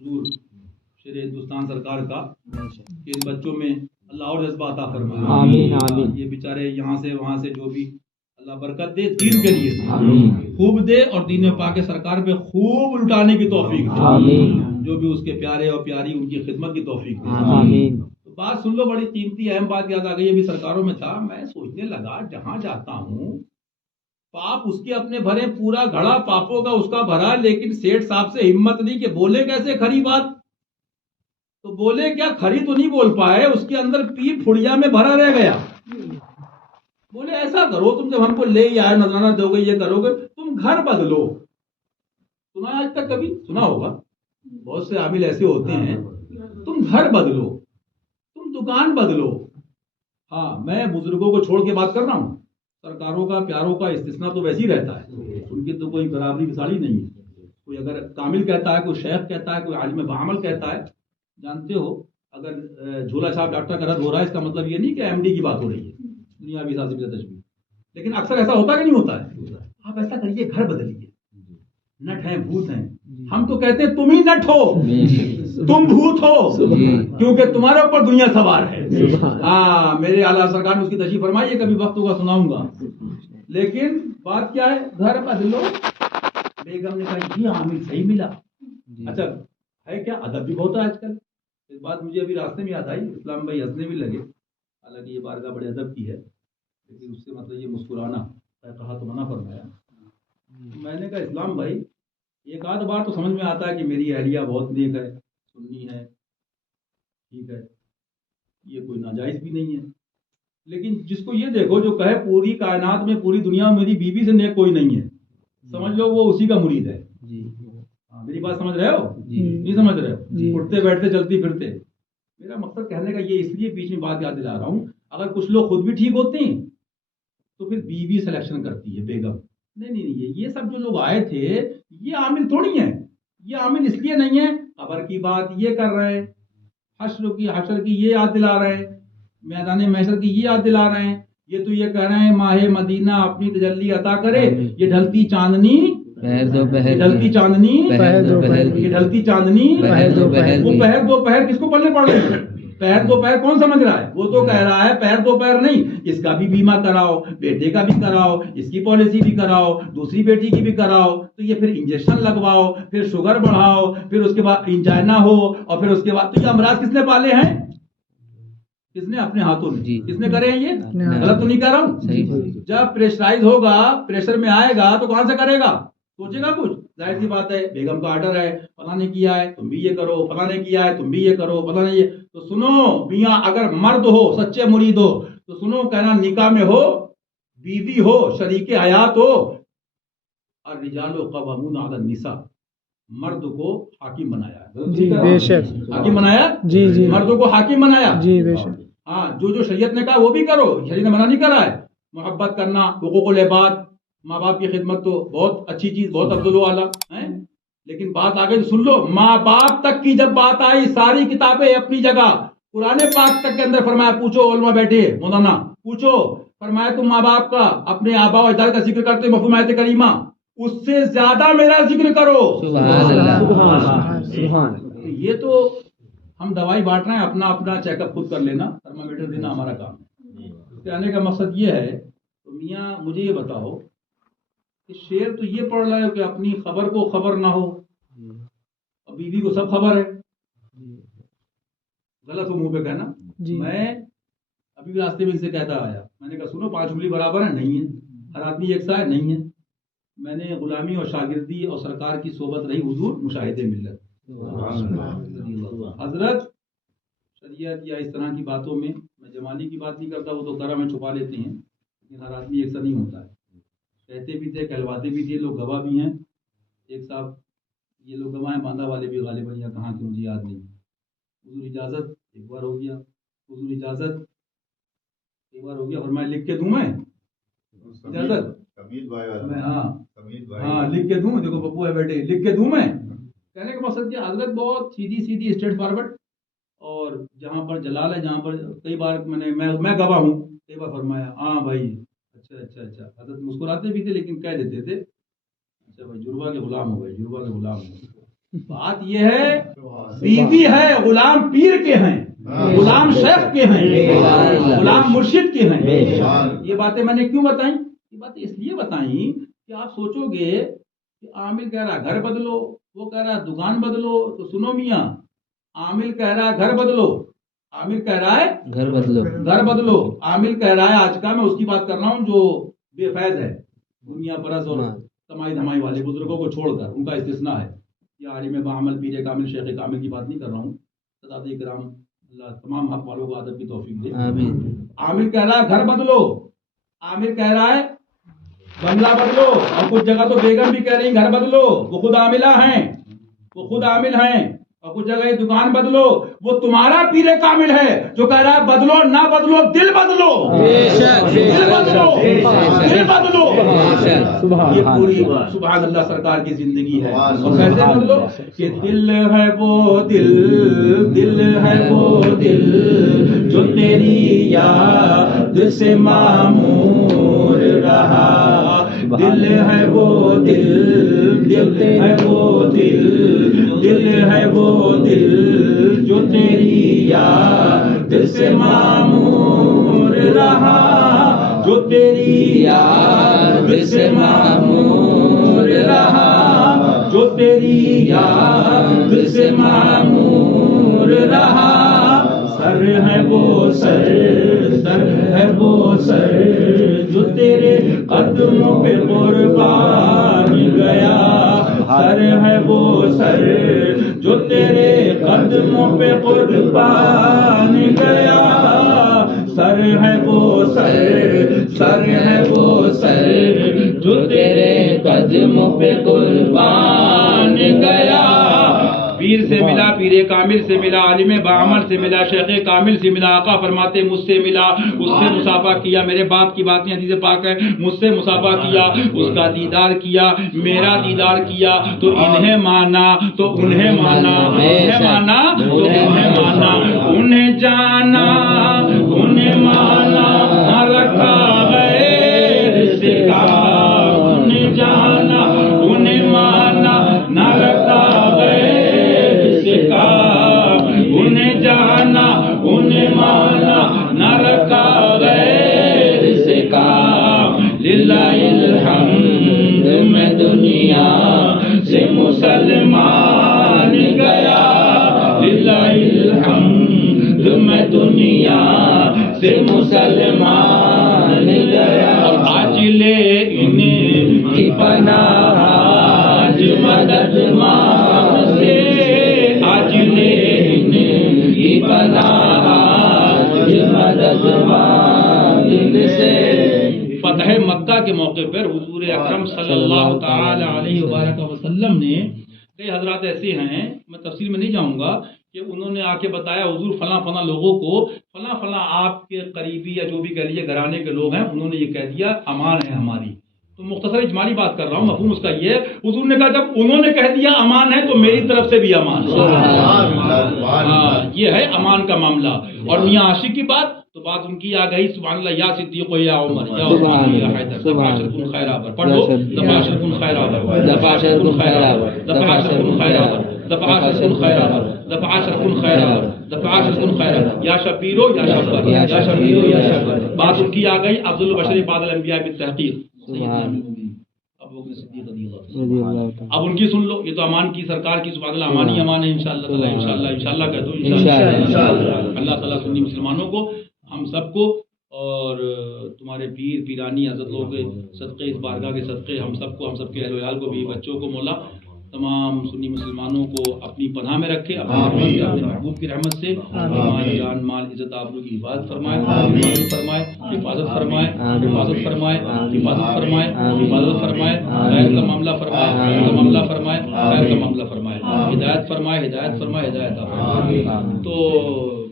حضور شیر ہندوستان سرکار کا کہ ان بچوں میں اللہ اور جذبہ عطا فرمائے. آمین آمین. یہ بیچارے یہاں سے وہاں سے جو بھی اللہ برکت دے دین کے لیے خوب دے اور دین پاک سرکار پہ خوب لٹانے کی توفیق دے. آمین. جو بھی اس کے پیارے اور پیاری ان کی خدمت کی توفیق دے. آمین. تو بات سن لو, بڑی قیمتی اہم بات یاد آ گئی. ابھی سرکاروں میں تھا, میں سوچنے لگا جہاں جاتا ہوں پاپ اس کے اپنے بھرے, پورا گھڑا پاپوں کا اس کا بھرا, لیکن سیٹھ صاحب سے ہمت نہیں کہ بولے کیسے کھری بات. تو بولے کیا, کھری تو نہیں بول پائے, اس کے اندر پیپ پھڑیا میں بھرا رہ گیا. بولے ایسا کرو تم جب ہم کو لے آئے نذرانہ دو گے, یہ کرو گے, تم گھر بدلو. سنا آج تک کبھی سنا ہوگا, بہت سے عامل ایسے ہوتے ہیں, تم گھر بدلو, تم دکان بدلو. ہاں میں بزرگوں کو چھوڑ کے بات کر رہا ہوں, سرکاروں کا پیاروں کا استثناء تو ویسے ہی رہتا ہے, ان کی تو کوئی برابری مثالی نہیں ہے. کوئی اگر کامل کہتا ہے, کوئی شیخ کہتا ہے, کوئی عالم بعمل کہتا ہے. جانتے ہو اگر جھولا چھاپ ڈاکٹر کا رد ہو رہا ہے, اس کا مطلب یہ نہیں کہ ایم ڈی کی بات ہو رہی ہے, دنیا بھی سازی تشبیہ. لیکن اکثر ایسا ہوتا کہ نہیں ہوتا ہے. آپ ایسا کریے, گھر بدلیے. نٹ ہیں, بھوت ہیں, ہم تو کہتے ہیں تم ہی نٹ ہو, تم بھوت ہو, کیونکہ تمہارے اوپر دنیا سوار ہے. ہاں میرے اعلیٰ سرکار نے اس کی تشریح فرمائی ہے, کبھی وقت ہوگا سناؤں گا. لیکن بات کیا ہے, گھر بدلو. بیگم نے کہا یہ عامل صحیح ملا. اچھا ہے کیا, ادب بھی بہت ہے آج کل. اس بات مجھے ابھی راستے میں یاد آئی, اسلام بھائی ہنسنے بھی لگے, حالانکہ یہ بارگاہ بڑے ادب کی ہے, لیکن اس سے مطلب یہ مسکرانا کہا تو منع فرمایا. میں نے کہا اسلام بھائی ایک آدھ بار تو سمجھ میں آتا ہے کہ میری اہلیہ بہت نیک ہے, سنی ہے, ٹھیک ہے, یہ کوئی ناجائز بھی نہیں ہے. لیکن جس کو یہ دیکھو جو کہے پوری کائنات میں, پوری دنیا میں میری بیوی سے نیک کوئی نہیں ہے, سمجھ لو وہ اسی کا مرید ہے. میری بات سمجھ رہے ہو, نہیں سمجھ رہے ہو, اٹھتے بیٹھتے چلتی پھرتے. میرا مقصد کہنے کا یہ اس لیے بیچ میں بات یاد دلا رہا ہوں, اگر کچھ لوگ خود بھی ٹھیک ہوتے ہیں تو پھر بیوی سلیکشن کرتی ہے, بیگم. نہیں, یہ سب جو لوگ آئے تھے یہ عامل تھوڑی ہیں, یہ عامل اس لیے نہیں ہے خبر کی بات یہ کر رہے ہیں, حشر کی یہ یاد دلا رہے ہیں, میدان محشر کی یہ یاد دلا رہے ہیں. یہ تو یہ کہہ رہے ہیں ماہ مدینہ اپنی تجلی عطا کرے, یہ ڈھلتی چاندنی ڈھلتی چاندنی ڈھلتی چاندنی. وہ پہر دو پہر کس کو پلنے پڑ رہے ہیں؟ پہر دو پہر کون سمجھ رہا ہے؟ وہ تو کہہ رہا ہے پہر دو پہر نہیں, اس کا بھی بیمہ کراؤ, بیٹے کا بھی کراؤ, اس کی پالیسی بھی کراؤ, دوسری بیٹی کی بھی کراؤ. تو یہ پھر انجیکشن لگواؤ, پھر شوگر بڑھاؤ, پھر اس کے بعد انجائنا ہو, اور پھر اس کے بعد. تو یہ امراض کس نے پالے ہیں؟ کس نے؟ اپنے ہاتھوں میں. کس نے کرے ہیں یہ؟ غلط تو نہیں کر رہا ہوں. جب پریشرائز ہوگا, پریشر میں آئے گا تو کہاں سے کرے گا؟ سوچے گا کچھ؟ ظاہر سی بات ہے, بیگم کا آرڈر ہے, فلاں نے کیا ہے تم بھی یہ کرو, فلاں نے کیا ہے تم بھی یہ کرو, فلاں نے یہ. تو سنو میاں, اگر مرد ہو, سچے مرید ہو, تو سنو کہنا نکاح میں ہو, بیوی ہو, شریک حیات ہو, الرجال قوامون علی النساء, مرد کو حاکم بنایا ہے. جی بے شک. حاکم بنایا, جی مردوں کو حاکم بنایا. جی بے شک. ہاں جو شریعت نے کہا وہ بھی کرو, شریعت نے منع نہیں کرا ہے. محبت کرنا, حقوق العباد, ماں باپ کی خدمت تو بہت اچھی چیز, بہت افضل و اعلیٰ ہے. لیکن بات آگے سن لو, ماں باپ تک کی جب بات آئی, ساری کتابیں اپنی جگہ, قرآن پاک تک کے اندر فرمایا, پوچھو علماء بیٹھے مولانا, پوچھو, فرمایا تم ماں باپ کا, اپنے آبا و اجداد کا ذکر کرتے مفہوم آیت کریمہ, اس سے زیادہ میرا ذکر کرو. سبحان اللہ. سبحان. یہ تو ہم دوائی بانٹ رہے ہیں, اپنا اپنا چیک اپ خود کر لینا, تھرمامیٹر دینا ہمارا کام ہے. کہنے کا مقصد یہ ہے, تو میاں مجھے یہ بتاؤ کہ شعر تو یہ پڑھ رہا ہے کہ اپنی خبر کو خبر نہ ہو, اور بیوی کو سب خبر ہے. غلط ہو منہ پہ کہنا. میں ابھی بھی راستے میں ان سے کہتا آیا, میں نے کہا سنو 5 انگلی برابر ہے نہیں ہے, ہر آدمی ایک سا ہے نہیں ہے. میں نے غلامی اور شاگردی اور سرکار کی صحبت رہی, حضور مشاہدے ملت حضرت شریعت یا اس طرح کی باتوں میں جمالی کی بات نہیں کرتا, وہ تو کرم میں چھپا لیتے ہیں, لیکن ہر آدمی ایک سا نہیں ہوتا ہے. کہتے بھی تھے, کہلواتے بھی تھے, لوگ گواہ بھی ہیں. ایک صاحب یہ لوگ گواہ ہیں, باندھا والے بھی غالباً, یا کہاں کے مجھے یاد نہیں. حضور اجازت, ایک بار ہو گیا, حضور اجازت, ایک بار ہو گیا, اور میں لکھ کے دوں, میں اجازت میں, ہاں لکھ کے دوں, دیکھو پپو ہے بیٹے, لکھ کے دوں میں. کہنے کا مقصد کیا, حضرت بہت سیدھی اسٹریٹ فارورڈ, اور جہاں پر جلال ہے, جہاں پر کئی بار میں گواہ ہوں, کئی بار فرمایا ہاں بھائی, اچھا. حضرت مسکراتے بھی تھے لیکن کہہ دیتے تھے اچھا بھائی, جربا کے غلام ہو گئے, جربا کے غلام ہو گئے. بات یہ ہے بیوی ہے غلام پیر کے ہیں، غلام شیخ کے ہیں، غلام مرشد کے ہیں. یہ باتیں میں نے کیوں بتائیں؟ یہ باتیں اس لیے بتائیں کہ آپ سوچو گے کہ عامل کہہ رہا گھر بدلو، وہ کہہ رہا دکان بدلو، تو سنو میاں، عامل کہہ رہا ہے گھر بدلو، عامل کہہ رہا ہے گھر بدلو، گھر بدلو، عامل کہہ رہا ہے آج کا، میں اس کی بات کر رہا ہوں جو بے فیض ہے، دنیا پرست اور کمائی دھمائی والے بزرگوں کو چھوڑ کر، ان کا استثناء ہے. یہ عالم بعمل پیر کامل شیخ کامل کی بات نہیں کر رہا ہوں. سادات کرام اللہ تمام حق والوں کو ادب کی توفیق دے. آمین. عامل کہہ رہا ہے گھر بدلو، عامل کہہ رہا ہے بنگلہ بدلو، اور کچھ جگہ تو بیگم بھی کہہ رہی گھر بدلو، وہ خود عاملہ ہیں، وہ خود عامل ہیں. اور کچھ جگہ یہ دکان بدلو، وہ تمہارا پیر کامل ہے جو کہہ رہا ہے بدلو نہ بدلو دل بدلو، دل بدلو، دل بدلو. یہ پوری سبحان اللہ سرکار کی زندگی ہے. اور کیسے بدلو کہ دل ہے وہ دل، دل ہے وہ دل جو تیری یاد سے معمور رہا، دل ہے وہ دل، دل ہے وہ دل، دل ہے وہ دل جو تیری یاد سے معمور رہا، جو تیری یاد سے معمور رہا، جو تیری یاد سے معمور رہا. سر ہے وہ سر، سر ہے وہ سر جو تیرے قدموں پہ قربان گیا، سر ہے وہ سر جو تیرے قدموں پہ قربان گیا، سر ہے وہ سر، سر ہے وہ سر جو تیرے قدموں پہ قربان گیا. پیر سے ملا، پیر کامل سے ملا، عالم بعمل سے ملا، شیخ کامل سے ملا. آقا فرماتے مجھ سے ملا، اس سے مصافحہ کیا. میرے باپ کی باتیں حدیث پاک ہے، مجھ سے مصافحہ کیا، اس کا دیدار کیا، میرا دیدار کیا. تو انہیں مانا تو انہیں مانا، انہیں مانا تو انہیں مانا، انہیں جانا انہیں مانا، نہ رکھا غیر سے کام. انہیں جانا انہیں مانا، نہ رکھا غیر سے کام. انہیں جانا انہیں مانا، نہ رکھا غیر سے کام. للہ الحمد میں دنیا سے مسلمان گیا، للہ الحمد میں دنیا سے مسلمان گیا. آج لے انہیں کی پناہ، آج مدد مانگ سے، آج لے انہیں کی پناہ، آج مدد مانگ سے. فتح مکہ کے موقع پر حضور اکرم صلی اللہ تعالی علیہ وآلہ وسلم نے، کئی حضرات ایسے ہیں، میں تفصیل میں نہیں جاؤں گا، کہ انہوں نے آ کے بتایا حضور فلاں فلاں لوگوں کو، فلاں فلاں آپ کے قریبی یا جو بھی کہہ لیجیے گھرانے کے لوگ ہیں، انہوں نے یہ کہہ دیا امان ہے ہماری. تو مختصر اجمالی بات کر رہا ہوں، مفہوم اس کا یہ ہے، حضور نے کہا جب انہوں نے کہہ دیا امان ہے تو میری طرف سے بھی امان ہے. ہاں یہ ہے امان کا معاملہ. اور میاں عاشق کی بات تو بات ان کی آ گئی، سبحان اللہ، یا صدیق یا عمر یا عثمان یا حیدر، دفعہ کن خیر آور. پڑھ لو، دفعہ کن خیر آور، دفعہ کن خیر آور، دفعہ کن خیر آور، دفعہ کن خیر آور، دفعہ کن خیر آور، دفعہ کن خیر آور. یا شبیرو یا شبر، یا شبیرو یا شبر. بات ان کی آ گئی. افضل البشر بعد الانبیاء بالتحقیق اب ان کی سن لو. یہ تو امان کی سرکار کی سبحان اللہ، امان ہی امان ہے. انشاءاللہ تعالی، انشاءاللہ، انشاءاللہ کہہ دو، انشاءاللہ. اللہ تعالیٰ سنی مسلمانوں کو، ہم سب کو، اور تمہارے پیر پیرانی حضرت لوگوں کے صدقے، اس بارگاہ کے صدقے ہم سب کو، ہم سب کے اہل و عیال کو بھی، بچوں کو، مولا تمام سنی مسلمانوں کو اپنی پناہ میں رکھے، اپنے محبوب کی رحمت سے ہماری جان مال عزت آبرو کی حفاظت فرمائے، حفاظت فرمائے، حفاظت فرمائے، حفاظت فرمائے، حفاظت فرمائے، حفاظت فرمائے. خیر کا معاملہ فرمائے، خیر کا معاملہ فرمائے، خیر کا معاملہ فرمائے. ہدایت فرمائے، ہدایت فرمائے، ہدایت فرمائے. تو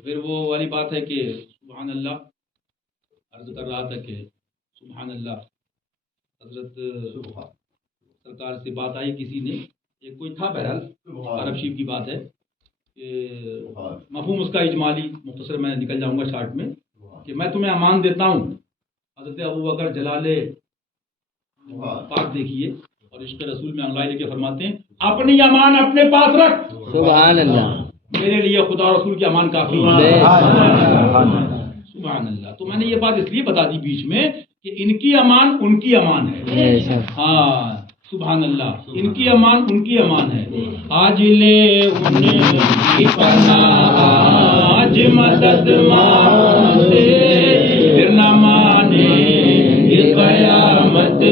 پھر وہ والی بات ہے کہ سبحان اللہ، عرض کر رہا تھا کہ سبحان اللہ، حضرت سرکار سے بات آئی کسی نے، ایک کوئی تھا، بہرحال عرب شریف کی بات ہے کہ مفہوم اس کا اجمالی مختصر میں نکل جاؤں گا شارٹ میں، کہ میں تمہیں امان دیتا ہوں. حضرت ابوبکر جلال پاک دیکھیے اور عشق رسول میں انگائے لے کے فرماتے ہیں اپنی امان اپنے پاس رکھ. سبحان اللہ. میرے لیے خدا اور رسول کی امان کافی بے ہے. شک. سبحان اللہ. تو میں نے یہ بات اس لیے بتا دی بیچ میں کہ ان کی امان ان کی امان ہے. بے شک. ہاں سبحان اللہ. ان کی امان ان کی امان ہے. آج لے ان کی پناہ آج مدد مانگتے پھر نہ مانے یہ قیامت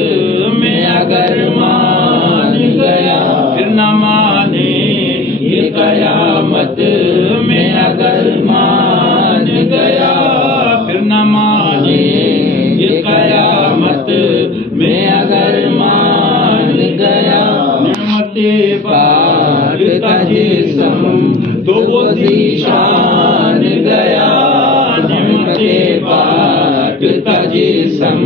میں اگر مان گیا پھر نہ مانے یہ قیامت میں اگر مان گیا پھر نہ مانے یہ قیامت میں اگر مان گیا. نعمت پاک کا جسم تو وہ ذیشان گیا. نعمت پاک کا جسم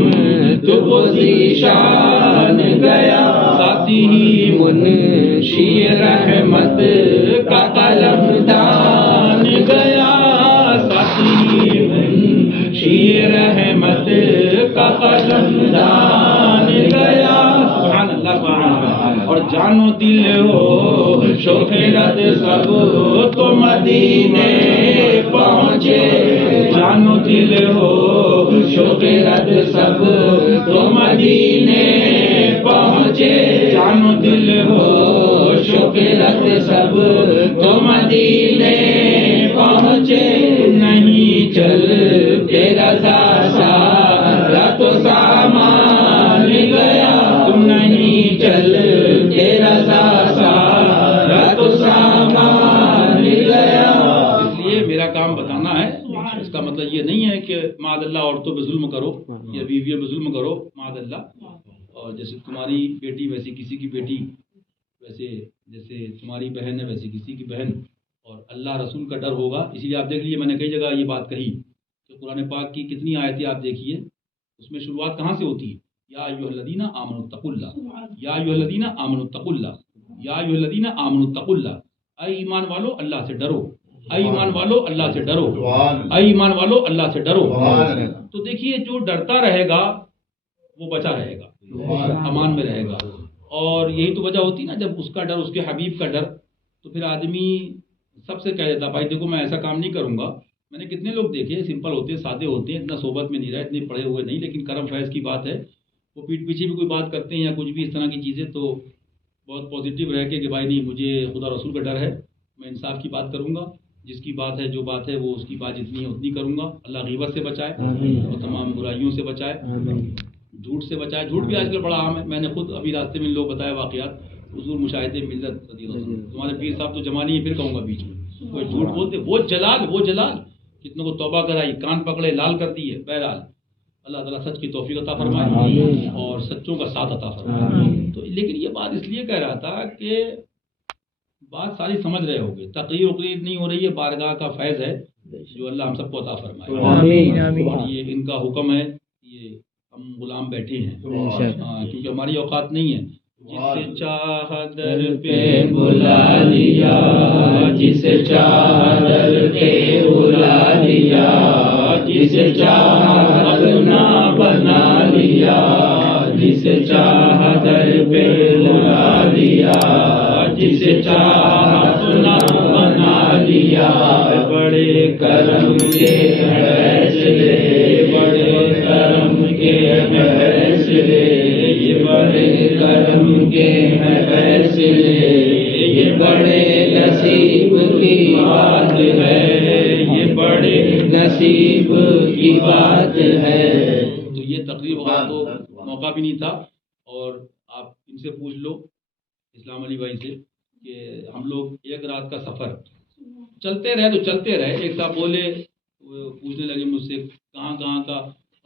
تو وہ ذیشان گیا. ساتھی ہی منشی رحمت کا قلم دان گیا. ساتھی ہی منشی رحمت کا قلم دان گیا. سبحان اللہ سبحان اللہ. اور جانو دل ہو شوق رد سب تو مدینے پہنچے. جانو دل ہو شوق رد سب تو مدینے پہنچے. جانو دل ہو شوق رد سب تو مدینے پہنچے. نہیں چل تیرا سارا تو سامان گیا. تم نہیں چل تیرا سارا تو سامان گیا. اس لیے میرا کام بتانا ہے. اس کا مطلب یہ نہیں ہے کہ معاذ اللہ عورتوں پہ ظلم کرو یا بیویوں پہ ظلم کرو معاذ اللہ. اور جیسے تمہاری بیٹی ویسی کسی کی بیٹی, ویسے جیسے تمہاری بہن ہے ویسی کسی کی بہن. اور اللہ رسول کا ڈر ہوگا. اسی لیے آپ دیکھ لیجیے میں نے کئی جگہ یہ بات کہی کہ قرآن پاک کی کتنی آیتیں آپ دیکھیے, اس میں شروعات کہاں سے ہوتی ہے؟ یا ایھا الذین آمنوا اتقوا اللہ, یا ایھا الذین آمنوا اتقوا اللہ, یا ایھا الذین آمنوا اتقوا اللہ. اے ایمان والو اللہ سے ڈرو, اے ایمان والو اللہ سے ڈرو, اے ایمان والو اللہ سے ڈرو. تو دیکھیے جو ڈرتا رہے گا وہ بچا رہے گا, امان میں رہے گا. اور یہی تو وجہ ہوتی نا, جب اس کا ڈر اس کے حبیب کا ڈر, تو پھر آدمی سب سے کہہ دیتا بھائی دیکھو میں ایسا کام نہیں کروں گا. میں نے کتنے لوگ دیکھے سمپل ہوتے ہیں, سادے ہوتے ہیں, اتنا صحبت میں نہیں رہے, اتنے پڑھے ہوئے نہیں, لیکن کرم فیض کی بات ہے. وہ پیٹھ پیچھے بھی کوئی بات کرتے ہیں یا کچھ بھی اس طرح کی چیزیں, تو بہت پازیٹیو رہ کے کہ بھائی نہیں مجھے خدا رسول کا ڈر ہے, میں انصاف کی بات کروں گا, جس کی بات ہے جو بات ہے وہ اس کی بات جتنی ہے اتنی کروں گا. اللہ غیبت سے بچائے اور تمام برائیوں سے بچائے, جھوٹ سے بچائے. جھوٹ بھی آج کل بڑا عام ہے. میں نے خود ابھی راستے میں لوگ بتایا واقعات, حضور مشاہدے ملت رضی اللہ عنہ. تمہارے پیر صاحب تو جمع نہیں ہے, پھر کہوں گا بیچ میں کوئی جھوٹ بولتے, وہ جلال کتنوں کو توبہ کرائی, کان پکڑے, لال کر دیے. بہرحال اللہ تعالیٰ سچ کی توفیق عطا فرمائے اور سچوں کا ساتھ عطا فرمائے. تو لیکن یہ بات اس لیے کہہ رہا تھا کہ بات ساری سمجھ رہے ہوگے, تقریر وقریر نہیں ہو رہی ہے, بارگاہ کا فیض ہے جو اللہ ہم سب کو عطا فرمائے. اور یہ ان کا حکم ہے, یہ ہم غلام بیٹھے ہیں کیونکہ ہماری اوقات نہیں ہے. جسے چاہ در پہ بلا لیا, جسے چاہ در پہ بلا لیا, جسے چاہ اپنا بنا لیا, جسے چاہ در پہ بلا لیا, جسے چاہ اپنا بنا لیا. بڑے کرم کے فیصلے, بڑے کرم کے فیصلے, یہ بڑے کرم کے فیصلے, یہ بڑے نصیب کی بات ہے, یہ بڑے نصیب کی بات ہے. تو یہ تقریب وہاں تو موقع بھی نہیں تھا, اور آپ ان سے پوچھ لو اسلام علی بھائی سے کہ ہم لوگ ایک رات کا سفر چلتے رہے تو چلتے رہے. ایک صاحب بولے, پوچھنے لگے مجھ سے کہاں کہاں کا,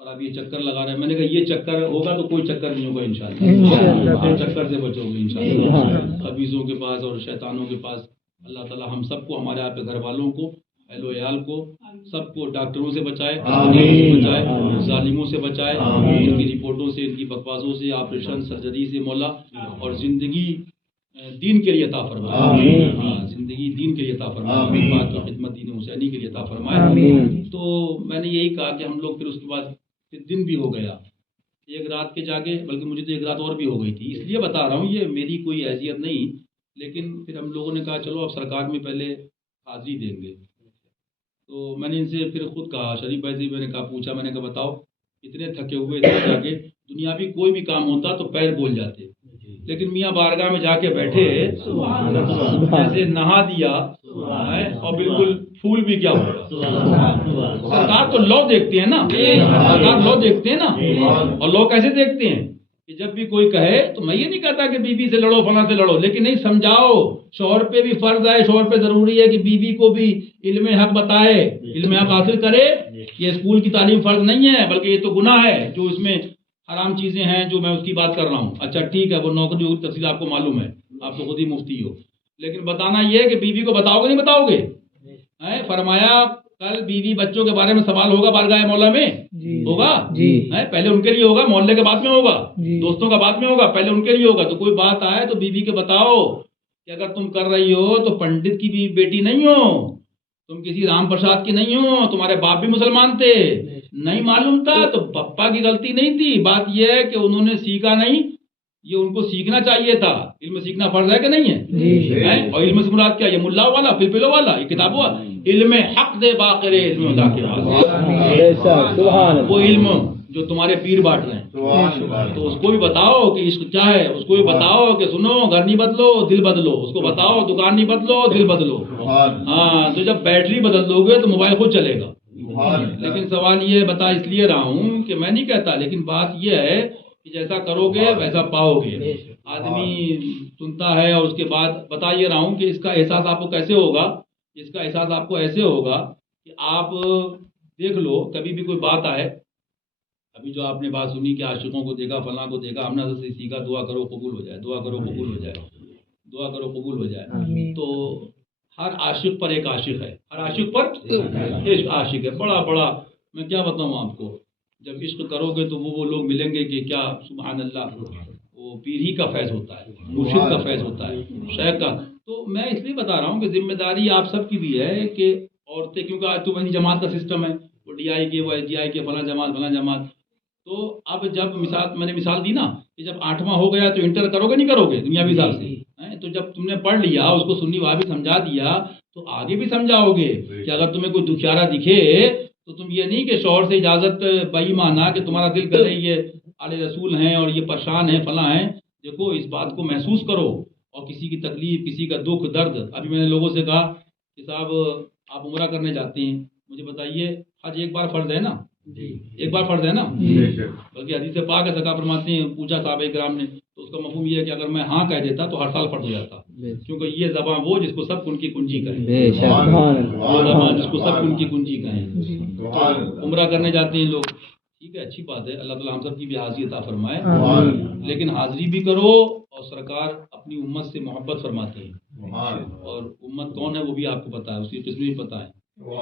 اور آپ یہ چکر لگا رہے ہیں. میں نے کہا یہ چکر ہوگا تو کوئی چکر نہیں ہوگا انشاءاللہ, ہر چکر سے بچو گے انشاءاللہ. خبیثوں کے پاس اور شیطانوں کے پاس اللہ تعالیٰ ہم سب کو, ہمارے آپ کے گھر والوں کو, اہل و عیال کو, سب کو ڈاکٹروں سے بچائے, بچائے, ظالموں سے بچائے, ان کی رپورٹوں سے, ان کی بکواسوں سے, آپریشن سرجری سے مولا, اور زندگی دین کے لیے عطا فرمائے. ہاں زندگی دین کے لیے عطا فرمائے, پاک کی خدمت دین حسینی کے لیے عطا فرمائے. تو میں نے یہی کہا کہ ہم لوگ پھر اس کے بعد دن بھی ہو گیا, ایک رات کے جاگے, بلکہ مجھے تو ایک رات اور بھی ہو گئی تھی. اس لیے بتا رہا ہوں, یہ میری کوئی حیثیت نہیں لیکن پھر ہم لوگوں نے کہا چلو اب سرکار میں پہلے حاضری دیں گے. تو میں نے ان سے پھر خود کہا، شریف بھائی سے میں نے کہا، پوچھا، میں نے کہا بتاؤ اتنے تھکے ہوئے اتنے جا کے دنیاوی کوئی بھی کام ہوتا تو پیر بول جاتے، لیکن میاں بارگاہ میں جا کے بیٹھے جیسے نہا دیا اور بالکل پھول بھی کیا ہوا. سرکار تو لو دیکھتے ہیں نا، سرکار لو دیکھتے ہیں نا. اور لو کیسے دیکھتے ہیں کہ جب بھی کوئی کہے تو میں یہ نہیں کہتا کہ بیوی سے لڑو فلاں سے لڑو، لیکن نہیں سمجھاؤ. شوہر پہ بھی فرض ہے، شوہر پہ ضروری ہے کہ بیوی کو بھی علم حق بتائے، علم حق حاصل کرے. یہ اسکول کی تعلیم فرض نہیں ہے، بلکہ یہ تو گناہ ہے جو اس میں حرام چیزیں ہیں جو میں اس کی بات کر رہا ہوں. اچھا ٹھیک ہے، وہ نوکری کی تفصیل آپ کو معلوم ہے، آپ تو خود ہی مفتی ہو، لیکن بتانا یہ ہے کہ بیوی کو بتاؤ گے نہیں بتاؤ گے. فرمایا کل بیوی بچوں کے بارے میں سوال ہوگا بارگاہ مولا میں، ہوگا پہلے ان کے لیے ہوگا، محلے کے بعد میں ہوگا، دوستوں کا بعد میں ہوگا، پہلے ان کے لیے ہوگا. تو کوئی بات آئے تو بیوی کے بتاؤ کہ اگر تم کر رہی ہو تو پنڈت کی بھی بیٹی نہیں ہو، تم کسی رام پرساد کی نہیں ہو، تمہارے باپ بھی مسلمان تھے، نہیں معلوم تھا تو پپا کی غلطی نہیں تھی. بات یہ ہے کہ انہوں نے سیکھا نہیں، یہ ان کو سیکھنا چاہیے تھا. علم سیکھنا فرض ہے کہ نہیں ہے؟ اور علم سے مراد کیا؟ یہ ملا والا پلپلو والا یہ کتاب ہوا علم حق دے باقرے علم خدا کے پاس، وہ علم جو تمہارے پیر بانٹ رہے ہیں. تو اس کو بھی بتاؤ کہ عشق کیا ہے، اس کو بھی بتاؤ کہ سنو گھر نہیں بدلو دل بدلو، اس کو بتاؤ دکان نہیں بدلو دل بدلو. ہاں تو جب بیٹری بدل دو گے تو موبائل خود چلے گا. لیکن سوال یہ بتا اس لیے رہا ہوں کہ میں نہیں کہتا، لیکن بات یہ ہے کہ جیسا کرو گے ویسا پاؤ گے. آدمی سنتا ہے اور اس کے بعد بتا یہ رہا ہوں کہ اس کا احساس آپ کو کیسے ہوگا. اس کا احساس آپ کو ایسے ہوگا کہ آپ دیکھ لو کبھی بھی کوئی بات آئے، ابھی جو آپ نے بات سنی کہ عاشقوں کو دیکھا فلاں کو دیکھا، ہم نے حضرت سے سیکھا دعا کرو قبول ہو جائے، دعا کرو قبول ہو جائے، دعا کرو قبول ہو جائے. تو ہر عاشق پر ایک عاشق ہے، ہر عاشق پر ایک عاشق ہے. بڑا بڑا میں کیا بتاؤں آپ کو، جب عشق کرو گے تو وہ لوگ ملیں گے کہ کیا سبحان اللہ، وہ پیر ہی کا فیض ہوتا ہے، مرشد کا فیض ہوتا ہے، شیخ کا. تو میں اس لیے بتا رہا ہوں کہ ذمہ داری آپ سب کی بھی ہے کہ عورتیں، کیونکہ آج تو وہی جماعت کا سسٹم ہے، وہ ڈی آئی کے وہ ایس ڈی آئی کے فلاں جماعت. تو اب جب میں نے مثال دی نا کہ جب 8واں ہو گیا تو انٹر کرو گے نہیں کرو گے دنیاوی حساب سے. تو جب تم نے پڑھ لیا، اس کو سنی وہاں بھی سمجھا دیا، تو آگے بھی سمجھاؤ گے کہ اگر تمہیں کوئی دکھیارا دکھے تو تم یہ نہیں کہ شوہر سے اجازت بئی مانا کہ تمہارا دل کرے یہ اعلی رسول ہیں اور یہ پریشان ہیں فلاں ہیں. دیکھو اس بات کو محسوس کرو، اور کسی کی تکلیف، کسی کا دکھ درد. ابھی میں نے لوگوں سے کہا کہ صاحب آپ عمرہ کرنے جاتے ہیں، مجھے بتائیے حج ایک بار فرض ہے نا؟ ایک بار فرض ہے نا؟ بلکہ حدیث پاک ہے، سرکار فرماتے ہیں، پوچھا صحابہ کرام نے تو اس کا مفہوم یہ ہے کہ اگر میں ہاں کہہ دیتا تو ہر سال فرض ہو جاتا، کیونکہ یہ زبان وہ جس کو سب ان کی کنجی کہیں، وہ زبان جس کو سب ان کی کنجی کہیں. عمرہ کرنے جاتے ہیں لوگ، ٹھیک ہے اچھی بات ہے، اللہ تعالیٰ ہم سب کی بھی حاضری عطا فرمائے، لیکن حاضری بھی کرو. اور سرکار اپنی امت سے محبت فرماتے ہیں، اور امت کون ہے وہ بھی آپ کو پتا ہے، اس کی قسم بھی پتا ہے.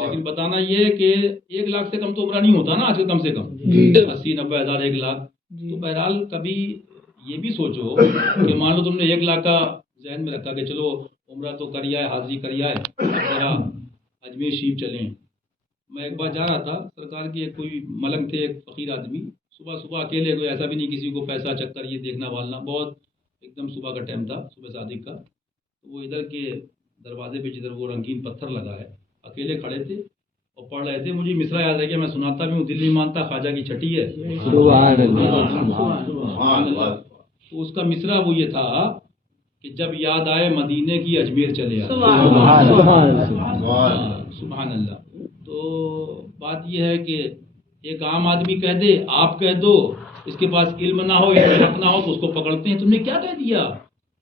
لیکن بتانا یہ کہ 1 لاکھ سے کم تو عمرہ نہیں ہوتا نا آج کم سے کم 80-90 ہزار 1 لاکھ. تو بہرحال کبھی یہ بھی سوچو کہ مان لو تم نے 1 لاکھ کا ذہن میں رکھا کہ چلو عمرہ تو کر آئے، حاضری کر آئے، ذرا اجمیر شریف چلیں. میں ایک بار جا رہا تھا، سرکار کی ایک کوئی ملنگ تھے، ایک فقیر آدمی، صبح اکیلے، کوئی ایسا بھی نہیں کسی کو پیسہ چکر یہ دیکھنا والنا، بہت ایک دم صبح کا ٹائم تھا، صبح صادق کا. وہ ادھر کے دروازے پہ جدھر وہ رنگین پتھر لگا ہے، اکیلے کھڑے تھے اور پڑھ رہے تھے. مجھے مصرع یاد ہے کہ میں سناتا بھی ہوں، دل نہیں مانتا خواجہ کی چھٹی ہے. تو اس کا مصرع وہ یہ تھا کہ جب یاد آئے مدینے کی اجمیر چلے آئے. سبحان اللہ. تو بات یہ ہے کہ ایک عام آدمی کہہ دے، آپ کہہ دو، اس کے پاس علم نہ ہو، علم نہ ہو تو اس کو پکڑتے ہیں. تم نے کیا کہہ دیا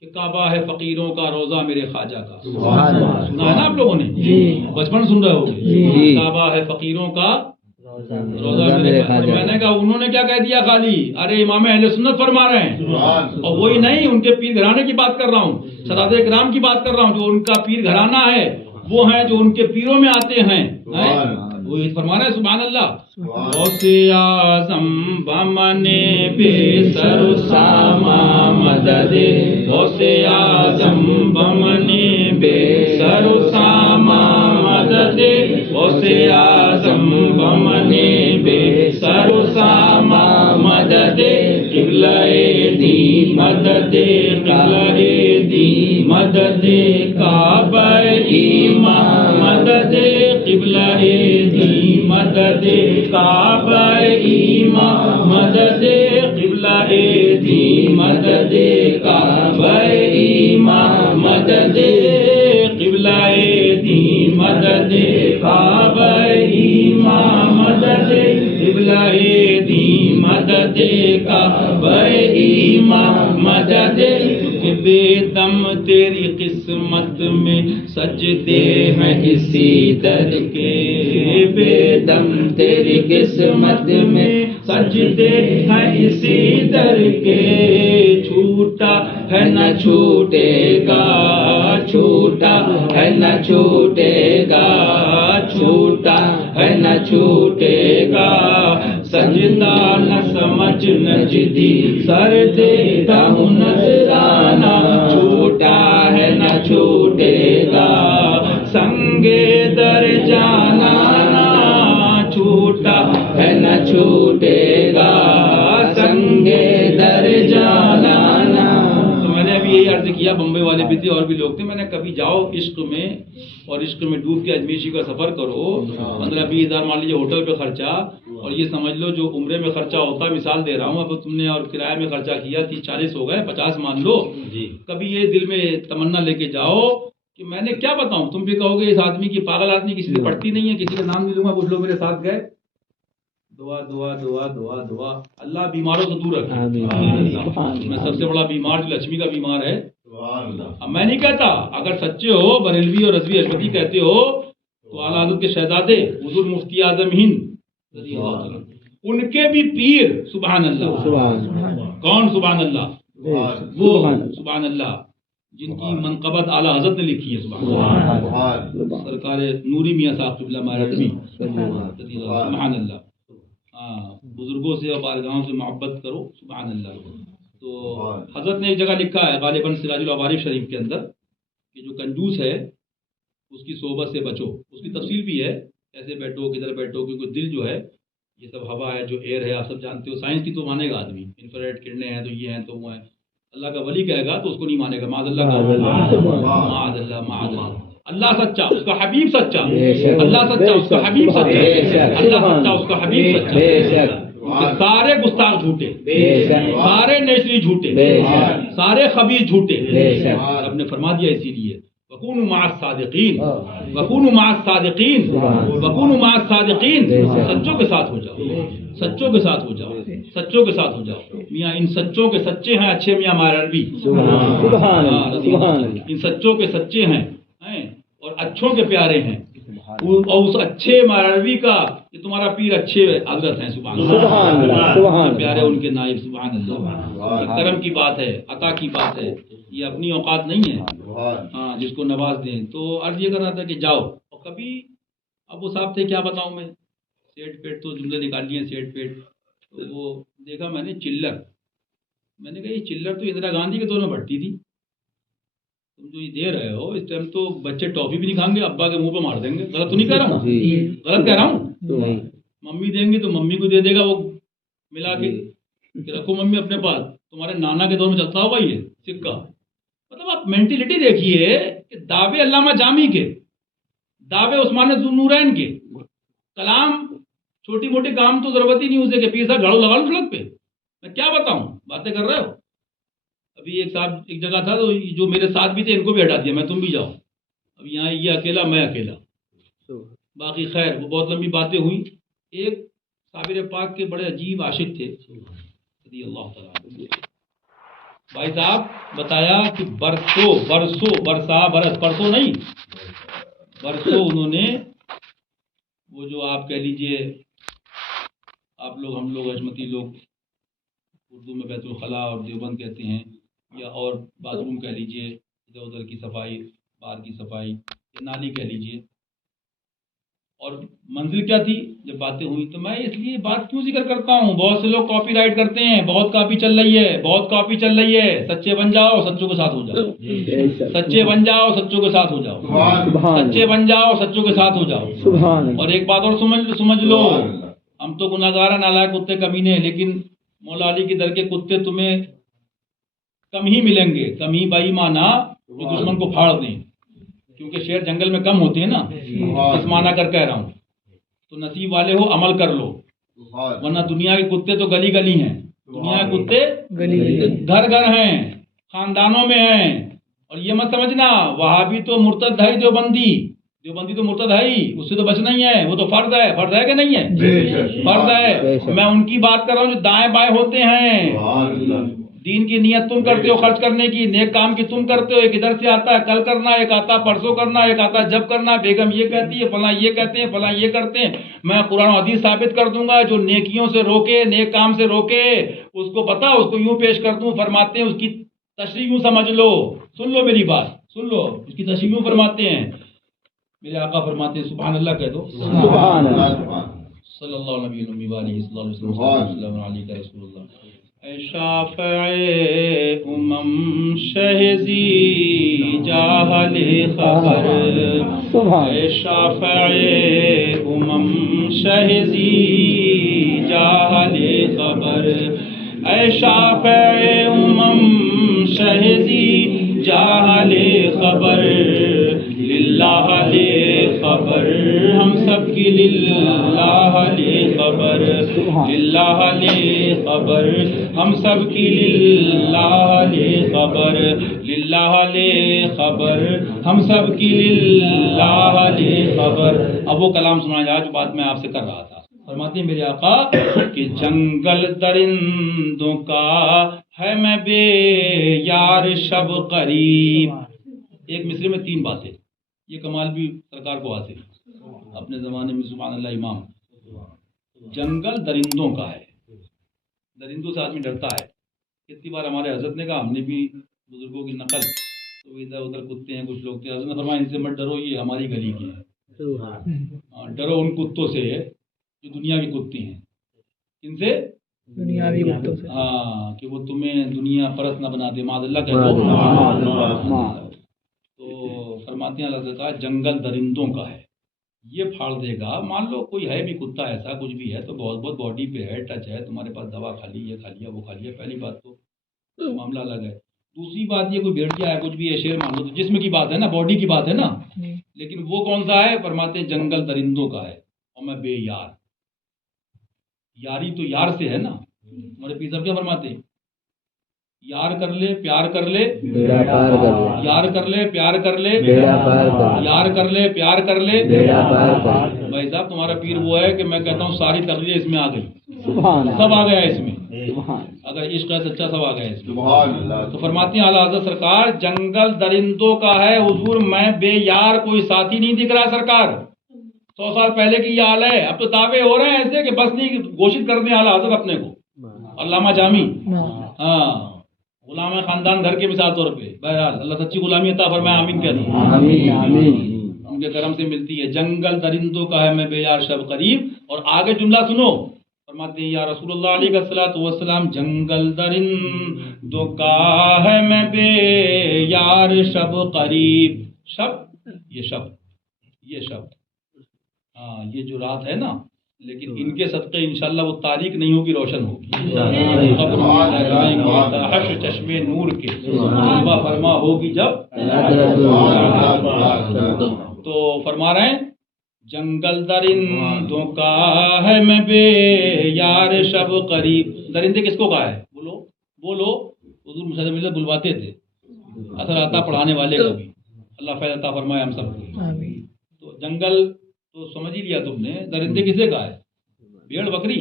کہ کعبہ ہے فقیروں کا روزہ میرے خواجہ کا. سنا ہے نا آپ لوگوں نے، بچپن سن رہے ہوگے، کعبہ ہے فقیروں کا روزہ میرے خواجہ. میں نے کہا انہوں نے کیا کہہ دیا خالی؟ ارے امام اہل سنت فرما رہے ہیں، اور وہی نہیں، ان کے پیر گھرانے کی بات کر رہا ہوں، سادات کرام کی بات کر رہا ہوں. جو ان کا پیر گھرانہ ہے وہ ہیں جو ان کے پیروں میں آتے ہیں، وہی فرما رہے ہیں. سبحان اللہ. غوث اعظم بمن بے سر و ساما مدد، غوث اعظم بمن بے سر و ساما مدد، غوث اعظم بمن بے سر و ساما مدد، قبلہ دی مدد، قبلہ دی مدد کعبہ ایمان مدد قبلہ دین مدد کعبہ ایمان مدد قبلہ دین مدد کعبہ ایمان مدد قبلہ دین مدد کعبہ ایمان مدد قبلہ دین مدد کعبہ ایمان مدد بے دم تیری قسمت میں سجدے ہیں اسی در کے بے دم تیری قسمت میں سجدے ہیں اسی در کے چھوٹا ہے نہ چھوٹے گا چھوٹا ہے نہ چھوٹے گا چھوٹا ہے نہ چھوٹے گا سجدہ نہ سمجھ نجدی سر دیتا ہوں نذرانہ چھوٹا ہے نہ چھوٹے گا سنگے در جانا چھوٹا ہے نہ چھوٹے گا سنگے در جانا تو میں نے ابھی یہی عرض کیا بمبئی والے بھی تھے اور بھی لوگ تھے میں نے کبھی جاؤ عشق میں اور عشق میں ڈوب کے اجمیشی کا سفر کرو 15-20 ہزار مان لیجیے ہوٹل پہ خرچہ اور یہ سمجھ لو جو عمرے میں خرچہ ہوتا ہے مثال دے رہا ہوں اب تم نے اور کرایہ میں خرچہ کیا 30-40 ہو گئے 50 مان لو جی کبھی یہ دل میں تمنا لے کے جاؤ کہ میں نے کیا بتاؤں تم بھی کہو گے اس آدمی کی پاگل آدمی کسی سے پڑھتی نہیں ہے کسی کا نام نہیں لوں گا کچھ لوگ میرے ساتھ گئے دعا دعا دعا دعا دعا اللہ بیماروں سے دور رکھے میں سب سے بڑا بیمار جو لکشمی کا بیمار ہے اب میں نہیں کہتا اگر سچے ہو بریلوی اور رضوی اشمتی کہتے ہو تو اعلیٰ حضرت کے شہزادے حضور مفتی اعظم ہند رضی اللہ تعالیٰ ان کے بھی پیر سبحان اللہ کون سبحان اللہ وہ سبحان اللہ جن کی منقبت اعلیٰ حضرت نے لکھی ہے سبحان اللہ سرکار نوری میاں صاحب قبلہ مہربی سبحان اللہ بزرگوں سے اور بارگاہوں سے محبت کرو سبحان اللہ تو حضرت نے ایک جگہ لکھا ہے غالباً سراج العوارف شریف کے اندر کہ جو کنجوس ہے اس کی صحبت سے بچو اس کی تفصیل بھی ہے ایسے بیٹھو کدھر بیٹھو کیونکہ دل جو ہے یہ سب ہوا ہے جو ایئر ہے آپ سب جانتے ہو سائنس کی تو مانے گا آدمی انفرارڈ کرنیں ہیں تو یہ ہیں تو وہ ہیں اللہ کا ولی کہے گا تو اس کو نہیں مانے گا معاذ اللہ کا معاذ اللہ معاذ اللہ اللہ سچا اس کا حبیب سچا اللہ سچا اس کا حبیب سچا اللہ سچا اس کا حبیب سچا سارے گستاخ جھوٹے سارے نیچری جھوٹے سارے خبیث جھوٹے رب نے فرما دیا اسی لیے وَكُونُوا مَعَ الصَّادِقِينَ وَكُونُوا مَعَ الصَّادِقِينَ وَكُونُوا مَعَ الصَّادِقِينَ سچوں کے ساتھ ہو جاؤ سچوں کے ساتھ ہو جاؤ سچوں کے ساتھ ہو جاؤ میاں ان سچوں کے سچے ہیں اچھے میاں مہربی ان سچوں کے سچے ہیں اور اچھوں کے پیارے ہیں اور اس اچھے مہربی کا یہ تمہارا پیر اچھے حضرت ہیں سبحان اللہ پیارے ان کے نائب سبحان اللہ کرم کی بات ہے عطا کی بات ہے یہ اپنی اوقات نہیں ہے ہاں جس کو نواز دیں تو عرض یہ کر رہا تھا کہ جاؤ اور کبھی اب وہ صاحب تھے کیا بتاؤں میں سیٹ پیٹ تو جملے نکال لیے سیٹ پیٹ تو وہ دیکھا میں نے چلر میں نے کہا یہ چلر تو اندرا گاندھی کے دور میں بڑھتی تھی تم جو یہ دے رہے ہو اس ٹائم تو بچے ٹافی بھی نہیں کھائیں گے ابا کے منہ پہ مار دیں گے غلط تو نہیں کہہ رہا ہوں غلط کہہ رہا ہوں ممی دیں گے تو ممی کو دے دے گا وہ ملا کے کہ رکھو ممی اپنے پاس تمہارے نانا کے دور میں چلتا ہوگا یہ سکہ مطلب آپ مینٹلٹی دیکھیے کہ دعوے علامہ جامی کے دعوے عثمان ذوالنورین کے کلام چھوٹی موٹی کام تو ضرورت ہی نہیں اسے کہ پیر صاحب گھڑو لگا لو سڑک پہ میں کیا بتاؤں باتیں کر رہے ہو ابھی ایک صاحب ایک جگہ تھا تو جو میرے ساتھ بھی تھے ان کو بھی ہٹا دیا میں تم بھی جاؤ اب یہاں یہ اکیلا میں اکیلا باقی خیر وہ بہت لمبی باتیں ہوئی ایک صابر پاک کے بڑے عجیب عاشق تھے رضی اللہ تعالیٰ بھائی صاحب بتایا کہ برسوں نہیں برسوں انہوں نے وہ جو آپ کہہ لیجئے آپ لوگ ہم لوگ حشمتی لوگ اردو میں بیت الخلاء اور دیوبند کہتے ہیں یا اور باتھ روم کہہ لیجئے ادھر ادھر کی صفائی باہر کی صفائی یا نالی کہہ لیجئے اور منزل کیا تھی جب باتیں ہوئی تو میں اس لیے بات کیوں ذکر کرتا ہوں بہت سے لوگ کاپی رائٹ کرتے ہیں بہت کاپی چل رہی ہے سچے بن جاؤ سچوں کے ساتھ ہو جاؤ سچے بن جاؤ سچوں کے ساتھ ہو جاؤ سچے بن جاؤ سچوں کے ساتھ ہو جاؤ اور ایک بات اور سمجھ لو ہم تو گناہگار نالائق کتے کمینے ہیں لیکن مولا علی کے در کے کتے تمہیں کم ہی ملیں گے کم ہی بھائی مانا جو دشمن کو پھاڑ دیں، کیونکہ شیر جنگل میں کم ہوتے ہیں نا، اس معنی کر کہہ رہا ہوں. تو نصیب والے ہو عمل کر لو، ورنہ دنیا کے کتے تو گلی گلی ہیں، دنیا کے کتے گھر گھر ہیں، خاندانوں میں ہیں. اور یہ مت سمجھنا وہابی تو مرتد ہے، دیوبندی تو مرتد ہے ہی، اس سے تو بچنا ہی ہے، وہ تو فرض ہے کہ نہیں ہے؟ فرض ہے. میں ان کی بات کر رہا ہوں جو دائیں بائیں ہوتے ہیں. دین کی نیت تم کرتے ہو خرچ کرنے کی، نیک کام کی تم کرتے ہو، ایک ادھر سے آتا ہے کل کرنا، ایک آتا پرسوں کرنا، ایک آتا جب کرنا، بیگم یہ کہتی ہے، فلاں یہ کہتے ہیں، فلاں یہ کرتے ہیں. میں قرآن و حدیث ثابت کر دوں گا، جو نیکیوں سے روکے، نیک کام سے روکے، اس کو بتا، اس کو یوں پیش کر دوں. فرماتے ہیں اس کی تشریح یوں سمجھ لو، سن لو میری بات، سن لو، اس کی تشریح یوں فرماتے ہیں. میرے آقا فرماتے ہیں، سبحان اللہ کہہ دو، سبحان اللہ. صلی اللہ علیہ وسلم علیہ رسول اللہ. اے شافع امم شہزی جاہل خبر، اے شافع امم شہزی جاہل خبر، اے شافع امم شہزی جاہل خبر، للہ لے خبر ہم سب کی، للہ لے خبر، للہ لے خبر ہم سب کی، للہ لے خبر، للہ لے خبر ہم سب کی، للہ لے خبر. اب وہ کلام سنا جا جو بات میں آپ سے کر رہا تھا. فرماتے ہیں میرے آقا کہ جنگل درندوں کا ہے میں بے یار شب قریب. ایک مصرے میں 3 باتیں، یہ کمال بھی سرکار کو حاصل اپنے زمانے میں. سبحان اللہ. امام جنگل درندوں کا ہے، درندوں سے آدمی ڈرتا ہے. کتنی بار ہمارے حضرت نے کہا، ہم نے بھی بزرگوں کی نقل، تو ادھر ادھر کتے ہیں کچھ لوگ تھے، حضرت نے فرمایا ان سے مت ڈرو، یہ ہماری گلی کے ہیں. ڈرو ان کتوں سے جو دنیا کی کتی ہیں. ان سے دنیاوی کتوں سے، ہاں، کہ وہ تمہیں دنیا پرست نہ بنا دے. معاذ اللہ کہہ دو. تو فرماتے ہیں اللہ تعالیٰ جنگل درندوں کا ہے، یہ پھاڑ دے گا. مان لو کوئی ہے بھی کتا ایسا کچھ بھی ہے تو بہت باڈی پہ ہے، ٹچ ہے، تمہارے پاس دوا کھا لی، یہ کھا لیا وہ کھا لیا، پہلی بات تو معاملہ الگ ہے. دوسری بات یہ کوئی بھیڑیا ہے کچھ بھی ہے، شیر مان لو، تو جسم کی بات ہے نا، باڈی کی بات ہے نا. لیکن وہ کون سا ہے؟ فرماتے ہیں جنگل درندوں کا ہے، اور میں بے یار. یاری تو یار سے ہے نا. ہمارے پیر صاحب کیا فرماتے ہیں؟ یار کر لے پیار کر لے بیڑا پار کر لے، یار کر لے پیار کر لے، بیڑا پار کر لے، یار کر لے پیار کر لے، بیڑا پار کر لے. بھائی صاحب تمہارا پیر وہ ہے کہ میں کہتا ہوں ساری تقریریں اس میں آ گئی، سبحان اللہ، سب آ گیا اس میں. سبحان اگر عشق ہے سچا سب آ گیا اس میں. تو فرماتے ہیں اعلیٰ حضرت سرکار جنگل درندوں کا ہے حضور، میں بے یار کوئی ساتھی نہیں دکھ رہا سرکار. 100 سال پہلے کی یہ حال ہے. اب تو دعوے ہو رہے ہیں ایسے کہ بس نہیں گھوشت کر دیں اعلیٰ حضرت اپنے کو. علامہ جامی، ہاں، غلام خاندان گھر کے مثال طور پہ. بہرحال اللہ سچی غلامی عطا فرمائے، آمین کہہ دو. آمین آمین. ان کے کرم سے ملتی ہے. جنگل درندوں کا ہے میں بے یار شب قریب. اور آگے جملہ سنو، فرماتے ہیں یا رسول اللہ علیہ الصلوۃ والسلام جنگل درندوں کا ہے میں بے یار شب قریب. شب یہ شب ہاں، یہ جو رات ہے نا، لیکن ان کے صدقے انشاءاللہ وہ تاریک نہیں ہوگی، روشن ہوگی. قبر میں لہرائیں گی تحش چشمے نور کے، جلوہ فرما ہوگی جب. تو فرما رہے ہیں جنگل درندوں کا ہے میں بے یار شب قریب. درندے کس کو کہا ہے؟ بولو. حضور مشاہدہ ملت بلواتے تھے، اثر آتا پڑھانے والے کو بھی. اللہ فیض عطا فرمائے ہم سب کو. تو جنگل تو سمجھ ہی لیا تم نے. درندے کسے کہا ہے؟ بھیڑ بکری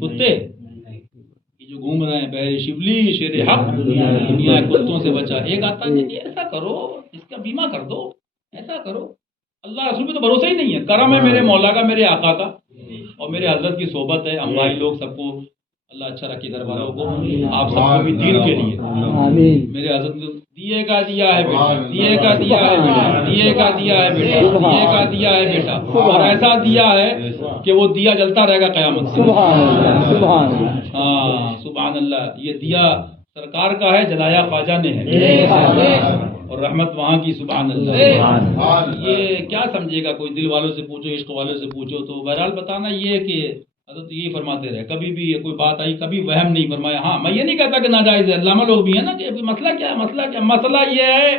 کتے یہ جو گھوم رہے ہیں. بحر شبلی شیر حق دنیا کتوں سے بچا. ایک آتا ہے کہ ایسا کرو، اس کا بیمہ کر دو، ایسا کرو. اللہ رسول پہ تو بھروسہ ہی نہیں ہے. کرم ہے میرے مولا کا، میرے آقا کا، اور میرے حضرت کی صحبت ہے. ہم بھائی لوگ سب کو اللہ اچھا رکھے گھر والوں کو، آپ سب کو بھی دین کے لیے. آمین. میرے حضرت نے دیے کا دیا ہے بیٹا، دیے کا دیا ہے بیٹا، دیے کا دیا ہے بیٹا، دیے کا دیا ہے بیٹا. اور ایسا دیا ہے کہ وہ دیا جلتا رہے گا قیامت سے. سبحان اللہ، سبحان اللہ. ہاں سبحان اللہ. یہ دیا سرکار کا ہے، جلایا خواجہ نے ہے، اور رحمت وہاں کی. سبحان اللہ. یہ کیا سمجھے گا کوئی؟ دل والوں سے پوچھو، عشق والوں سے پوچھو. تو بہرحال بتانا یہ کہ حضرت یہی فرماتے رہے، کبھی بھی کوئی بات آئی کبھی وہم نہیں فرمایا. ہاں میں یہ نہیں کہتا کہ ناجائز ہے، علامہ لوگ بھی ہیں نا کہ مسئلہ کیا ہے. مسئلہ یہ ہے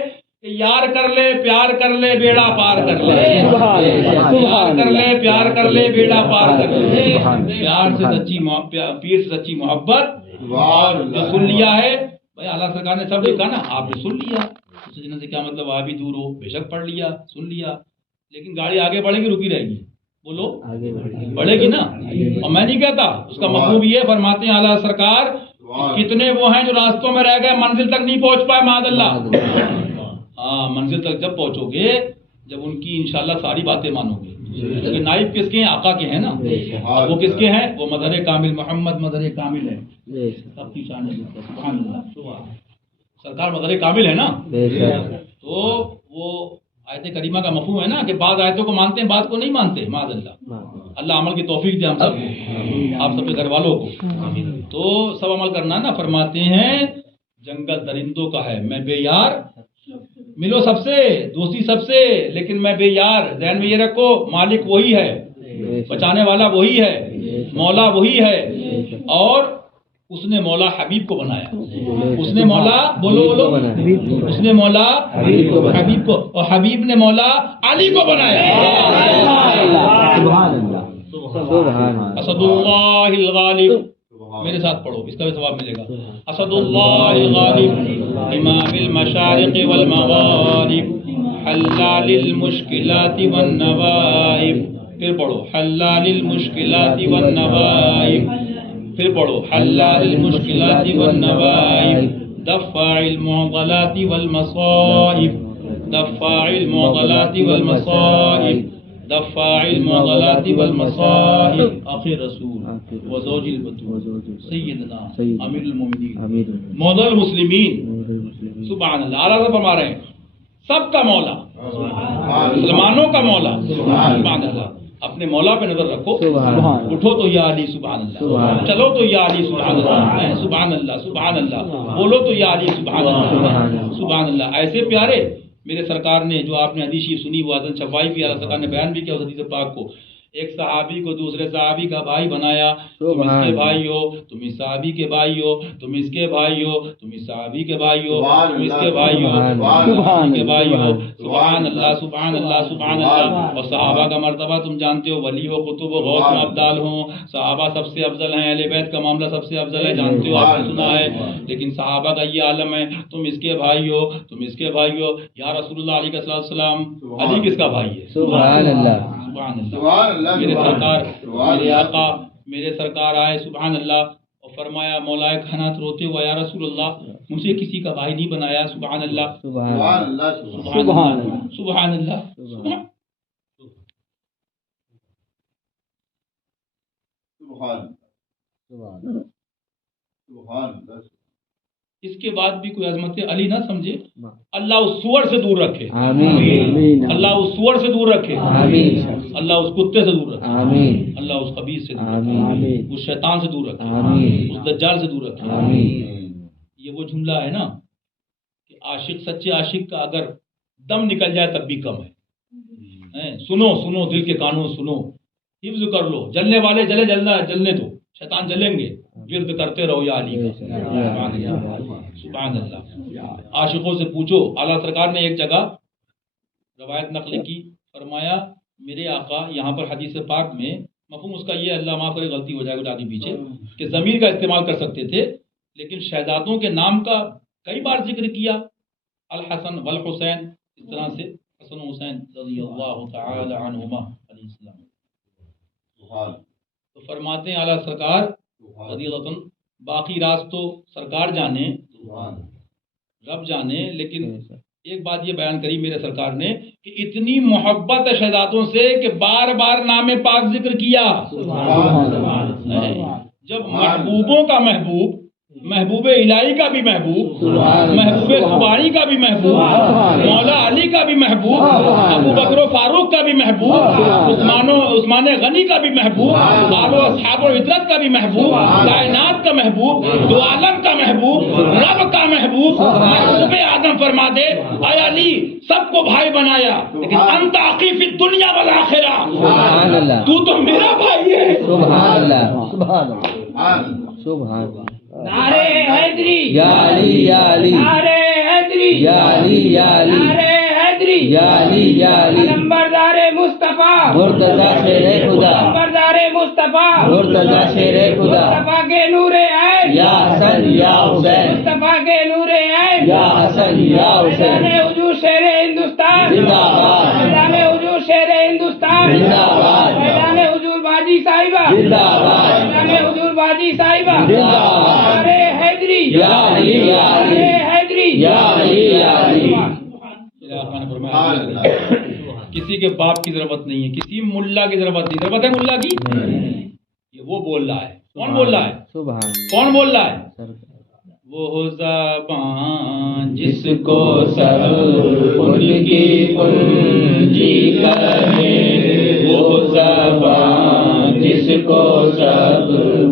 کہ یار کر لے پیار کر لے بیڑا پار کر لے، سبحان اللہ، یار کر لے پیار کر لے بیڑا پار کر لے، سبحان اللہ، پیار سے سچی پیر سے سچی محبت، اور جو سن لیا ہے بھائی اعلیٰ سرکار نے سب لکھا نا، آپ نے سن لیا، سننے سے کیا مطلب آپ بھی دور ہو، بے شک پڑھ لیا سن لیا، لیکن گاڑی آگے بڑھے گی رکی رہے گی، بولو آگے بڑھیں۔ بڑھے گی نا، اور میں نہیں کہتا، اس کا مطلب یہ فرماتے ہیں اعلیٰ سرکار کتنے وہ ہیں جو راستوں میں رہ گئے منزل تک نہیں پہنچ پائے معاذ اللہ، ہاں منزل تک جب پہنچو گے جب ان کی انشاءاللہ ساری باتیں مانو گے، اس کے نائب کس کے ہیں؟ آقا کے ہیں نا، وہ کس کے ہیں؟ وہ مظہر کامل محمد مظہر کامل ہے، بے سب کی شان ہے، سبحان اللہ، سرکار مظہر کامل ہے نا، شک، تو وہ آیت کریمہ کا مفہوم ہے نا کہ بعض آیتوں کو مانتے ہیں بعض کو نہیں مانتے، معاذ اللہ، اللہ عمل کی توفیق دے ہم سب کو، آپ سب کے گھر والوں کو، تو سب عمل کرنا ہے نا۔ فرماتے ہیں جنگل درندوں کا ہے، میں بے یار، ملو سب سے دوستی سب سے لیکن میں بے یار، ذہن میں یہ رکھو مالک وہی ہے، بچانے والا وہی ہے، مولا وہی ہے، اور اس نے مولا حبیب کو بنایا، اس نے مولا بولو بولو، اس نے مولا حبیب کو، اور حبیب نے مولا علی کو بنایا، سبحان اللہ، سبحان اللہ، اسد اللہ الغالب، میرے ساتھ پڑھو اس کا بھی ثواب ملے گا، اسد اللہ الغالب امام المشارق والمغارب حلال المشکلات والنوائب، پھر پڑھو حلال المشکلات والنوائب، پھر پڑھو حلال المشکلات والنوائب، دفاع المعضلات والمصائب، دفاع المعضلات والمصائب، دفاع المعضلات والمصائب، آخر رسول وزوج البتول سیدنا امیر المومنین مولا المسلمین، سبحان اللہ، اعلیٰ سے فرما رہے ہیں سب کا مولا، مسلمانوں کا مولا، سبحان اللہ، اپنے مولا پہ نظر رکھو، اٹھو تو یا علی سبحان اللہ، چلو تو یا علی سبحان اللہ، سبحان اللہ سبحان اللہ، بولو تو یا علی سبحان اللہ، سبحان اللہ، ایسے پیارے میرے سرکار نے جو آپ نے حدیث شریف سنی وہ حسن شفائی بھی اعلیٰ سرکار نے بیان بھی کیا اس حدیث پاک کو، ایک صحابی کو دوسرے صحابی کا بھائی بنایا، تم اس کے بھائی ہو، تم اس صحابی کے بھائی ہو، تم اس کے بھائی ہو، تم اس صحابی کے بھائی ہو، تم اس کے بھائی ہو، تم کے بھائی ہو، سبحان اللہ سبحان اللہ سبحان اللہ، اور صحابہ کا مرتبہ تم جانتے ہو، ولی ہو قطب و غوث و ابدال ہوں، صحابہ سب سے افضل ہیں، اہل بیت کا معاملہ سب سے افضل ہے، جانتے ہو آپ نے سنا ہے، لیکن صحابہ کا یہ عالم ہے، تم اس کے بھائی ہو، تم اس کے بھائی ہو، یا رسول اللہ علیہ السلام، علی کس کا بھائی ہے؟ سبحان اللہ، سبحان اللہ، میرے سرکار میرے آقا میرے سرکار آئے سبحان اللہ اور فرمایا مولا کائنات روتے ہوا یا رسول اللہ مجھے کسی کا بھائی نہیں بنایا، سبحان اللہ سبحان اللہ، سبحان اللہ سبحان اللہ سبحان اللہ، اس کے بعد بھی کوئی عظمت علی نہ سمجھے، اللہ اس سور سے دور رکھے، آمین، اللہ اس سور سے دور رکھے، آمین، اللہ اس کتے سے دور رکھے، آمین، اللہ اس خبیث سے دور رکھے، آمین، اس شیطان سے دور رکھے، آمین، اس دجال سے دور رکھے۔ آمین، یہ وہ جملہ ہے نا کہ عاشق سچے عاشق کا اگر دم نکل جائے تب بھی کم ہے، سنو سنو دل کے کانوں سنو، حفظ کر لو، جلنے والے جلنے دو، شیطان جلیں گے، ورد کرتے رہو یا علی کا، سبحان اللہ۔ عاشقوں سے پوچھو، اعلیٰ سرکار نے ایک جگہ روایت نقل کی، فرمایا میرے آقا یہاں پر حدیث پاک میں مفہوم اس کا یہ، اللہ معاف کرے غلطی ہو جائے گا آدھی پیچھے، کہ ضمیر کا استعمال کر سکتے تھے، لیکن شہزادوں کے نام کا کئی بار ذکر کیا، الحسن والحسین، اس طرح سے حسن و حسین رضی اللہ تعالی عنہما علیہ السلام، تو فرماتے ہیں اعلیٰ سرکار رضی اللہ عنہ باقی راز تو سرکار جانے رب جانے، لیکن ایک بات یہ بیان کری میرے سرکار نے کہ اتنی محبت ہے شہزادوں سے کہ بار بار نام پاک ذکر کیا، جب محبوبوں کا محبوب، محبوب الہی کا بھی محبوب، محبوب سبحانی کا بھی محبوب، مولا علی کا بھی محبوب، ابو بکر و فاروق کا بھی محبوب، عثمان غنی کا بھی محبوب، آل و اصحاب و عطرت کا بھی محبوب، کائنات کا محبوب، دو عالم کا محبوب، رب کا محبوب، محبوب آدم فرما دے اے علی سب کو بھائی بنایا، لیکن انت اخی فی الدنیا والآخرہ، سبحان اللہ، تو تو میرا بھائی ہے، سبحان اللہ، سبحان اللہ، سبحان اللہ، نعرے حیدری، یا علی، یا علی، نعرے حیدری یا علی یا علی نعرہ حیدری یا علی یا علی نمبردار مصطفیٰ مرتضی شیر خدا نمبردار مصطفیٰ مرتضی شیر خدا مصطفیٰ کے نور عین یا حسن یا حسین مصطفیٰ کے نور عین یا حسن یا میدان حسین حضور شیر ہندوستان زندہ آباد میدان حضور شیر ہندوستان زندہ آباد میدان حضور باجی صاحبہ زندہ آباد میدان حضور باجی صاحبہ زندہ آباد نعرہ حیدری یا علی یا علی نعرہ حیدری یا علی یا علی میرے آقا نے فرمایا کسی کے باپ کی ضرورت نہیں ہے، کسی ملا کی ضرورت نہیں، ضرورت ہے ملا کی؟ یہ وہ بول رہا ہے، کون بول رہا ہے؟ سبحان کون بول رہا ہے؟ وہ زبان جس کو سب ان کی کنجی کرے وہ زبان جس کو سب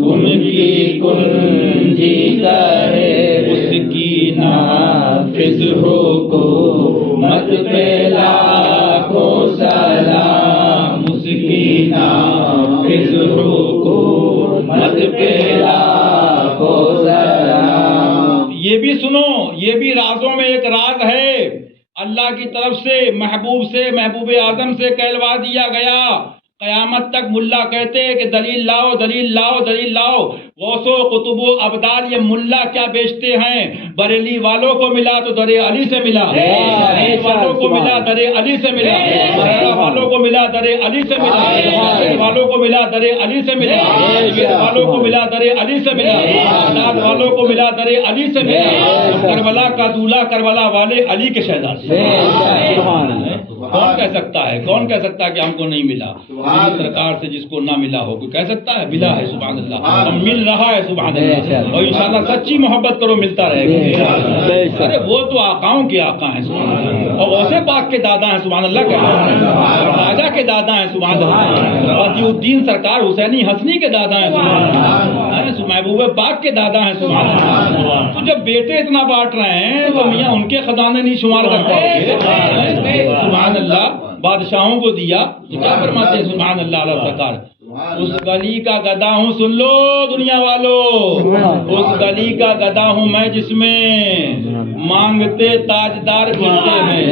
ان کی کنجی کرے اس کی نافذ حکومت پہ لاکھوں سلام اس کی نافذ حکومت پہ لاکھوں سلام یہ بھی سنو، یہ بھی رازوں میں ایک راز ہے، اللہ کی طرف سے محبوب اعظم سے کہلوا دیا گیا، قیامت تک ملا کہتے ہیں کہ دلیل لاؤ دلیل لاؤ دلیل لاؤ، غوث و قطب و ابدال یہ ملا کیا بیچتے ہیں؟ بریلی والوں کو ملا تو در علی سے ملا، والوں کو ملا در علی سے ملا، مرحبا والوں کو ملا در علی سے ملا، والوں کو ملا در علی سے ملا، والوں کو ملا در علی سے ملا، بغداد والوں کو ملا در علی سے ملا، کربلا کا دولہا کربلا والے علی کے شہزادے۔ کون کہہ سکتا ہے، کون کہہ سکتا ہے کہ ہم کو نہیں ملا؟ سرکار سے جس کو نہ ملا ہو کوئی کہہ سکتا ہے؟ ملا ہے سبحان اللہ، اور مل رہا ہے سبحان اللہ، اور انشاءاللہ سچی محبت کرو ملتا رہے گا۔ ارے وہ تو آقاؤں کے آقا ہیں سبحان اللہ، اور غوث پاک کے دادا ہیں سبحان اللہ، راجا کے دادا ہیں سبحان اللہ، ولی الدین سرکار حسینی حسنی کے دادا ہیں سبحان اللہ، محبوب پاک کے دادا ہیں سبحان اللہ۔ تو جب بیٹے اتنا بانٹ رہے ہیں تو میاں ان کے خزانے نہیں شمار کرتے سبحان اللہ، بادشاہوں کو دیا تو کیا فرماتے ہیں سبحان اللہ علیہ سرکار؟ اس گلی کا گدا ہوں، سن لو دنیا والو، اس گلی کا گدا ہوں میں جس میں مانگتے تاجدار پھرتے ہیں۔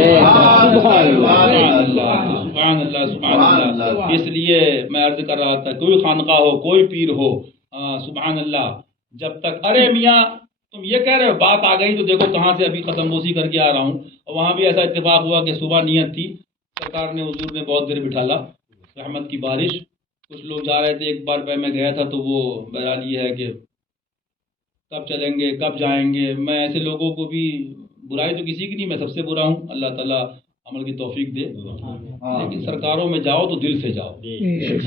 سبحان اللہ سبحان اللہ۔ اس لیے میں عرض کر رہا تھا، کوئی خانقاہ ہو کوئی پیر ہو، سبحان اللہ، جب تک ارے میاں تم یہ کہہ رہے ہو بات آ گئی تو دیکھو کہاں سے ابھی ختم بوسی کر کے آ رہا ہوں، اور وہاں بھی ایسا اتفاق ہوا کہ صبح نیت تھی، سرکار نے حضور نے بہت دیر بٹھالا، رحمت کی بارش، کچھ لوگ جا رہے تھے، ایک بار پہ میں گیا تھا تو وہ بہرحال یہ ہے کہ کب چلیں گے کب جائیں گے، میں ایسے لوگوں کو بھی، برائی تو کسی کی نہیں، میں سب سے برا ہوں، اللہ تعالیٰ عمل کی توفیق دے، لیکن سرکاروں میں جاؤ تو دل سے جاؤ،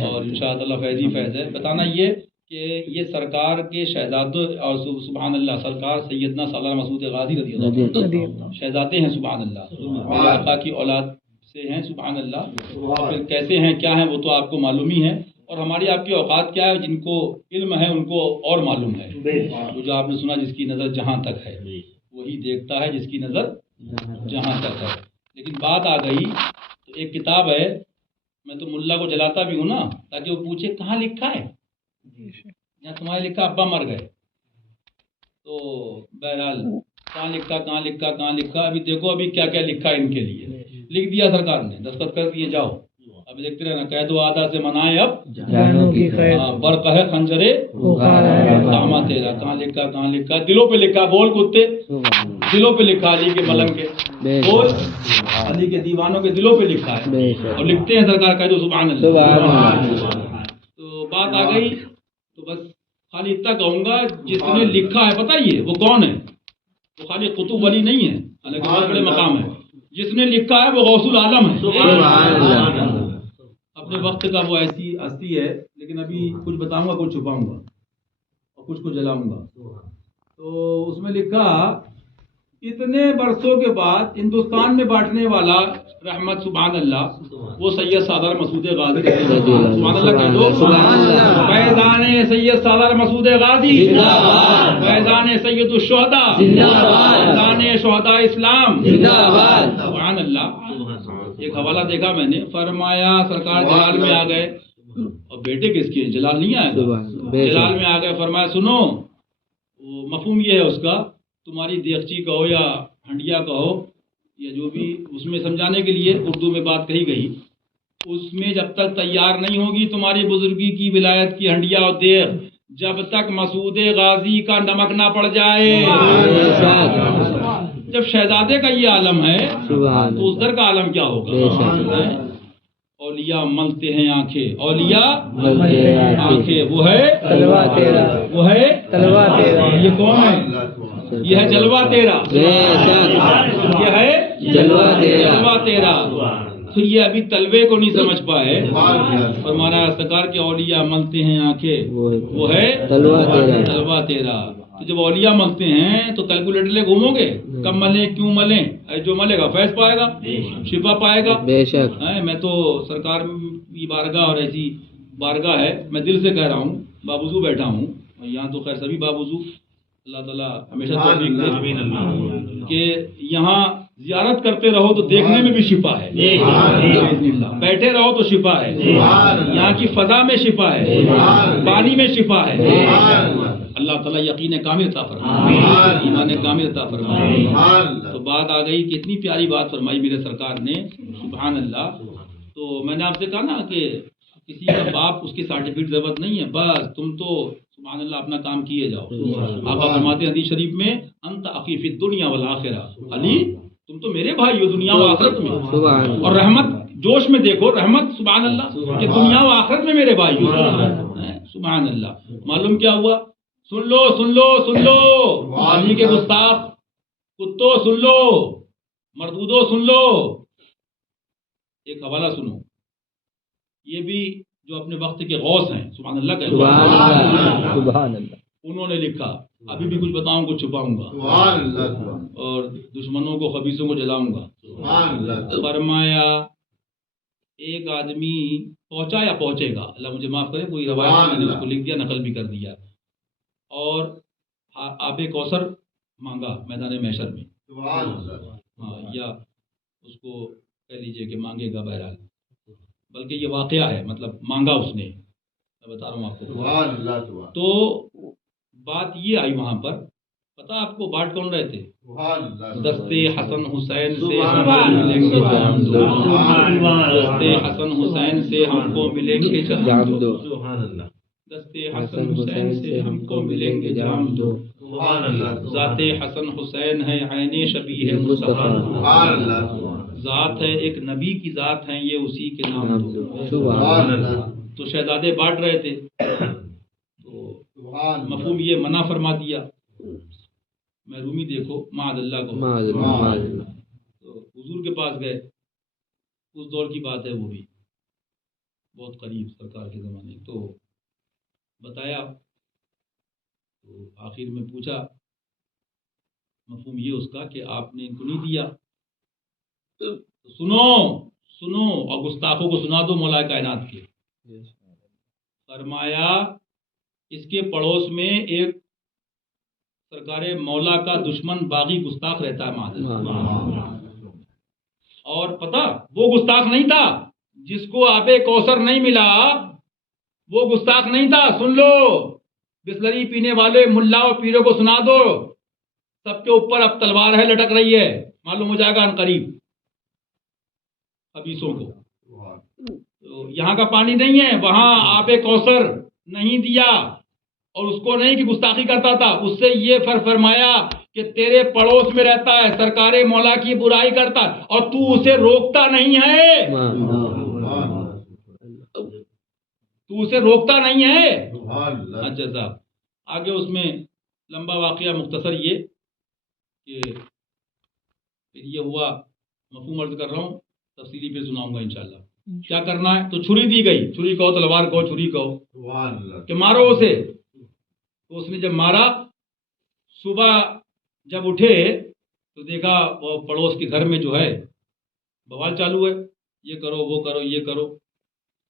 اور انشاءاللہ فیض ہی فیض ہے۔ بتانا یہ کہ یہ سرکار کے شہزادوں اور سبحان اللہ سرکار سیدنا سالار مسعود غازی رضی اللہ عنہ شہزادے ہیں سبحان اللہ، میرے آقا کی اولاد سے ہیں سبحان اللہ، اور پھر کیسے ہیں کیا ہیں وہ تو آپ کو معلوم ہی ہے، اور ہماری آپ کی اوقات کیا ہے، جن کو علم ہے ان کو اور معلوم ہے، وہ جو آپ نے سنا جس کی نظر جہاں تک ہے وہی دیکھتا ہے جس کی نظر جہاں تک ہے۔ لیکن بات آ گئی تو ایک کتاب ہے، میں تو ملا کو جلاتا بھی ہوں نا تاکہ وہ پوچھے کہاں لکھا ہے، یہاں تمہارے لکھا ابا مر گئے، تو بہرحال کہاں لکھا کہاں لکھا کہاں لکھا، ابھی دیکھو ابھی کیا کیا لکھا ہے ان کے لیے، لکھ دیا سرکار نے، دستخط کر دیے، جاؤ ابھی دیکھتے رہنا، کہہ دو آدھا سے منائے اب جانوں کی خیر برق ہے خنجرے دامہ تیرا، کہاں لکھا دلوں پہ لکھا، بول کتے دلوں پہ لکھا، علی کے ملنگ کے بول، علی کے دیوانوں کے دلوں پہ لکھا ہے، اور لکھتے ہیں سرکار، کہہ دو سبحان اللہ۔ تو بات آ گئی تو بس خالی اتنا کہوں گا، جس نے لکھا ہے پتہ ہی ہے وہ کون ہے، وہ خالی قطب ولی نہیں ہے، حالانکہ بہت بڑے مقام ہے، جس نے لکھا ہے وہ غوث العالم ہے، اپنے وقت کا وہ ایسی ہستی ہے، لیکن ابھی کچھ بتاؤں گا کچھ چھپاؤں گا اور کچھ کو جلاؤں گا۔ تو اس میں لکھا اتنے برسوں کے بعد ہندوستان میں بانٹنے والا رحمت سبحان اللہ وہ سید سالار مسعود غازی سبحان اللہ کہہ دو، فیضان سید سالار مسعود غازی، فیضان سید الشہداء، فیضان شہداء اسلام، سبحان اللہ۔ ایک حوالہ دیکھا میں نے، فرمایا سرکار جلال میں آ گئے، اور بیٹے کس کے جلال نہیں آئے، جلال میں آ گئے، فرمایا سنو، مفہوم یہ ہے اس کا، تمہاری دیگچی کہو یا ہنڈیا کہو یا جو بھی اس میں سمجھانے کے لیے اردو میں بات کہی گئی، اس میں جب تک تیار نہیں ہوگی تمہاری بزرگی کی ولایت کی ہنڈیا اور دیگ، جب تک مسعود غازی کا نمک نہ پڑ جائے۔ جب شہزادے کا یہ عالم ہے تو اس در کا عالم کیا ہوگا؟ اولیاء ملتے ہیں آنکھیں، اولیاء آنکھیں، وہ ہے تلوا تیرا، وہ ہے تلوا تیرا، یہ کون ہے؟ یہ ہے جلوہ تیرا، یہ ہے جلوہ تیرا، جلوہ تیرا۔ تو یہ ابھی تلوے کو نہیں سمجھ پائے، فرمانا سرکار کے اولیاء ملتے ہیں آنکھیں، وہ ہے تلوا تیرا، تلوہ تیرا۔ تو جب اولیاء ملتے ہیں تو کیلکولیٹر لے گھومو گے، کب ملیں کیوں ملیں، جو ملے گا فیض پائے گا، شفا پائے گا۔ بے شک، میں تو سرکار کی بارگاہ اور ایسی بارگاہ ہے، میں دل سے کہہ رہا ہوں، بابوزو بیٹھا ہوں یہاں، تو خیر سبھی بابوزو، اللہ تعالیٰ ہمیشہ توفیق دے کہ یہاں زیارت کرتے رہو تو دیکھنے میں بھی شفا ہے، بیٹھے رہو تو شفا ہے، یہاں کی فضا میں شفا ہے، پانی میں شفا ہے۔ اللہ تعالیٰ یقین کامل عطا فرمائے، ایمان کامل عطا فرمائے۔ تو بات آ گئی کہ اتنی پیاری بات فرمائی میرے سرکار نے، سبحان اللہ۔ تو میں نے آپ سے کہا نا کہ کسی کا باپ اس کی سرٹیفکیٹ ضرورت نہیں ہے، بس تم تو سبحان اللہ اپنا کام کیے جاؤ۔ آقا فرماتے ہیں حدیث شریف میں، انت اخی فی الدنیا والآخرہ، علی تم تو میرے بھائی ہو دنیا و آخرت میں، اور رحمت جوش میں دیکھو، رحمت سبحان اللہ کہ دنیا و آخرت میں میرے بھائی ہو، سبحان اللہ۔ معلوم کیا ہوا؟ سن لو سن لو سن لو، علی کے گستاخ کتو سن لو، مردودو سن لو۔ ایک حوالہ سنو، یہ بھی جو اپنے وقت کے غوث ہیں، سبحان اللہ کہتے ہیں، سبحان اللہ، انہوں نے لکھا، ابھی بھی کچھ بتاؤں کچھ چھپاؤں گا، اور دشمنوں کو خبیثوں کو جلاؤں گا۔ فرمایا ایک آدمی پہنچا یا پہنچے گا، اللہ مجھے معاف کرے، کوئی روایت میں نے اس کو لکھ دیا، نقل بھی کر دیا، اور آب کوثر مانگا میدان محشر میں، ہاں، یا اس کو کہہ لیجئے کہ مانگے گا، بہرحال بلکہ یہ واقعہ ہے، مطلب مانگا اس نے، میں بتا رہا ہوں آپ کو۔ تو بات یہ آئی وہاں پر، پتا آپ کو بات کون رہے تھے؟ دستے حسن حسین سے ہم کو ملیں گے جام دو، دستے حسن حسین سے ہم کو ملیں گے جام دو، دستے حسن حسین سے ہم کو ملیں گے جام دو، ذات حسن حسین ہے عین شبیہ مصطفیٰ، ذات ہے ایک نبی کی ذات ہے، یہ اسی کے نام دو۔ تو شہزادے بانٹ رہے تھے، تو مفہوم یہ منع فرما دیا، میں رومی دیکھو معاذ اللہ کو، تو حضور کے پاس گئے، اس دور کی بات ہے، وہ بھی بہت قریب سرکار کے زمانے، تو بتایا، تو آخر میں پوچھا، مفہوم یہ اس کا کہ آپ نے ان کو نہیں دیا، تو سنو سنو اور گستاخوں کو سنا دو مولا کائنات کے۔ فرمایا اس کے پڑوس میں ایک سرکار مولا کا دشمن باغی گستاخ رہتا ہے معاذ، اور پتہ وہ گستاخ نہیں تھا جس کو آب کوثر نہیں ملا، وہ گستاخ نہیں تھا، سن لو، بسلری پینے والے ملا اور پیروں کو سنا دو، سب کے اوپر اب تلوار ہے لٹک رہی ہے، معلوم ہو جائے گا ان قریب خبیثوں کو۔ تو یہاں کا پانی نہیں ہے، وہاں آب کوثر نہیں دیا، اور اس کو نہیں کہ گستاخی کرتا تھا، اس سے یہ فرمایا کہ تیرے پڑوس میں رہتا ہے، سرکار مولا کی برائی کرتا ہے، اور تو اسے روکتا نہیں ہے، تو اسے روکتا نہیں ہے۔ اچھا صاحب، آگے اس میں لمبا واقعہ، مختصر یہ کہ پھر یہ ہوا، مفہوم عرض کر رہا ہوں، تفصیلی پہ سناؤں گا انشاءاللہ۔ کیا کرنا ہے؟ تو چھری دی گئی، چھری کہو تلوار کہو چھری کہو، کہ مارو اسے۔ تو اس نے جب مارا، صبح جب اٹھے تو دیکھا وہ پڑوس کے گھر میں جو ہے بوال چالو ہے، یہ کرو وہ کرو یہ کرو۔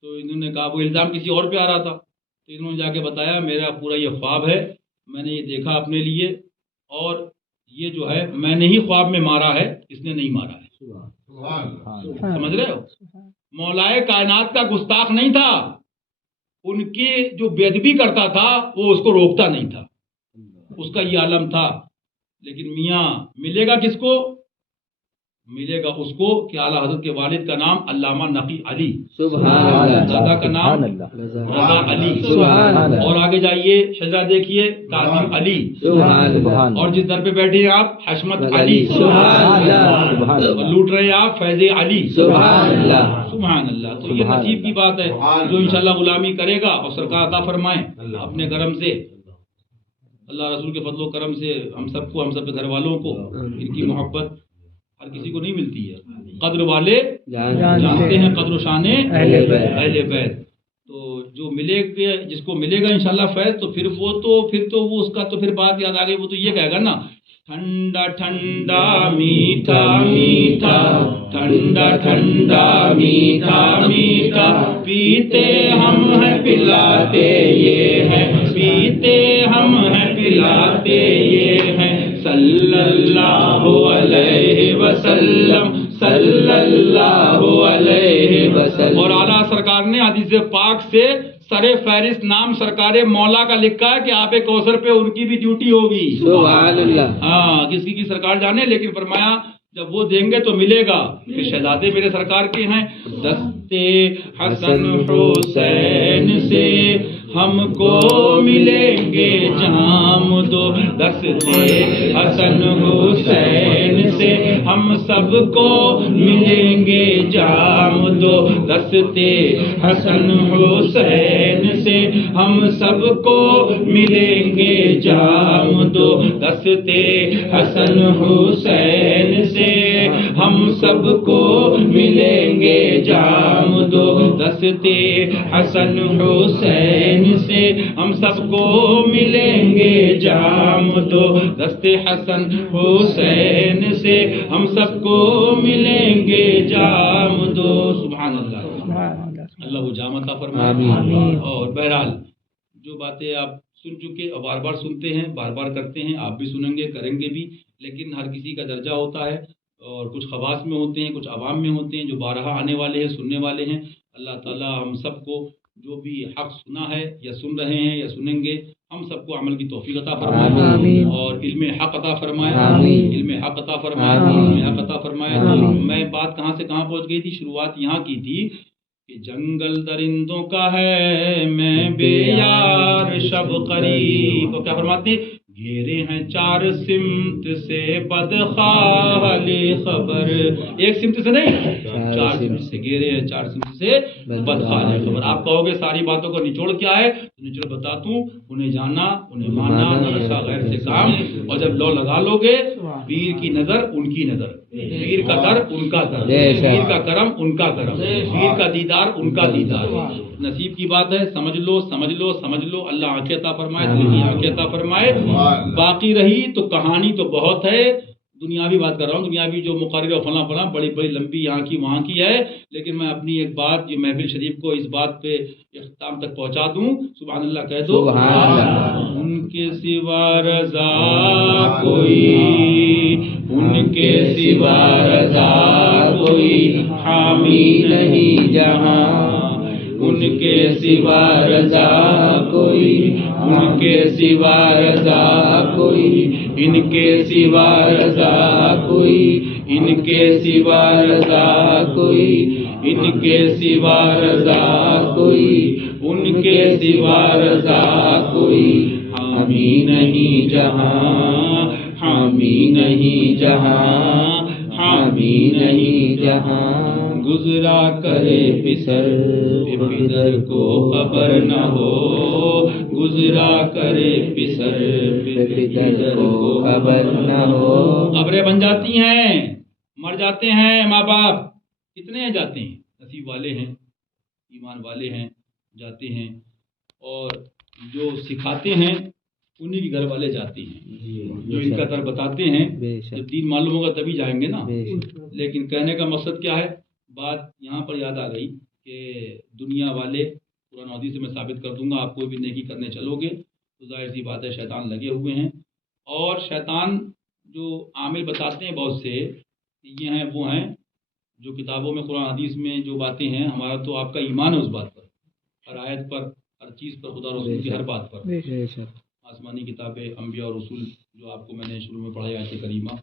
تو انہوں نے کہا، وہ الزام کسی اور پہ آ رہا تھا، تو انہوں نے جا کے بتایا میرا پورا یہ خواب ہے، میں نے یہ دیکھا اپنے لیے، اور یہ جو ہے میں نے ہی خواب میں مارا ہے، اس نے نہیں مارا ہے۔ سمجھ رہے ہو؟ مولائے کائنات کا گستاخ نہیں تھا، ان کی جو بے ادبی کرتا تھا وہ اس کو روکتا نہیں تھا، اس کا یہ عالم تھا لیکن میاں ملے گا کس کو؟ ملے گا اس کو کہ اعلیٰ حضرت کے والد کا نام علامہ نقی علی، سبحان اللہ، دادا کا نام رضا علی، سبحان اللہ، اور آگے جائیے شجرہ دیکھیے قاسم علی، سبحان اللہ، اور جس در پہ بیٹھے ہیں آپ حشمت علی، سبحان اللہ، سبحان اور اللہ، لوٹ رہے ہیں آپ فیض علی، سبحان اللہ، سبحان اللہ۔ تو یہ نصیب کی بات ہے، جو انشاءاللہ غلامی کرے گا اور سرکار عطا فرمائیں اپنے کرم سے، اللہ رسول کے فضل و کرم سے ہم سب کو، ہم سب کے گھر والوں کو، ان کی محبت ہر کسی کو نہیں ملتی ہے۔ قدر والے جانتے ہیں قدر و شان اہل بیت۔ تو جو ملے گا، جس کو ملے گا انشاءاللہ فیض، تو پھر وہ اس کا تو پھر بات یاد آ گئی، وہ تو یہ کہے گا نا، ٹھنڈا ٹھنڈا میٹھا میٹھا، ٹھنڈا ٹھنڈا میٹھا میٹھا، پیتے ہم ہیں پلاتے یہ ہیں، پیتے ہم ہیں پلاتے یہ ہیں، صلی اللہ علیہ وسلم، صلی اللہ علیہ وسلم۔ اور اعلیٰ سرکار نے حدیث پاک سے سر فہرست نام سرکار مولا کا لکھا ہے کہ آب کوثر پہ ان کی بھی ڈیوٹی ہوگی، سبحان اللہ، ہاں کسی کی سرکار جانے، لیکن فرمایا جب وہ دیں گے تو ملے گا۔ پھر شہزادے میرے سرکار کے ہیں، دستے حسن حسین سے ہم کو ملیں گے جام دو، دستے حسن حسین سے ہم سب کو ملیں گے جام دو، دستے حسن حسین سے ہم سب کو ملیں گے جام دو، دستے حسن حسین سے ہم سب کو ملیں گے جام دو، دستے حسن حسین سے ہم سب کو ملیں گے جام دو، دستے حسن حسین سے ہم سب کو ملیں گے جام دو۔ سبحان اللہ، اللہ وہ جام عطا فرمائے۔ اور بہرحال جو باتیں آپ سن چکے اور بار بار سنتے ہیں، بار بار کرتے ہیں، آپ بھی سنیں گے، کریں گے بھی، لیکن ہر کسی کا درجہ ہوتا ہے، اور کچھ خواص میں ہوتے ہیں، کچھ عوام میں ہوتے ہیں جو بارہا آنے والے ہیں، سننے والے ہیں۔ اللہ تعالیٰ ہم سب کو جو بھی حق سنا ہے یا سن رہے ہیں یا سنیں گے، ہم سب کو عمل کی توفیق عطا فرمائے اور علم حق عطا فرمائے، علم حق عطا فرمائے، علم حق عطا فرمائے۔ تو میں بات کہاں سے کہاں پہنچ گئی تھی؟ شروعات یہاں کی تھی کہ جنگل درندوں کا ہے میں بے یار شب قریب، تو کیا فرماتے ہیں؟ گھیرے ہیں چار سمت سے بدخواہ خبر، ایک سمت سے نہیں، چار سمت سے گھیرے ہیں، چار سمت سے بدخواہ خبر۔ آپ کہو گے ساری باتوں کا نچوڑ کیا ہے؟ نچوڑ بتاتا ہوں، انہیں جانا، انہیں مانا، نہ رسا غیر سے کام، اور جب لو لگا لو گے، پیر کی نظر ان کی نظر، پیر کا در ان کا در، پیر کا کرم ان کا کرم، پیر کا دیدار ان کا دیدار۔ نصیب کی بات ہے، سمجھ لو سمجھ لو سمجھ لو، اللہ آنکھیں عطا فرمائے، دل کی آنکھیں عطا فرمائے۔ باقی رہی تو کہانی تو بہت ہے، دنیاوی بات کر رہا ہوں، دنیاوی جو مقرر و فلاں فلاں بڑی بڑی لمبی یہاں کی وہاں کی ہے، لیکن میں اپنی ایک بات یہ محفل شریف کو اس بات پہ اختتام تک پہنچا دوں۔ سبحان اللہ کہہ دو، سبحان اللہ۔ ان کے سوا رضا کوئی، ان کے سوا رضا کوئی حامی نہیں جہاں، ان کے سوا رضا کوئی، ان کے سوا رضا کوئی، ان کے سوا رضا کوئی، ان کے سوا رضا کوئی، ان کے سوا رضا کوئی، ان کے سوا رضا کوئی حامی نہیں جہاں، حامی نہیں جہاں، حامی نہیں جہاں۔ گزرا کرے پسر پدر کو خبر نہ ہو، گزرا کرے پسر پدر کو خبر نہ ہو۔ قبریں بن جاتی ہیں، مر جاتے ہیں ماں باپ، کتنے جاتے ہیں؟ نصیب والے ہیں، ایمان والے ہیں، جاتے ہیں، اور جو سکھاتے ہیں انہیں کے گھر والے جاتے ہیں، جو ان کا در بتاتے ہیں۔ جب دین معلوم ہوگا تبھی جائیں گے نا۔ لیکن کہنے کا مقصد کیا ہے؟ بات یہاں پر یاد آ گئی کہ دنیا والے، قرآن حدیث سے میں ثابت کر دوں گا، آپ کوئی بھی نیکی کرنے چلو گے تو ظاہر سی بات ہے شیطان لگے ہوئے ہیں، اور شیطان جو عامل بتاتے ہیں بہت سے، یہ ہیں وہ ہیں جو کتابوں میں قرآن حدیث میں جو باتیں ہیں، ہمارا تو آپ کا ایمان ہے اس بات پر، ہر آیت پر، ہر چیز پر، خدا رسول کی ہر بات پر، آسمانی کتابیں، انبیاء اور رسول جو آپ کو میں نے شروع میں پڑھائی آیت کریمہ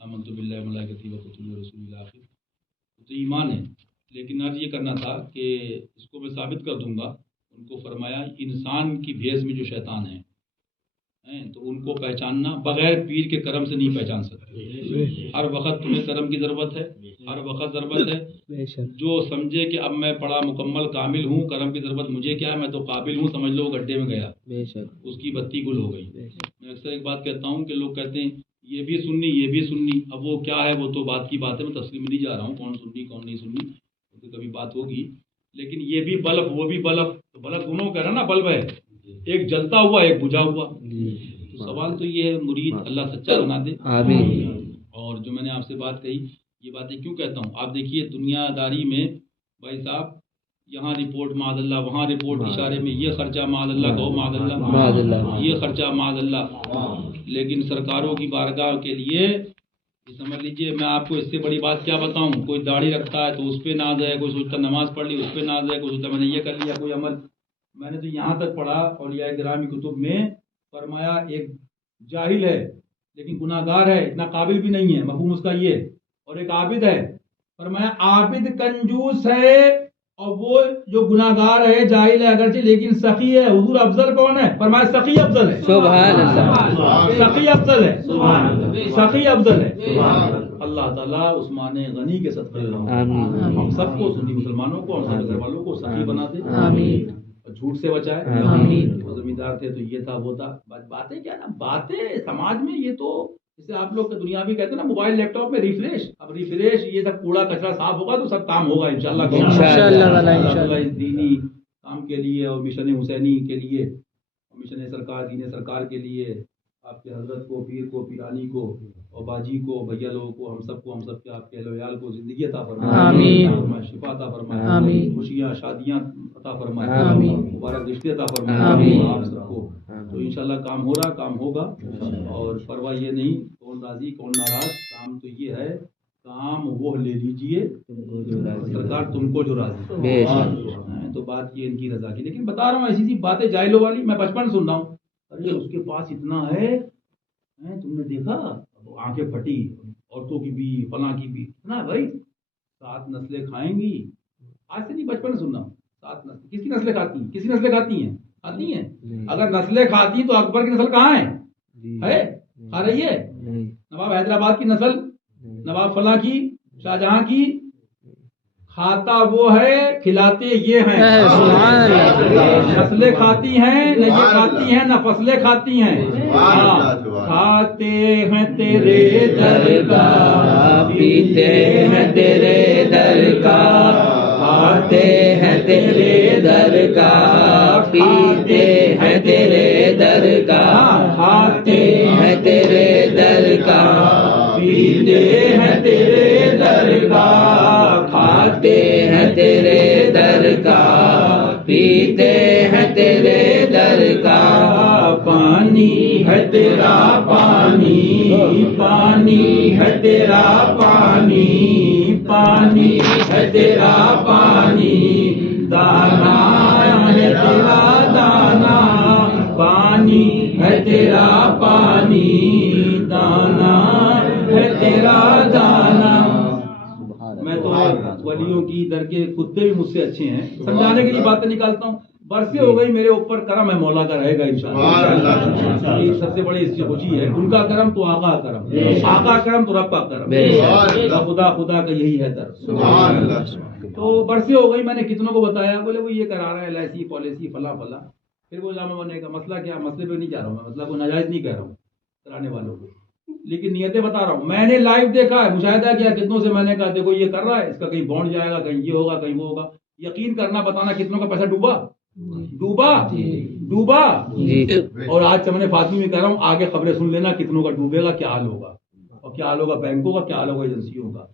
آمنت باللہ و ملائکتہ و کتبہ و رسولہ الی آخر، تو ایمان ہے. لیکن آج یہ کرنا تھا کہ اس کو میں ثابت کر دوں گا. ان کو فرمایا انسان کی بھیس میں جو شیطان ہیں تو ان کو پہچاننا بغیر پیر کے کرم سے نہیں پہچان سکتے. ہر وقت تمہیں کرم کی ضرورت ہے، ہر وقت ضرورت ہے. جو سمجھے کہ اب میں پڑھا مکمل کامل ہوں، کرم کی ضرورت مجھے کیا ہے، میں تو قابل ہوں، سمجھ لو وہ گڈھے میں گیا، اس کی بتی گل ہو گئی. میں اکثر ایک بات کہتا ہوں کہ لوگ کہتے ہیں یہ بھی سنی یہ بھی سنی. اب وہ کیا ہے وہ تو بات کی بات ہے، میں تفصیل میں نہیں جا رہا ہوں کون سنی کون نہیں سنی، تو کبھی بات ہوگی. لیکن یہ بھی بلب وہ بھی بلب، تو بلب دونوں کا نا بلب ہے، ایک جلتا ہوا ایک بجھا ہوا. تو سوال تو یہ ہے مرید اللہ سچا بنا دے. اور جو میں نے آپ سے بات کہی یہ باتیں کیوں کہتا ہوں، آپ دیکھیے دنیا داری میں بھائی صاحب یہاں رپورٹ معاذ اللہ، وہاں رپورٹ اشارے میں یہ خرچہ معاذ اللہ کہو معاذ اللہ، یہ خرچہ معاذ اللہ. لیکن سرکاروں کی بارگاہ کے لیے سمجھ لیجئے میں آپ کو اس سے بڑی بات کیا بتاؤں. کوئی داڑھی رکھتا ہے تو اس پہ ناز ہے، کوئی سوچتا نماز پڑھ لی اس پہ ناز ہے، کوئی سوچتا میں نے یہ کر لیا کوئی عمل. میں نے تو یہاں تک پڑھا اولیاء کرام کی کتب میں فرمایا ایک جاہل ہے لیکن گناہ گار ہے، اتنا قابل بھی نہیں ہے، مفہوم اس کا یہ. اور ایک عابد ہے، فرمایا عابد کنجوس ہے اور وہ جو گناہ گار ہے جاہل ہے اگرچہ لیکن سخی ہے. حضور افضل کون ہے؟ فرمایا سخی افضل ہے. سبحان اللہ. سخی افضل ہے. سخی افضل ہے. اللہ تعالیٰ عثمان غنی کے صدقے ہم سب کو سنی مسلمانوں کو اور ہمارے گھر والوں کو سخی بنا دے، جھوٹ سے بچائے. زمیندار تھے تو یہ تھا وہ تھا. باتیں کیا نا باتیں سماج میں یہ تو جسے آپ لوگ دنیا بھی کہتے ہیں نا موبائل لیپ ٹاپ میں ریفریش. اب ریفریش یہ سب کوڑا کچرا صاف ہوگا تو سب کام ہوگا انشاءاللہ. اس دینی کام کے لیے اور مشن حسینی کے لیے، مشن سرکار دین سرکار کے لیے آپ کے حضرت کو پیر کو پیرانی کو اور باجی کو بھیا لوگوں کو ہم سب کے آپ کے اہل و عیال کو زندگی عطا فرمائے، شفا عطا فرمائے، خوشیاں شادیاں عطا فرمائے، مبارک رشتے عطا فرمائے آپ سب کو. تو انشاءاللہ کام ہو رہا کام ہوگا اور پرواہ یہ نہیں کون راضی کون ناراض. کام تو یہ ہے کام وہ لے لیجئے سرکار تم کو جو راضی. تو بات یہ ان کی رضا کی. لیکن بتا رہا ہوں ایسی سی باتیں جاہلوں والی میں بچپن سن رہا ہوں. ارے اس کے پاس اتنا ہے تم نے دیکھا آنکھیں پھٹی عورتوں کی بھی فلاں کی بھی اتنا. بھائی 7 نسلیں کھائیں گی. آج سے نہیں بچپن سن رہا ہوں. 7 نسلیں کس کی نسلیں کھاتی ہیں؟ کسی نسلیں کھاتی ہیں؟ کھاتی ہیں. اگر نسلیں کھاتی تو اکبر کی نسل کہاں ہے؟ کھا رہی ہے. نواب حیدرآباد کی نسل، نواب فلاں کی، شاہجہاں کی، کھاتا وہ ہے کھلاتے یہ ہیں. فصلیں کھاتی ہیں نہ یہ کھاتی ہیں نہ فصلیں کھاتی ہیں. کھاتے ہیں تیرے در کا پیتے ہیں تیرے در کا، کھاتے ہیں تیرے در کا پیتے ہیں تیرے در کا، کھاتے ہیں تیرے در کا پیتے ہیں تیرے در کا، کھاتے ہیں تیرے در کا پیتے ہیں تیرے در کا. پانی ہے تیرا پانی، پانی ہے تیرا پانی، پانی ہے تیرا پانی، دانا ہے تیرا دانا، پانی ہے تیرا پانی، دانا ہے تیرا دانا. میں تو ولیوں کی در کے کتے بھی مجھ سے اچھے ہیں، سمجھانے کے لیے باتیں نکالتا ہوں. برسیں ہو گئی میرے اوپر، کرم ہے مولا کا رہے گا انشاءاللہ. یہ سب سے بڑی خوشی ہے. ان کا کرم تو آقا کا کرم، آقا کرم تو رب کا کرم، خدا کا یہی ہے در. تو برسیں ہو گئی میں نے کتنوں کو بتایا، بولے وہ یہ کرا رہا ہے LIC پالیسی فلاں فلاں. پھر وہ علامہ بنے کا مسئلہ کیا، مسئلے پہ نہیں جا رہا ہوں میں، مسئلہ کو ناجائز نہیں کہہ رہا ہوں کرانے والوں کو، لیکن نیتیں بتا رہا ہوں. میں نے لائیو دیکھا ہے، مشاہدہ کیا کتنوں سے. میں نے کہا دیکھو یہ کر رہا ہے، اس کا کہیں بانڈ جائے گا، کہیں یہ ہوگا کہیں وہ ہوگا. یقین کرنا بتانا کتنوں کا پیسہ ڈوبا. اور آج چمن فاطمی میں کہہ رہا ہوں آگے خبریں سن لینا کتنوں کا ڈوبے گا، کیا حال ہوگا، اور کیا حال ہوگا بینکوں کا، کیا حال ہوگا ایجنسیوں کا.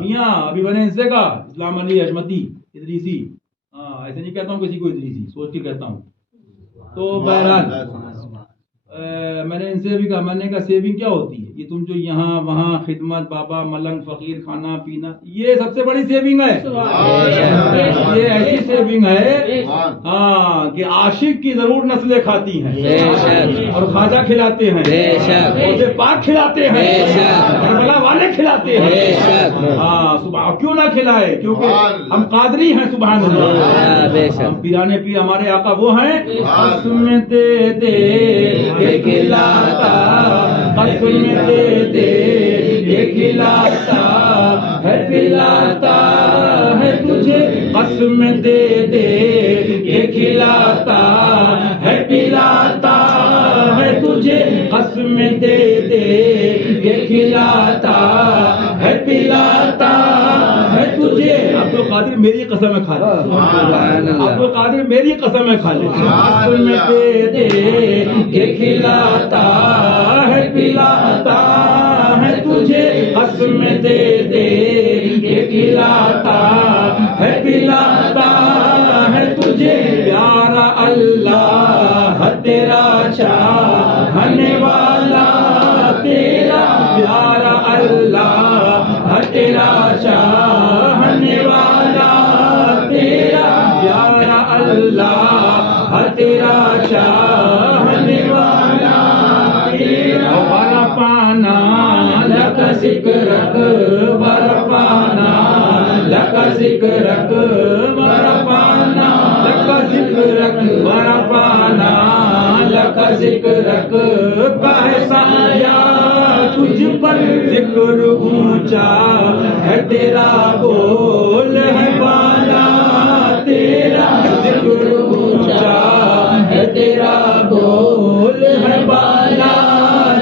میاں ابھی بنے ان سے کا اسلام علی حشمتی ادریسی، ایسے نہیں کہتا ہوں کسی کو ادریسی، سوچ کے کہتا ہوں. تو بہرحال میں نے ان سے بھی کہا، میں نے کہا سیونگ کیا ہوتی ہے؟ یہ تم جو یہاں وہاں خدمت، بابا ملنگ فقیر، کھانا پینا، یہ سب سے بڑی سیونگ ہے۔ یہ ایسی سیونگ ہے ہاں کہ عاشق کی ضرور نسلیں کھاتی ہیں اور خواجہ کھلاتے ہیں، روزے پاک کھلاتے ہیں، کربلا والے کھلاتے ہیں۔ ہاں صبح کیوں نہ کھلائے، کیونکہ ہم قادری ہیں۔ سبحان اللہ، ہم پیرانے پیر ہمارے آقا وہ ہیں، قسم دے دے کہ کھلاتا، قسم دے دے کہ کھلاتا ہے، پلاتا ہے تجھے، قسم دے دے کہ کھلاتا ہے، پلاتا ہے تجھے، قسم دے دے کہ کھلاتا ہے، پلاتا ہے تجھے۔ عبد القادر میری قسم ہے کھا لے، عبد القادر میری قسم ہے کھا لے، قسم دے دے کہ کھلاتا ہے، پلاتا ہے تجھے، قسم دے دے کہ کھلاتا ہے، پلاتا ہے تجھے۔ پیارا اللہ تیرا چاہنے والا، تیرا پیارا اللہ تیرا چاہنے والا، تیرا پیارا اللہ تیرا چاہنے والا، تیرا برپانا لک ذکرک، برپانا لک ذکرک، برپانا لک ذکرک، برپانا لک ذکرک، کیسا یا تجھ پر ذکر اونچا ہے، تیرا بول ہے بالا، تیرا ذکر اونچا ہے، تیرا بول ہے بالا،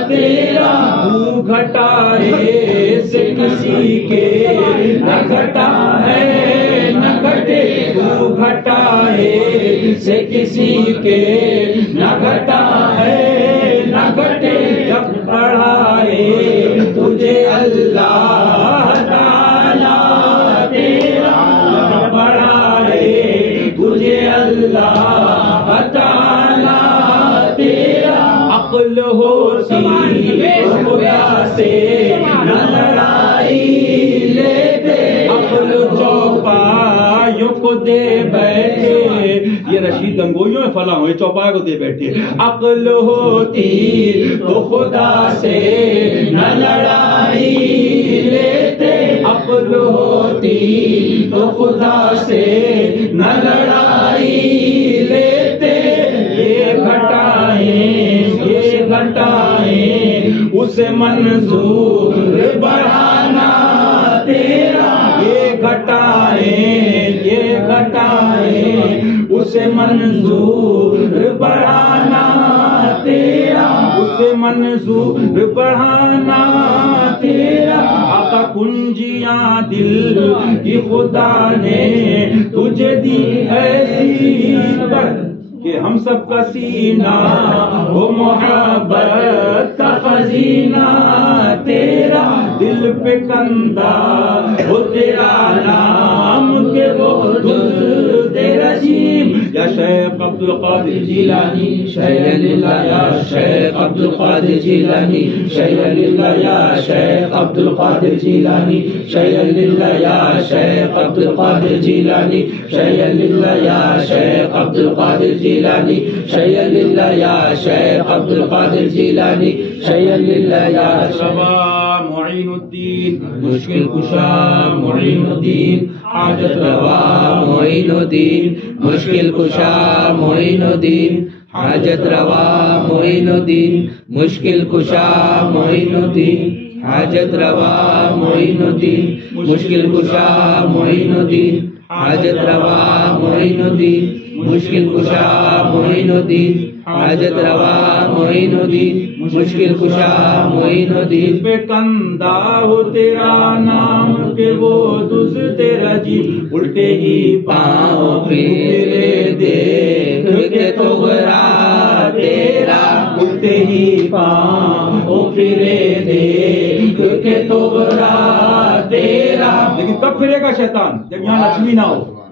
تیرا تو گھٹائے سے کسی کے نہ گھٹا ہے، نہ گھٹے، تو گھٹائے سے کسی کے نہ گھٹا ہے، نہ گھٹے، جب بڑھائے تجھے اللہ تعالیٰ تیرا، جب بڑھائے تجھے اللہ تعالیٰ تیرا، عقل ہوتی خدا سے نہ لڑائی لیتے، عقل چوپایوں کو دے بیٹھے، یہ رشید گنگوئیوں میں فلاں ہوئے، چوپایوں کو دے بیٹھے، عقل ہوتی تو خدا سے نہ لڑائی لیتے، عقل ہوتی تو خدا سے نہ لڑائی لیتے، یہ گھٹائیں، یہ گھٹائیں اسے منظور بڑھانا تیرا، یہ گھٹائیں، یہ گھٹائیں اسے منظور بڑھانا تیرا، اسے منظور بڑھانا تیرا، آقا کنجیاں دل کی خدا نے تجھے دی ایسی پر کہ ہم سب کا سینہ ہو محبت کا خزینہ تیرا، دل پہ کندہ ہو تیرا نام کہ وہ درد رجیم، یا شیخ عبد القادر جیلانی شیخ للہ، یا شیخ عبد القادر جیلانی شیخ للہ، یا شیخ عبد القادر جیلانی شیخ للہ، یا شیخ عبد القادر جیلانی شیخ للہ، یا شیخ عبد القادر جیلانی شیخ للہ، یا شیخ عبد القادر جیلانی شیخ للہ، یا شباب معین الدین، مشکل کشا معین الدین، حاجت روا معین الدین، مشکل کشا معین الدین، حاجت روا معین الدین، مشکل کشا معین الدین، حاجت روا معین الدین، مشکل کشا معین الدین، حاجت روا معین الدین، مشکل کشا معین الدین، حاجت روا معین الدین، مشکل کشا معین الدین، پہ کندہ ہو تیرا نام کہ وہ دز تیرا جی، الٹے ہی پاؤں پھیرے دیکھ کے توغرا تیرا، الٹے ہی پاؤں پھیرے دیکھ کے توغرا تیرا، لیکن کب پھرے گا شیطان؟ جب یہاں لکشمی نہ ہو،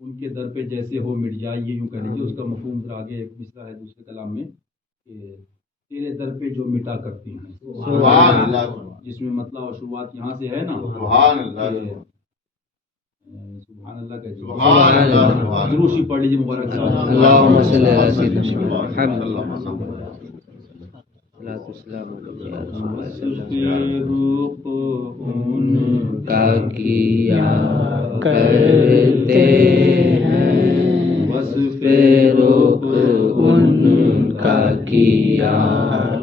ان کے در پہ جیسے ہو مٹ جائے، یہ یوں کہہ لیجیے. اس کا مفہوم ذرا آگے ایک مصرع ہے دوسرے کلام میں کہ تیرے در پہ جو مٹا کرتی ہیں. سبحان اللہ. جس میں مطلب اور شروعات یہاں سے ہے نا. سبحان اللہ. سبحان اللہ کہتے ہیں. سبحان اللہ. ضرور سی پڑھ لیجیے مبارک صاحب. اللہم صلی علی سیدنا محمد. صلاۃ والسلام ان کا کیا کرتے ہیں، وصف رخ ان کا کیا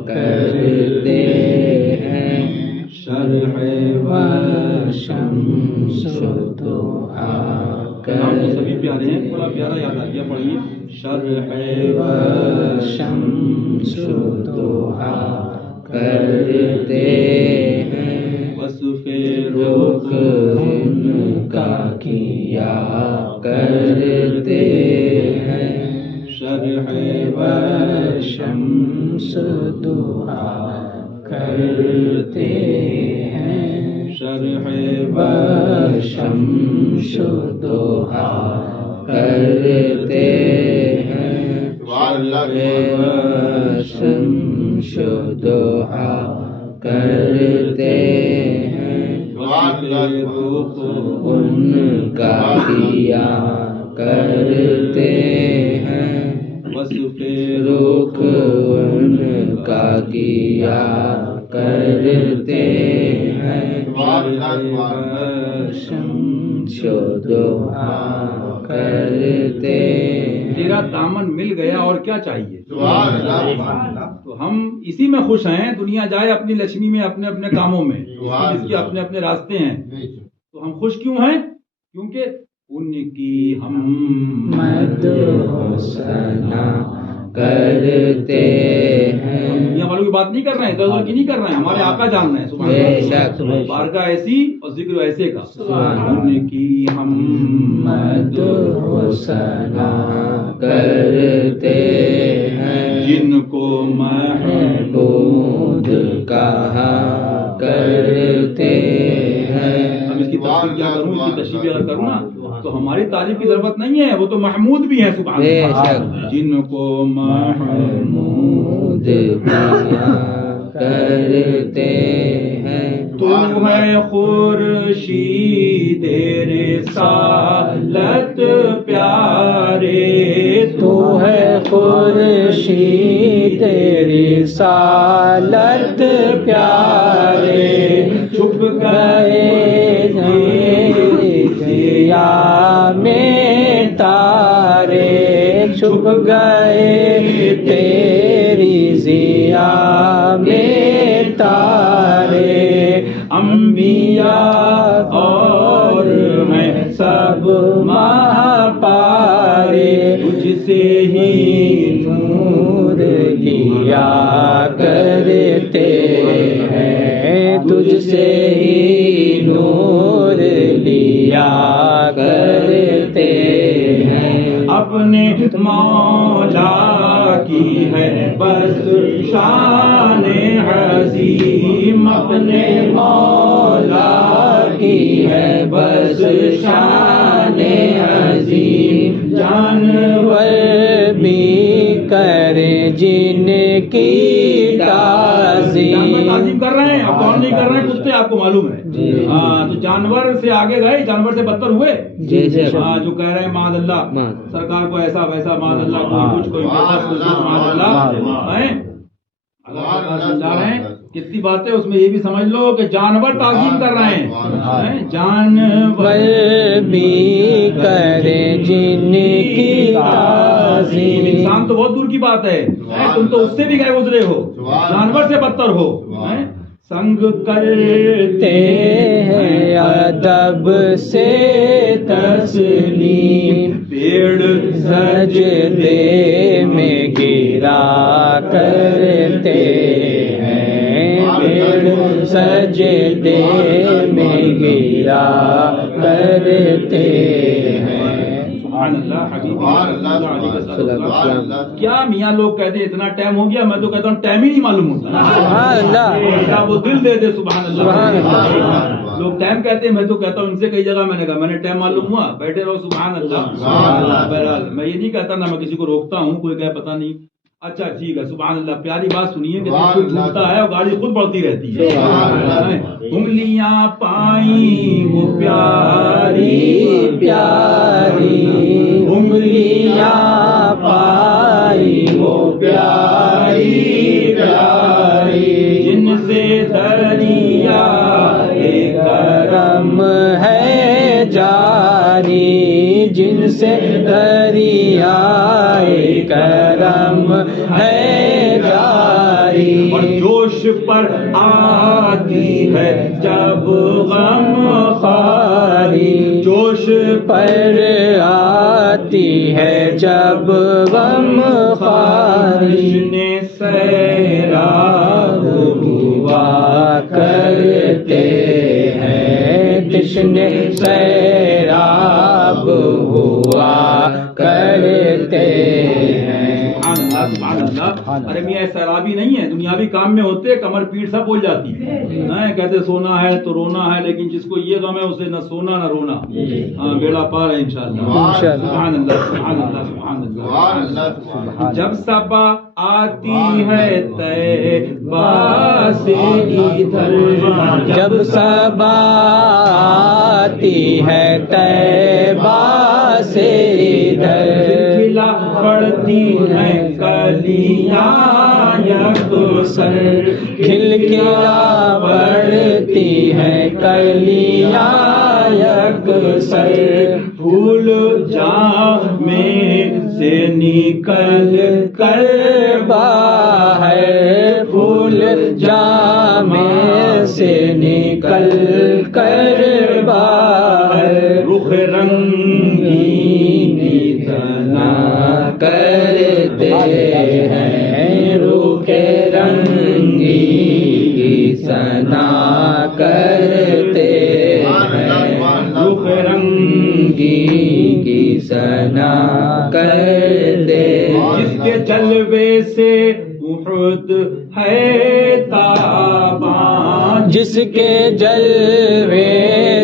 کرتے ہیں، شرح و شمس و ضحیٰ کرتے. سبھی پیارے ہیں، بڑا پیارا یاد آ گیا. پڑھیے. شرح و شمس و ضحیٰ کرتے ہیں، وصف رخ ان کا کیا کرتے ہیں، شرح و شمس و ضحیٰ کرتے ہیں، شرح و شمس و ضحیٰ کرتے ہیں، سبحان و اللہ. شمس و ضحیٰ کرتے ہیں، سبحان اللہ. ان کا کیا کرتے ہیں، وصف رخ ان کا کیا کرتے ہیں، سبحان اللہ. شمس و ضحیٰ کرتے ہیں. تیرا دامن مل گیا اور کیا چاہیے. سبحان اللہ. تو ہم اسی میں خوش ہیں. دنیا جائے اپنی لکشمی میں، اپنے اپنے کاموں میں، اس کے اپنے اپنے راستے ہیں. تو ہم خوش کیوں ہیں؟ کیونکہ ان کی ہم مدح ثنا کرتے ہیں. ہم دنیا والوں کی بات نہیں کر رہے ہیں، ادھر ادھر کی نہیں کر رہے ہیں. ہمارے آقا جان رہے ہیں. سبحان بے اللہ. شک بارگاہ ایسی اور ذکر ایسے کا. سبحان ان کی ہم مدح ثنا کرتے ہیں، جن کو محمود کہا کرتے ہیں. اب اس کی تفصیل کیا کروں، اس کی تشریح اگر کروں نا تو ہماری تعریف کی ضرورت نہیں ہے. وہ تو محمود بھی ہیں. سبحان بے اللہ. شک. جن کو محمود کہا کرتے ہیں، تو ہے خورشید رسالت پیارے، تو ہے خورشید رسالت پیارے، چھپ گئے ضیا میں تارے، چھپ گئے تیری ضیا میں تارے. انبیاء اور میں سب ماہ پارے، تجھ سے ہی نور لیا کرتے ہیں، تجھ سے ہی نور لیا کرتے ہیں. اپنے مولا کی ہے بس شان عظیم، اپنے مولا کی ہے بس شان عظیم. جانور بھی کرے جن کی تعظیم. تعظیم کر رہے ہیں. آپ کون نہیں کر رہے ہیں؟ کتے آپ کو معلوم ہے. جی. ہاں، تو جانور سے آگے گئے، جانور سے بدتر ہوئے. جی جی. ہاں، جو کہہ رہے ہیں معاذ اللہ سرکار کو ایسا ویسا، معاذ اللہ کوئی کچھ کوئی معاذ اللہ ہیں. اگر جا رہے ہیں کتنی باتیں اس میں یہ بھی سمجھ لو کہ جانور تعظیم کر رہے ہیں. جانور بھی کرے جن کی تعظیم. انسان تو بہت دور کی بات ہے. تم تو اس سے بھی گئے گزرے ہو، جانور سے بدتر ہو. سنگ کرتے ہیں ادب سے تسلیم، پیڑ سجدے میں گرا کرتے ہیں، پیڑ سجدے میں گرا کرتے ہیں. سبحان اللہ حبیبی سبحان اللہ، علیہ سبحان السلام۔ اللہ۔ کیا میاں لوگ کہتے ہیں اتنا ٹائم ہو گیا، میں تو کہتا ہوں ٹائم ہی نہیں معلوم ہوتا۔ سبحان اللہ۔ کیا وہ دل دے دے سبحان اللہ۔ سبحان اللہ۔ لوگ ٹائم کہتے ہیں، میں تو کہتا ہوں ان سے کئی جگہ میں نے کہا میں نے ٹائم معلوم ہوا، بیٹھے رہو سبحان اللہ۔ سبحان اللہ۔ بہرحال میں یہ نہیں کہتا، نہ میں کسی کو روکتا ہوں، کوئی کہے پتہ نہیں۔ اچھا ٹھیک ہے، سبحان اللہ۔ پیاری بات سنیے کہ سبحان کوئی اللہ۔ جھوٹتا ہے اور گاڑی خود بڑھتی رہتی ہے۔ سبحان اللہ۔ انگلیاں پائیں وہ پیاری پیاری انگلیاں پائی وہ پیاری پیاری جن سے دریا کرم ہے جاری جن سے دریا کرم ہے جاری اور جوش پر آتی ہے جب غم خاری، جوش پر آتی ہے جب غم خاری نے سیراب ہوا کرتے ہیں تشنے سیراب ہوا کرتے ہیں۔ سبحان اللہ۔ ارے میاں سیرابی نہیں ہے، دنیاوی کام میں ہوتے کمر پیٹ سب بول جاتی ہے، کہتے سونا ہے تو رونا ہے، لیکن جس کو یہ غم ہے اسے نہ سونا نہ رونا، ہاں بیڑا پار ہے انشاءاللہ۔ سبحان اللہ سبحان اللہ سبحان اللہ۔ جب صبا آتی ہے طیبہ سے ادھر، جب صبا آتی ہے طیبہ سے ادھر کھلا پڑتی ہیں کلیاں یکسر، کھل کھلا پڑتی ہیں کلیاں یکسر، پھول جام سے نکل کر باہر پھول جام سے نکل کر باہر، رخ رنگینی نا کرتے ہیں رخ رنگی کی سنا کرتے ہیں، رخ رنگی کی سنا کرتے جس کے جلوے سے احد ہے تاباں، جس کے جلوے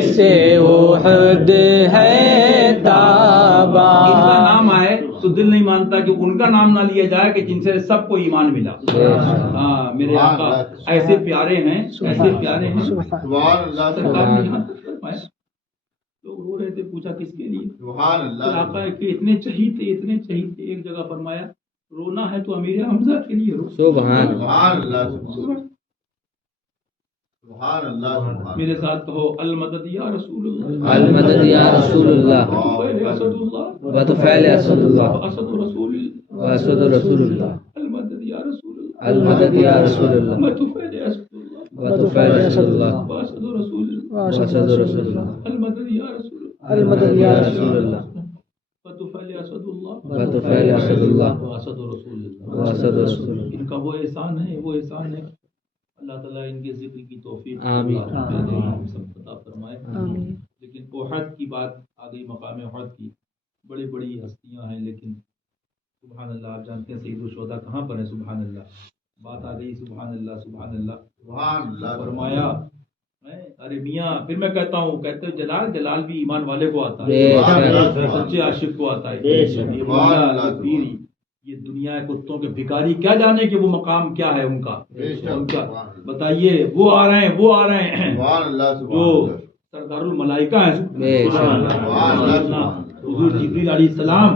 سے احد ہے ان کا تاباں، نام آئے تو دل نہیں مانتا کہ ان کا نام نہ لیا جائے کہ جن سے سب کو ایمان ملا۔ ہاں میرے آقا ایسے پیارے ہیں، ایسے پیارے ہیں۔ سبحان اللہ۔ سرکار نے یہاں تک فرمایا، لوگ رو رہے تھے، پوچھا کس کے لیے؟ سبحان پھر اللہ۔ آقا کہ اتنے چہیتے اتنے چہیتے، ایک جگہ فرمایا رونا ہے تو امیر حمزہ کے لیے رو۔ سبحان سبحان اللہ۔ سبحان اللہ۔ میرے ساتھ کہو المدد یا رسول اللہ، المدد یا رسول اللہ وطفیل اسد اللہ، وطفیل اسد اللہ اسد رسول اللہ، واسد رسول اللہ، المدد یا رسول اللہ، المدد یا رسول اللہ، وطفیل اسد اللہ، وطفیل اسد اللہ، واسد رسول اللہ، واسد رسول اللہ، المدد یا رسول اللہ، المدد یا رسول اللہ، وطفیل اسد اللہ، وطفیل اسد اللہ، واسد رسول اللہ۔ واسد رسول اللہ۔ ان کا وہ احسان ہے، وہ احسان ہے، اللہ تعالیٰ ان کے ذکر کی توفیق آمین۔ ہم سب عطا فرمائے۔ لیکن احد کی بات آ گئی، مقام احد کی، بڑی بڑی ہستیاں ہیں، لیکن سبحان اللہ آپ جانتے ہیں سید الشہداء کہاں پر ہیں؟ سبحان اللہ بات آ گئی، سبحان اللہ سبحان اللہ۔ سبحان اللہ۔ فرمایا ارے میاں، پھر میں کہتا ہوں، کہتے ہیں جلال، جلال بھی ایمان والے کو آتا ہے، سچے عاشق کو آتا ہے۔ یہ مولا، یہ پیر، یہ دنیا کے کتوں کے بھکاری کیا جانے کہ وہ مقام کیا ہے ان کا، ان کا بتائیے۔ وہ آ رہے ہیں، وہ آ رہے ہیں سبحان اللہ۔ جو سبحان اللہ۔ سردار الملائکہ ہیں، سبحان اللہ۔ حضور جبریل علیہ السلام،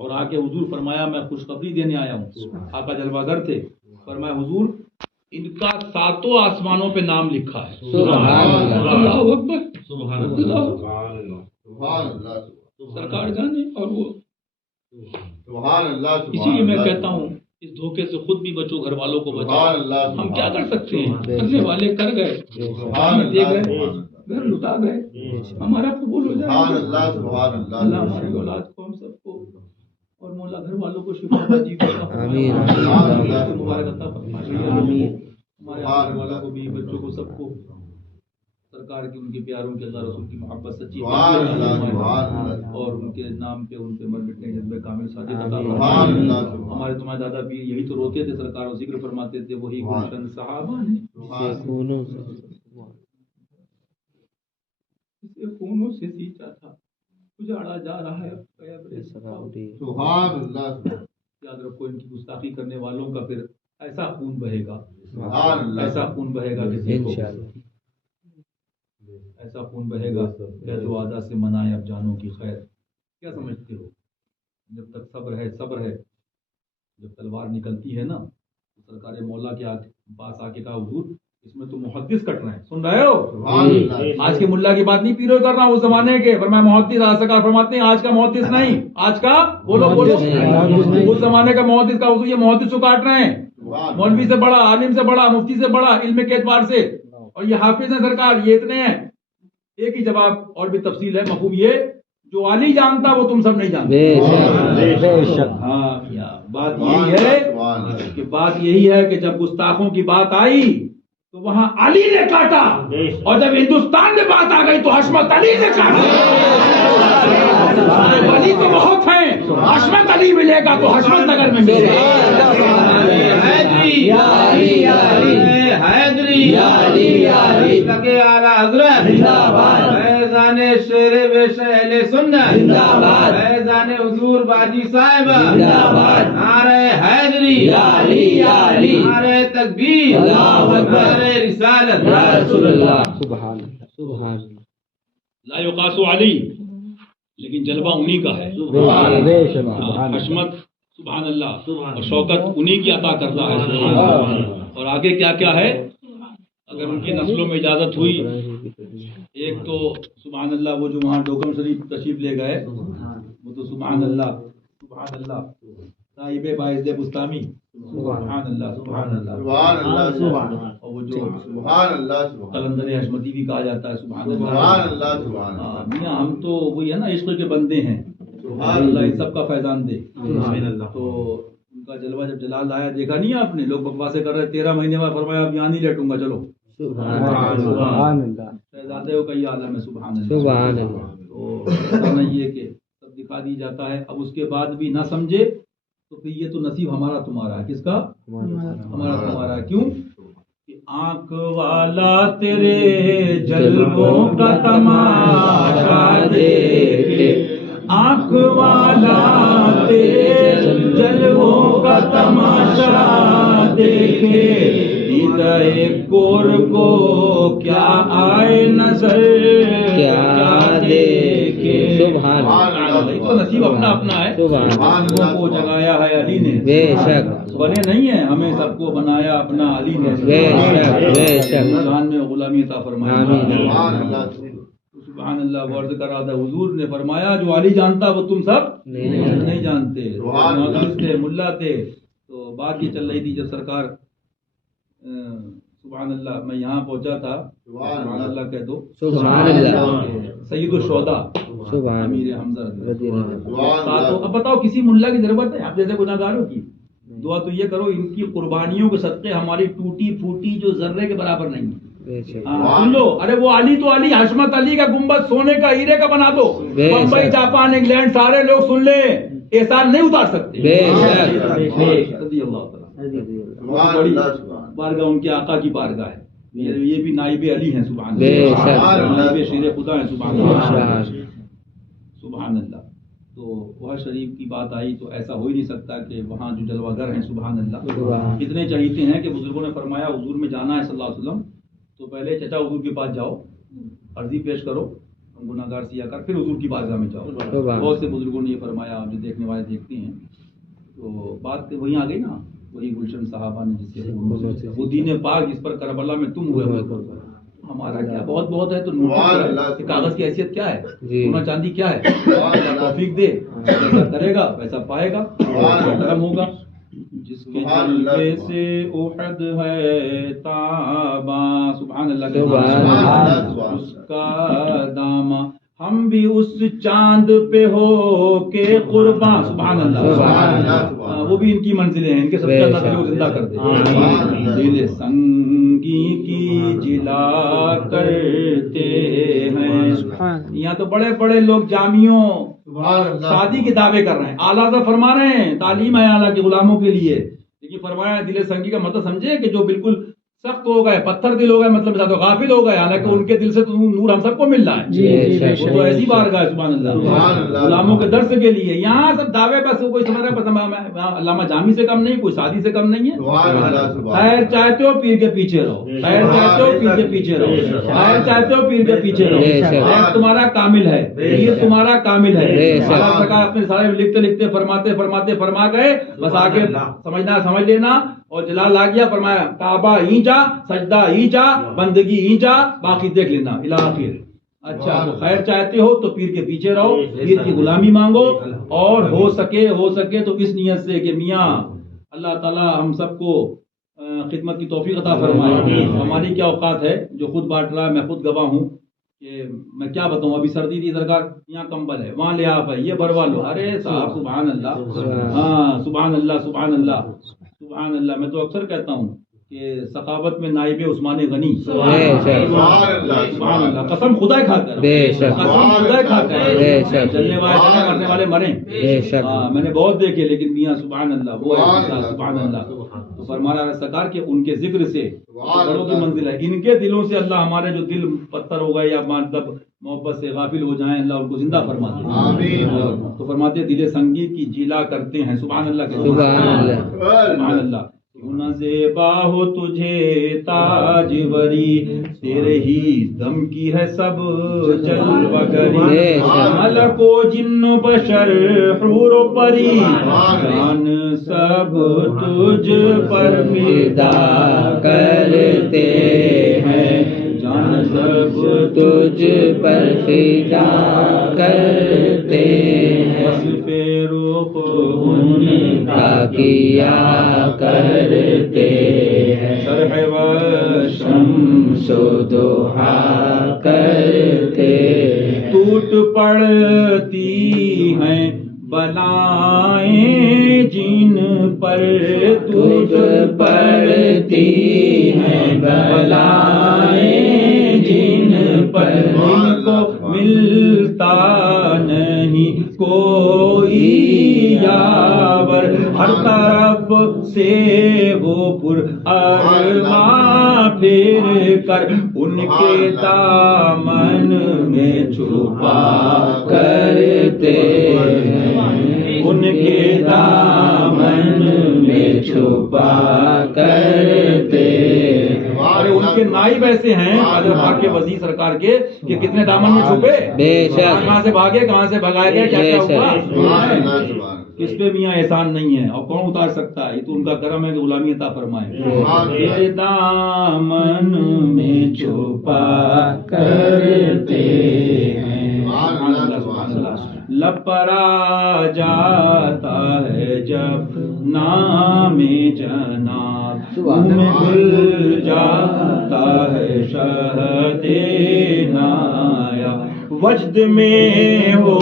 اور آ کے حضور فرمایا میں خوشخبری دینے آیا ہوں۔ آقا جلوہ گر تھے، فرمایا حضور ان کا ساتوں آسمانوں پہ نام لکھا ہے۔ سبحان اللہ۔ اللہ اکبر، سبحان اللہ، سبحان اللہ۔ سرکار جانے۔ اور وہ سبحان اللہ۔ اسی لیے میں کہتا ہوں اس دھوکے سے خود بھی بچو، گھر والوں کو سبحان بچاؤ۔ اللہ۔ ہم کیا کر سکتے ہیں؟ کرنے والے کر گئے، سبحان دے گئے، اللہ۔ گھر لٹا گئے، ہمارا قبول ہو سبحان جائے۔ اللہ۔ سبحان اللہ اللہ۔ ہماری اولاد کو، ہم سب کو، اور مولا گھر والوں کو شفا بازی کو عطا فرمائے۔ آمین۔ مبارک عطا فرمائے۔ آمین۔ ہمارے گھر والوں کو بھی، بچوں کو، سب کو سرکار کی ان کے پیاروں کے اللہ رسول کی محبت سچی سبحان اللہ فرمائے سبحان اللہ اور ان کے نام پہ ان پہ مر مٹنے جذبہ کامل صادق عطا سبحان فرمائے. اللہ ہمارے تمہارے دادا پیر یہی تو روتے تھے سرکار اور ذکر فرماتے تھے وہی گلشن صحابہ نے سبحان اسے خونوں سے سینچا تھا اجاڑا جا رہا ہے قبر سبحان اللہ یاد رکھو ان کی گستاخی کرنے والوں کا پھر ایسا خون بہے گا سبحان اللہ ایسا خون بہے گا کہ دیکھو انشاءاللہ. ایسا خون بہے گا کہ جو آدھا سے منائے اب جانوں کی خیر. کیا سمجھتے ہو جب تک صبر ہے جب تلوار نکلتی ہے نا تو سرکار مولا کے پاس آ کے کہا حضور اس میں تو محدث کٹ رہے ہیں سن رہے ہو سبحان اللہ آج کے ملا کی بات نہیں پیرو کر رہا ہوں اس زمانے کے پر میں محدث آج سرکار فرماتے ہیں آج کا محدث نہیں آج کا بولو اس زمانے کا محدث کا حضور یہ محدث کو کاٹ رہے ہیں مولوی سے بڑا عالم سے بڑا مفتی سے بڑا علم کے اعتبار سے اور یہ حافظ ہیں سرکار یہ اتنے ہیں. ایک ہی جواب اور بھی تفصیل ہے مفہوم یہ جو علی جانتا وہ تم سب نہیں جانتے. ہاں بات یہی ہے کہ بات یہی ہے کہ جب گستاخوں کی بات آئی تو وہاں علی نے کاٹا اور جب ہندوستان میں بات آ گئی تو حشمت علی نے کاٹا. علی تو بہت ہیں حشمت علی ملے گا تو حشمت نگر میں ملے گا. حیدری اعلیٰ حضرت فیضان شیر بے اہل سنت فیضان حضور باجی صاحب نعرہ حیدری نعرہ تکبیر نعرہ رسالت رسول اللہ سبحان اللہ سبحان اللہ. لا یقاس علی لیکن جلوہ انہی کا ہے. حشمت سبحان اللہ اور شوکت انہی کی عطا کرتا ہے سبحان اللہ. اور آگے کیا کیا ہے اگر ان کی نسلوں میں اجازت ہوئی ایک تو سبحان اللہ وہ جو وہاں ڈوگم شریف تشریف لے گئے وہ تو سبحان اللہ صاحب باعث بستامی سبحان اللہ سبحان اللہ اور وہ جو سبحان اللہ قلندر حشمتی بھی کہا جاتا ہے سبحان سبحان اللہ. اللہ سبحان اللہ ہاں، میاں ہم تو وہی ہے نا عشق کے بندے ہیں سبحان اللہ اللہ ان سب کا فیضان دے. تو ان کا جلوہ جب جلال آیا دیکھا نہیں آپ نے لوگ بکواسے کر رہے 13 مہینے بعد فرمایا اب یہاں نہیں لیٹوں گا چلو سبحان اللہ شہزادے کا یہ عالم ہے سبحان اللہ. سبحان اللہ. تو ایسا نہیں ہے کہ سب دکھا دی جاتا ہے اب اس کے بعد بھی نہ سمجھے تو پھر یہ تو نصیب ہمارا تمہارا ہے. کس کا ہمارا تمہارا ہے. کیوں کہ آنکھ والا تیرے جلووں کا تماشا دیکھے آنکھ والا تیرے جلووں کا تماشا دیکھے دیدہ کور کو کیا آئے نظر کیا دیکھے. سبحان اللہ. تو نصیب اپنا اپنا ہے. سبحان ہم کو جگایا ہے علی نے بے شک بنے نہیں ہیں ہمیں سب کو بنایا اپنا علی نے بے شک بے شک. قرآن میں غلامی عطا فرمایا. آمین. سبحان اللہ سبحان اللہ. عرض کر رہا تھا حضور نے فرمایا جو علی جانتا وہ تم سب نہیں جانتے. سبحان اللہ. محدث تھے ملا تھے. تو بات یہ چل رہی تھی جب سرکار سبحان اللہ میں یہاں پہنچا تھا سبحان اللہ کہہ دو سبحان اللہ. سید الشہداء سبحان امیر حمزہ رضی رضی اللہ اللہ. سبحان عنہ. تو اللہ اب بتاؤ کسی ملا کی ضرورت ہے آپ جیسے گناہگاروں کی دعا تو یہ کرو ان کی قربانیوں کے صدقے ہماری ٹوٹی پھوٹی جو ذرے کے برابر نہیں ہے. بے شک سن لو ارے وہ علی تو علی حشمت علی کا گنبد سونے کا ہیرے کا بنا دو بے شک. بمبئی جاپان انگلینڈ سارے لوگ سن لیں احسان نہیں اتار سکتے. بے شک. رضی اللہ تعالیٰ. سبحان اللہ سبحان بارگاہ ان کے آقا کی بارگاہ ہے. یہ بھی نائب علی ہیں سبحان بے اللہ. شک. نائب شیر خدا ہیں سبحان اللہ. سبحان. سبحان اللہ. تو وہاں شریف کی بات آئی تو ایسا ہو ہی نہیں سکتا کہ وہاں جو جلوہ گر ہیں سبحان اللہ سبحان. کتنے چاہیتے ہیں کہ بزرگوں نے فرمایا حضور میں جانا ہے صلی اللہ علیہ وسلم تو پہلے چچا حضور کے پاس جاؤ عرضی پیش کرو گناہ گار سیا کر پھر حضور کی بارگاہ میں جاؤ. سبحان. بہت سے بزرگوں نے یہ فرمایا جو دیکھنے والے دیکھتے ہیں. تو بات وہیں آ گئی نا وہی گلشن صحابہ نے جس سے وہ دین پاک جس پر کربلا میں تم ہوئے ہمارا کیا بہت بہت ہے تو سبحان اللہ. کاغذ کی حیثیت کیا ہے جی. سونا چاندی کیا ہے سبحان اللہ. توفیق دے ایسا کرے گا ویسا پائے گا کرم ہوگا. جس کے جلوے سے احد ہے تاباں سبحان اللہ سبحان اللہ. اس کا دامہ ہم بھی اس چاند پہ ہو کے قربان. سبحان اللہ. سبحان اللہ. ہاں، وہ بھی ان کی منزلیں ہیں، ان کے سب کا اللہ کو زندہ کر دے. دل سنگی کی جلا کرتے ہیں. یہاں تو بڑے بڑے لوگ جامعوں شادی کے دعوے کر رہے ہیں. اعلیٰ حضرت فرما رہے ہیں تعلیم ہے اعلیٰ کے غلاموں کے لیے، لیکن فرمایا دل سنگی کا مطلب سمجھے کہ جو بالکل سخت ہو گئے، پتھر دل ہو گئے، مطلب زیادہ غافل ہو گئے، حالانکہ ان کے دل سے تو نور ہم سب کو مل رہا ہے. وہ تو ایسی بارگاہ ہے. سبحان اللہ. غلاموں کے درس کے لیے یہاں سب دعوے بس کوئی سمجھ رہا ہے علامہ جامی سے کم نہیں، کوئی شادی سے کم نہیں ہے. خیر چاہتے ہو پیر کے پیچھے رہو، خیر چاہتے ہو پیر کے پیچھے رہو، خیر چاہتے ہو پیر کے پیچھے رہو. خیر تمہارا کامل ہے، پیر تمہارا کامل ہے. اپنے سارے لکھتے لکھتے فرماتے فرماتے فرما گئے، بس آگے سمجھنا سمجھ لینا. اور جلال آ گیا، فرمایا کعبہ ہی جا، سجدہ ہی جا، بندگی ہی جا، باقی دیکھ لینا الی آخر. اچھا تو خیر چاہتے ہو تو پیر کے پیچھے رہو، پیر کی غلامی مانگو، اور ہو سکے تو اس نیت سے کہ میاں اللہ تعالی ہم سب کو خدمت کی توفیق عطا فرمائے. ہماری کیا اوقات ہے، جو خود بانٹ رہا ہے میں خود گواہ ہوں کہ میں کیا بتاؤں. ابھی سردی تھی سرکار، یہاں کمبل ہے، وہاں لے آپ ہے، یہ بھروا لو. ارے صاحب سبحان اللہ. ہاں سبحان اللہ سبحان اللہ سبحان اللہ. میں تو اکثر کہتا ہوں کہ سخاوت میں نائب عثمان غنی. سبحان اللہ. قسم خدا کھا کر، قسم خدا کھا کر، چلنے والے مرنے والے مریں. میں نے بہت دیکھے، لیکن میاں سبحان اللہ وہ ہے. سبحان اللہ. تو فرما رہا ہے سرکار کہ ان کے ذکر سے بڑوں کی منزل ہے. ان کے دلوں سے اللہ ہمارے جو دل پتھر ہو گئے یا مطلب محبت سے غافل ہو جائیں، اللہ ان کو زندہ فرماتے ہیں. تو فرماتے ہیں دل سنگی کی جیلا کرتے ہیں. سبحان اللہ. سبحان اللہ. سبحان اللہ. کیوں نہ زیبا ہو تجھے تاجوری، تیرے ہی دم کی ہے سب جلوگری. ملک و جن و بشر حور و پری، جان سب تجھ پر فدا کرتے ہیں. جان سب تجھ پر فدا کرتے ہیں. وصف رخ ان کا کیا کرتے ہیں. شرح و شمس و ضحا کرتے ہیں. ٹوٹ پڑتی ہیں بلائیں جن پر، ٹوٹ پڑتی ہیں بلائیں جن پر، ان کو ملتا نہیں کوئی یاور. ہر طرف سے وہ پر ارماں پھر کر ان کے دامن میں چھپا کرتے ہیں. ان کے دامن میں چھپا کرتے ہیں. اور ان کے نائب ایسے ہیں خواجہ پاک کے وزیر سرکار کے کہ کتنے دامن میں چھپے. بے شک. کہاں سے بھاگے، کہاں سے بھگائے گئے، کیا کیا ہوا. کس پہ میاں احسان نہیں ہے اور کون اتار سکتا ہے. یہ تو ان کا کرم ہے کہ غلامی عطا فرمائے. یہ دامن میں چھپا کرتے ہیں. لب پر آ جاتا ہے جب نام جناب، میں دل جاتا ہے شہد نایا. وجد میں ہو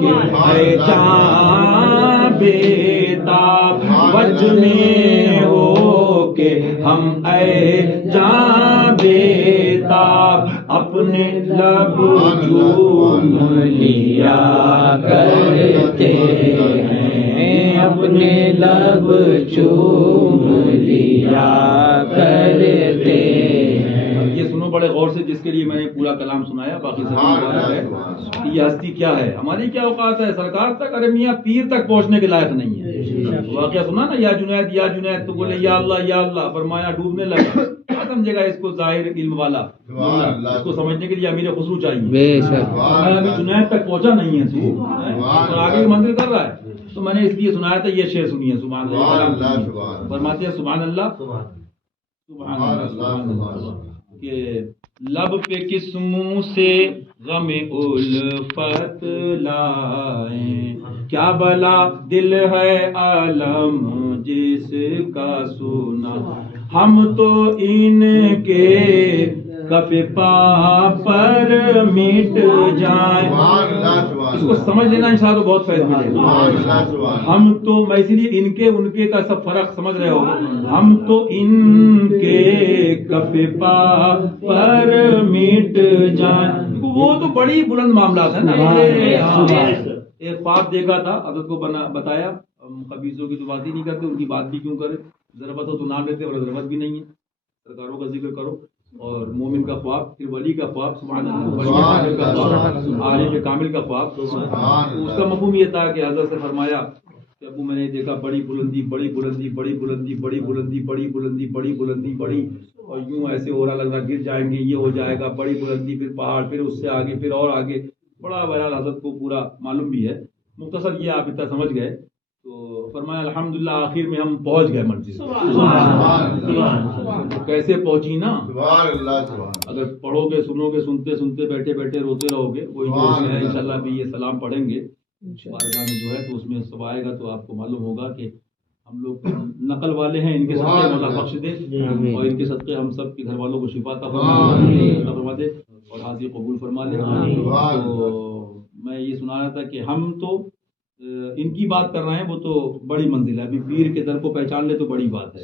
کے اے جان بیتاب، وجد میں ہو کے ہم اے جان بیتاب، اپنے لب چوم لیا کرتے ہیں. اپنے لب چوم لیا کرتے ہیں. یہ سنو بڑے غور سے، جس کے لیے میں نے پورا کلام سنایا. باقی سب یہ ہستی کیا ہے، ہماری کیا اوقات ہے. سرکار تک، ارے میاں پیر تک پہنچنے کے لائق نہیں ہے. واقعہ سنا نا، یا جنید تو بولے یا اللہ فرمایا ڈوبنے لگا. کیا سمجھے گا اس کو ظاہر علم والا؟ اس کو سمجھنے کے لیے امیر خسرو چاہیے. بے شک. ابھی جنید تک پہنچا نہیں ہے تو آگے کی منزل کر رہا ہے. تو میں نے اس لیے سنایا تھا یہ شعر سنیے. سبحان اللہ. فرماتے ہیں سبحان اللہ سبحان اللہ کہ لب پہ کس منہ سے غم الفت لائیں، کیا بلا دل ہے عالم جس کا سنا. ہم تو ان کے کف پا پر مٹ جائیں. سبحان اللہ سبحان اس کو سمجھ لینا انشاءاللہ تو بہت فائدہ ملے گا. سبحان اللہ سبحان ہم تو میں اسی لیے ان کے کا سب فرق سمجھ رہے ہو. ہم تو ان کے کف پا پر مٹ جائیں. وہ تو بڑی بلند معاملات ہیں نا. ایک خواب دیکھا تھا, حضرت کو بتایا, خبیثوں کی تو بات ہی نہیں کرتے, ان کی بات بھی کیوں کرے, ضرورت ہو تو نام لیتے اور ضرورت بھی نہیں ہے. سرکاروں کا ذکر کرو. اور مومن کا خواب, پھر ولی کا خواب, سبحان اللہ, ولی کامل کا خواب, عارف کامل کا خواب. اس کا مفہوم یہ تھا کہ حضرت سے فرمایا کہ ابو میں نے دیکھا بڑی بلندی, بڑی بلندی, بڑی بلندی, بڑی بلندی, بڑی بلندی, بڑی بلندی, بڑی, اور یوں ایسے ہو رہا, لگ رہا گر جائیں گے, یہ ہو جائے گا, بڑی بلندی, پھر پہاڑ, پھر اس سے آگے, پھر اور آگے. بڑا بہرحال حضرت کو پورا معلوم بھی ہے. مختصر یہ آپ اتنا سمجھ گئے تو فرمایا الحمدللہ آخر میں ہم پہنچ گئے منزل. کیسے پہنچی نا, سبحان اللہ سبحان اگر پڑھو گے, سنو گے, سنتے سنتے بیٹھے بیٹھے روتے رہو گے. وہی جو ہے انشاءاللہ بھی یہ سلام پڑھیں گے بارگاہ میں جو ہے تو اس میں سب آئے گا, تو آپ کو معلوم ہوگا کہ ہم لوگ نقل والے ہیں. ان کے صدقے مولا بخش دے, اور ان کے صدقے ہم سب کے گھر والوں کو شفا عطا فرما دے اور حاضری قبول فرما دے. تو میں یہ سنا رہا تھا کہ ہم تو ان کی بات کر رہے ہیں, وہ تو بڑی منزل ہے. ابھی پیر کے در کو پہچان لے تو بڑی بات ہے.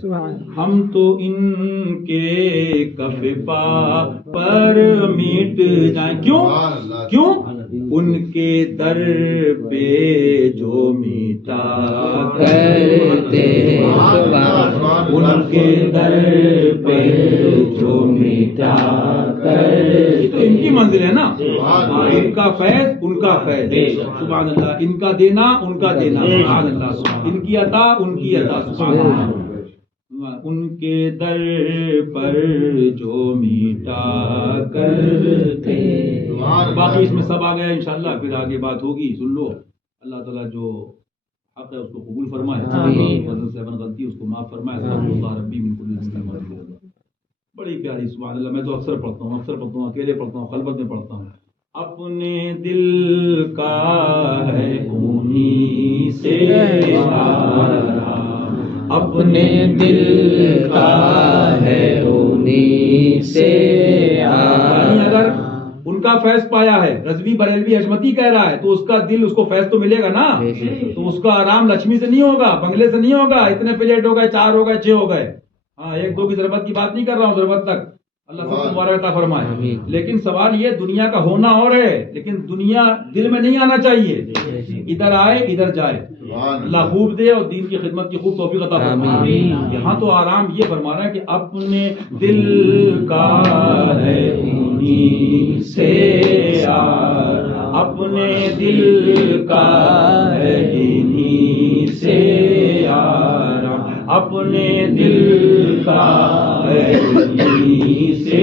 ہم تو ان کے کف پا پر مٹ جائیں. کیوں کیوں؟ ان کے در پہ جو میٹا کرتے ان کے در پہ جو میٹا کرتے, ان کی منزل ہے نا. ان کا فیض, ان کا فیض, سبحان اللہ. ان کا دینا, ان کا دینا, سبحان اللہ. ان کی عطا, ان کی عطا, سبحان اللہ. ان کے در پر جو میٹا کرتے. باقی اس میں سب آ گیا انشاءاللہ, پھر آگے بات ہوگی, سن لو. اللہ تعالیٰ جو حق ہے اس کو قبول فرمائے, فضل سے غلطی اس کو معاف فرمائے. اللہ ربی من کل ذنب. بڑی پیاری سبحان اللہ. میں تو اکثر پڑھتا ہوں, اکیلے پڑھتا ہوں, خلوت میں پڑھتا ہوں. اپنے دل کا ہے انہی سے آرام, اپنے دل کا ہے انہی سے یعنی اگر ان کا فیض پایا ہے, رضوی بریلوی حشمتی کہہ رہا ہے, تو اس کا دل, اس کو فیض تو ملے گا نا. تو اس کا آرام لکشمی سے نہیں ہوگا, بنگلے سے نہیں ہوگا, اتنے پلیٹ ہو گئے, 4 ہو گئے, 6 ہو گئے. ہاں, 1-2 کی ضرورت کی بات نہیں کر رہا ہوں, ضرورت تک اللہ سب کو مبارک عطا فرمائے. لیکن سوال یہ دنیا کا ہونا اور ہے, لیکن دنیا دل میں نہیں آنا چاہیے. ادھر آئے ادھر جائے. اللہ خوب دے اور دین کی خدمت کی خوب توفیق عطا فرمائے. یہاں تو آرام یہ فرما رہا ہے کہ اپنے دل کا ہے انہی سے آرام, اپنے دل کا ہے انہی سے آرام, اپنے دل کا ہے انہی سے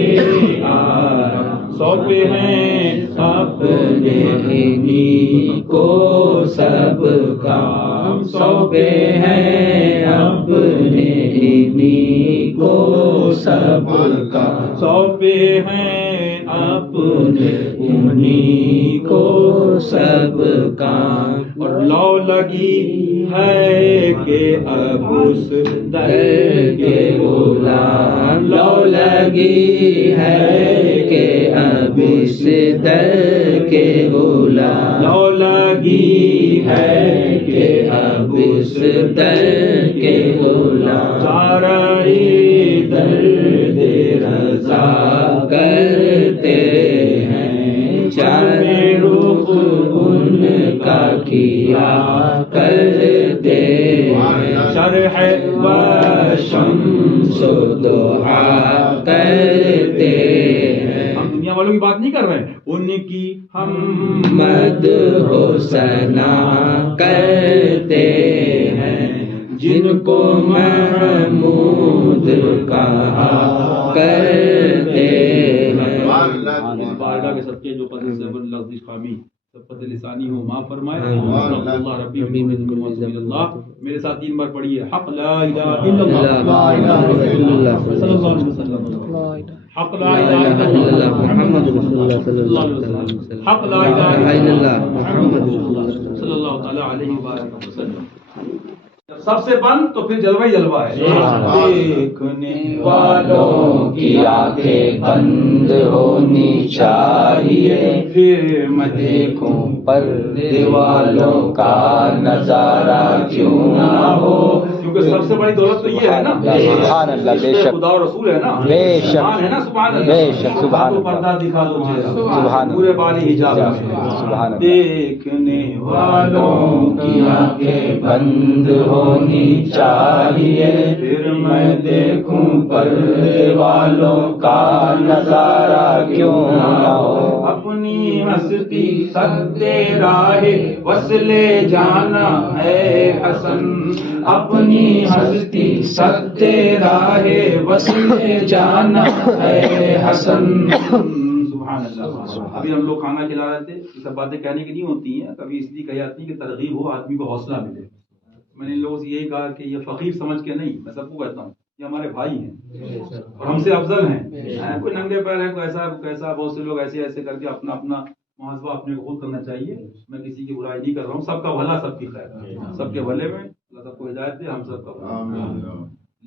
آرام. سونپے ہیں اپنے انہی کو سب کام, سونپے ہیں اپنے انہی کو سب کام, سونپے ہیں اپنے انہی کو سب کام. اور لو لگی ہے کہ اب اس در کے غلام, لو لگی ہے کہ اب اس در کے غلام, لو لگی ہے کہ اب اس در کے غلام. چارہ درد رضا کرتے ہیں, چارے رخ ان کا کیا کرتے ہیں, شرح و شمس و ضحا کرتے ہیں. ہم دنیا والوں کی بات نہیں کر رہے ہیں, ان کی ہم مدح و ثنا کرتے ہیں, جن کو محمود کہا کرتے ہیں. بارگاہ کے صدقے جو قدر زبر لفظ خامی سب لسانی ہو معاف فرمائے. اللہ ربی من کل اللہ. میرے ساتھ 3 بار پڑھیے, حق لا الہ الا اللہ صلی اللہ علیہ وسلم, حق لا الہ الا اللہ محمد رسول اللہ صلی اللہ علیہ وسلم, حق لا الہ الا اللہ محمد رسول اللہ صلی اللہ علیہ وسلم. سب سے بند تو پھر جلوہ ہی جلوہ ہے. دیکھنے والوں کی آنکھیں بند ہونی چاہیے، پھر میں دیکھوں پردے والوں کا نظارہ کیوں نہ ہو. کیونکہ سب سے بڑی دولت تو یہ ہے نا، سبحان اللہ، بے شک، خدا اور رسول ہے نا، بے شک، ایمان ہے نا. سبحان اللہ، بے شک، سبحان تو اللہ، پردہ دکھا دو چہرہ، سبحان پورے اللہ، بالی حجاب میں. سبحان اللہ. دیکھنے والوں کی آنکھیں بند ہونی چاہیے، پھر میں دیکھوں پردے والوں کا نظارہ کیوں نہ ہو. اپنی ہستی سدے راہ وصلے جانا ہے حسن، اپنی ہستی سدے راہ وصلے جانا ہے حسن. سبحان اللہ. ابھی ہم لوگ کھانا کھلا رہے تھے، یہ سب باتیں کہنے کی نہیں ہوتی ہیں، کبھی اس لیے کہی جاتی ہیں کہ ترغیب ہو، آدمی کو حوصلہ ملے. میں نے ان لوگوں سے یہی کہا کہ یہ فقیر سمجھ کے نہیں، میں سب کو کہتا ہوں یہ ہمارے بھائی ہیں اور ہم سے افضل ہیں. کوئی ننگے پیر ہے، کوئی ایسا بہت سے لوگ ایسے کر کے اپنا محاسبہ اپنے کو خود کرنا چاہیے. میں کسی کی برائی نہیں کر رہا ہوں، سب کا بھلا سب کی خیر، سب کے بھلے میں اللہ سب کو ہدایت دے، ہم سب کا بھلا.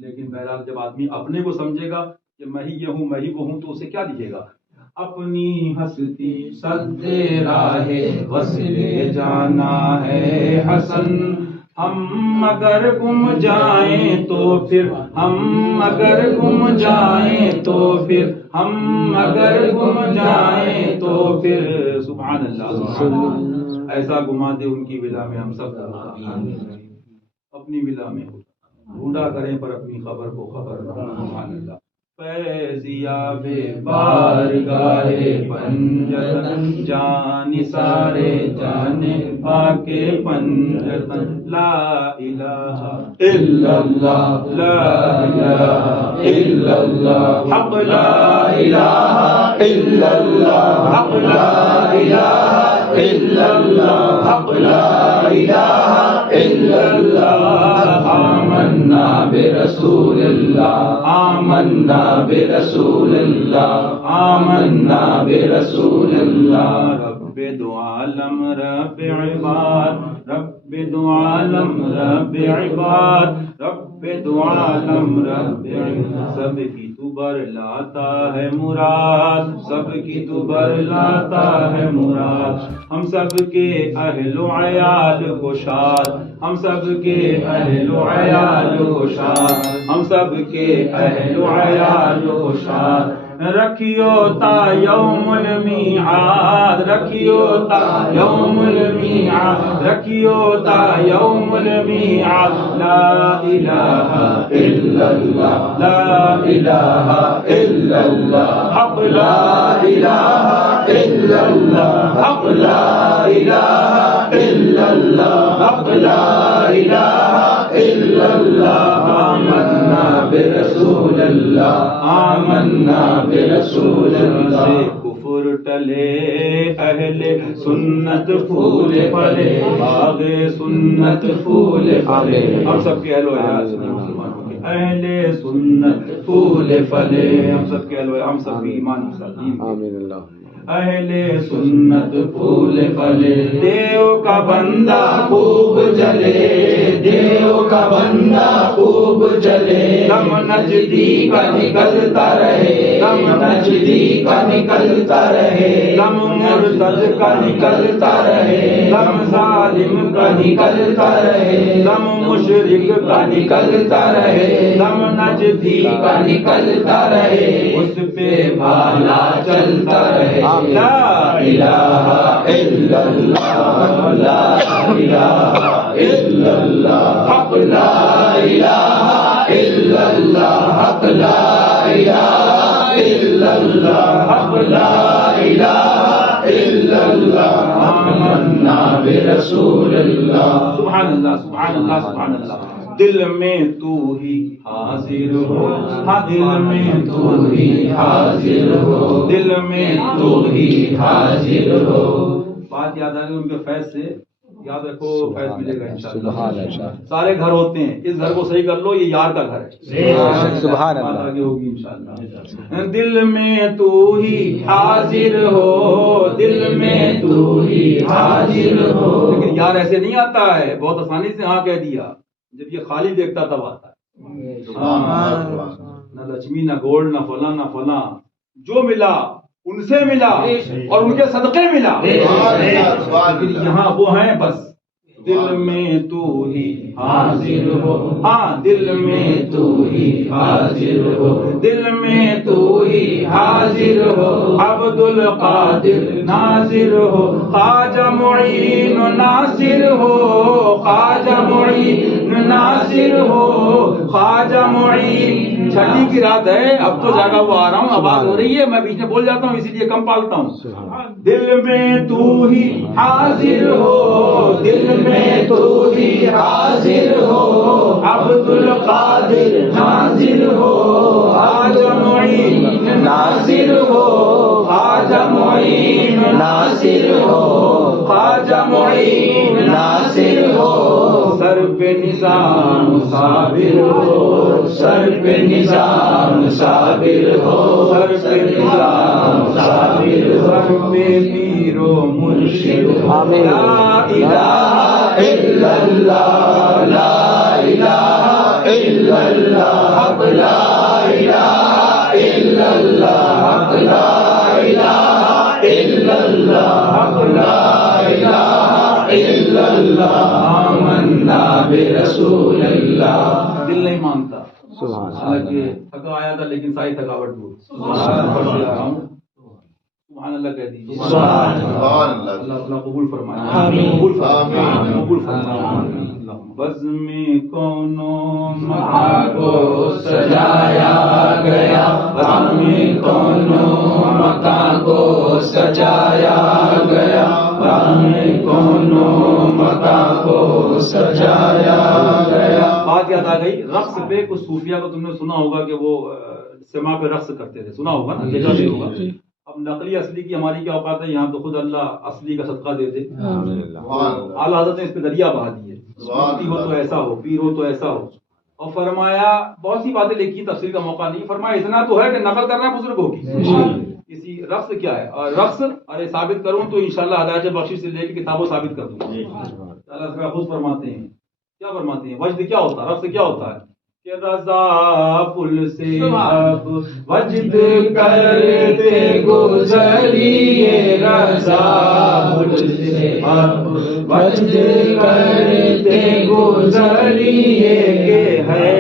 لیکن بہرحال جب آدمی اپنے کو سمجھے گا کہ میں ہی یہ ہوں، میں ہی وہ ہوں، تو اسے کیا دیجیے گا؟ اپنی ہستی سدے راہ وصلے جانا ہے حسن، ہم اگر گم جائیں تو پھر، ہم اگر گم جائیں تو پھر، ہم اگر گم جائیں تو پھر. سبحان اللہ. ایسا گما دے ان کی ولا میں ہم سب اپنی ولا میں ڈھونڈا کریں پر اپنی خبر کو خبر نہ. سبحان اللہ. فیضیاب بارگاہ پنجتن جان سارے جان پاک پنجتن، لا الہ الا اللہ، لا الہ الا اللہ، حق لا الہ الا اللہ، حق لا الہ الا اللہ، حق لا الہ الا اللہ. آمنا برسول اللہ، آمنا برسول اللہ، آمنا برسول اللہ. رب دو عالم رب عباد، رب دو عالم رب عباد، رب دو عالم رب عباد. سب کی تو برلاتا ہے مراد، سب کی تو برلاتا ہے مراد. ہم سب کے اہل و عیال کو شاد، ہم سب کے اہل و عیال کو شاد، ہم سب کے اہل و عیال کو شاد. رکھیو تا یوم المیعاد، رکھیو تا یوم المیعاد، رکھیو تا یوم المیعاد. لا الہ الا اللہ، لا الہ الا اللہ، حق لا الہ الا اللہ، حق لا الہ الا اللہ، حق لا الہ الا اللہ. آمنا برسول اللہ، آمنا برسول اللہ. کفر ٹلے اہل سنت پھول پھلے، باغ سنت پھول پھلے. ہم سب کے اہل و عیال اہل سنت پھول پھلے، ہم سب کے اہل و ہم سب کی ایمان مسلم. آمین اللہ. اہل سنت پھول پھلے، دیو کا بندہ خوب جلے، دیو کا بندہ خوب جلے. غم نجدی کا نکلتا رہے، غم نجدی کا نکلتا رہے، غم مرتد کا نکلتا رہے، غم ظالم کا نکلتا رہے، غم مشرک کا نکلتا رہے، غم نجدی کا نکلتا رہے، اس پہ بھالا چلتا رہے. لا الہ الا اللہ، لا الہ الا اللہ، حق لا الہ الا اللہ، حق لا الہ الا اللہ، حق لا الہ الا اللہ. آمنا برسول اللہ. سبحان اللہ، سبحان اللہ، سبحان اللہ. دل میں تو ہی حاضر ہو، ہاں دل میں تو ہی حاضر ہو، دل میں تو ہی حاضر ہو. بات یاد آ گئی ان کے فیض سے، یاد رکھو فیض ملے گا انشاءاللہ. سبحان اللہ. سارے گھر ہوتے ہیں، اس گھر کو صحیح کر لو، یہ یار کا گھر ہے. سبحان بات اللہ. آگے ہوگی انشاءاللہ. دل میں تو ہی حاضر ہو، دل میں تو ہی حاضر ہو. لیکن یار ایسے نہیں آتا ہے، بہت آسانی سے ہاں کہہ دیا. جب یہ خالی دیکھتا تب آتا ہے. سبحان اللہ سبحان نہ لక్ష్می نہ گولڈ نہ فلاں جو ملا ان سے ملا اور ان کے صدقے ملا. لیکن یہاں وہ ہیں بس دل میں تو ہی حاضر ہو. ہاں دل میں تو ہی حاضر ہو. دل میں تو ہی حاضر ہو. عبد القادر ناصر ہو. خواجہ معین ناصر ہو. خواجہ معین ناصر ہو. خواجہ معین. چھٹی کی رات ہے اب تو جاگا ہوا آ رہا ہوں آواز ہو رہی ہے میں بیچ میں بول جاتا ہوں اسی لیے کم پالتا ہوں. دل میں تو ہی حاضر ہو. دل میں تو ہی حاضر ہو. عبد القادر ناصر ہو. خواجہ معین ناصر ہو. خواجہ معین ناصر ہو. خواجہ معین ناصر ہو. سر پہ نظام صابر ہو. سر پہ نظام صابر ہو. سر پہ نظام صابر ہو. سر پہ پیر و مرشد ہو. لا الہ الا اللہ. لا الہ الا اللہ. لا الہ الا اللہ. لا الہ الا اللہ. لا الہ الا اللہ. آمنا برسول اللہ. دل نہیں مانتا حالانکہ تھکا آیا تھا لیکن ساری تھکاوٹ دور. سبحان اللہ کہہ دیجیے. اللہ تعالیٰ قبول فرمائے. قبول فرمائے. قبول فرمائے. بزم کونوں مکاں کو سجایا گیا. بزم کونوں مکاں کو سجایا گیا. بزم کونوں مکاں کو سجایا گیا. بات یاد آ گئی رقص پہ. کچھ صوفیہ کو تم نے سنا ہوگا کہ وہ سما پہ رقص کرتے تھے. سنا ہوگا نا دیکھا بھی ہوگا. اب نقلی اصلی کی ہماری کیا اوقات ہے. یہاں تو خود اللہ اصلی کا صدقہ دے دے. اعلیٰ حضرت نے اس پہ دریا بہا دیے. مفتی ہو تو ایسا ہو. پیر ہو تو ایسا ہو. اور فرمایا بہت سی باتیں لکھی تفسیر کا موقع نہیں. فرمایا اتنا تو ہے کہ نقل کرنا بزرگوں کی. کسی رقص کیا ہے اور رقص ارے ثابت کروں تو انشاءاللہ ہدایت بخشش سے لے کے کتابوں ثابت کر دوں گا. اللہ خود فرماتے ہیں. کیا فرماتے ہیں؟ وجد کیا ہوتا ہے؟ رقص کیا ہوتا ہے کہ رضا پل سے اب وجد کرتے گزریے. رضا پل سے اب وجد کرتے گزریے کہ ہے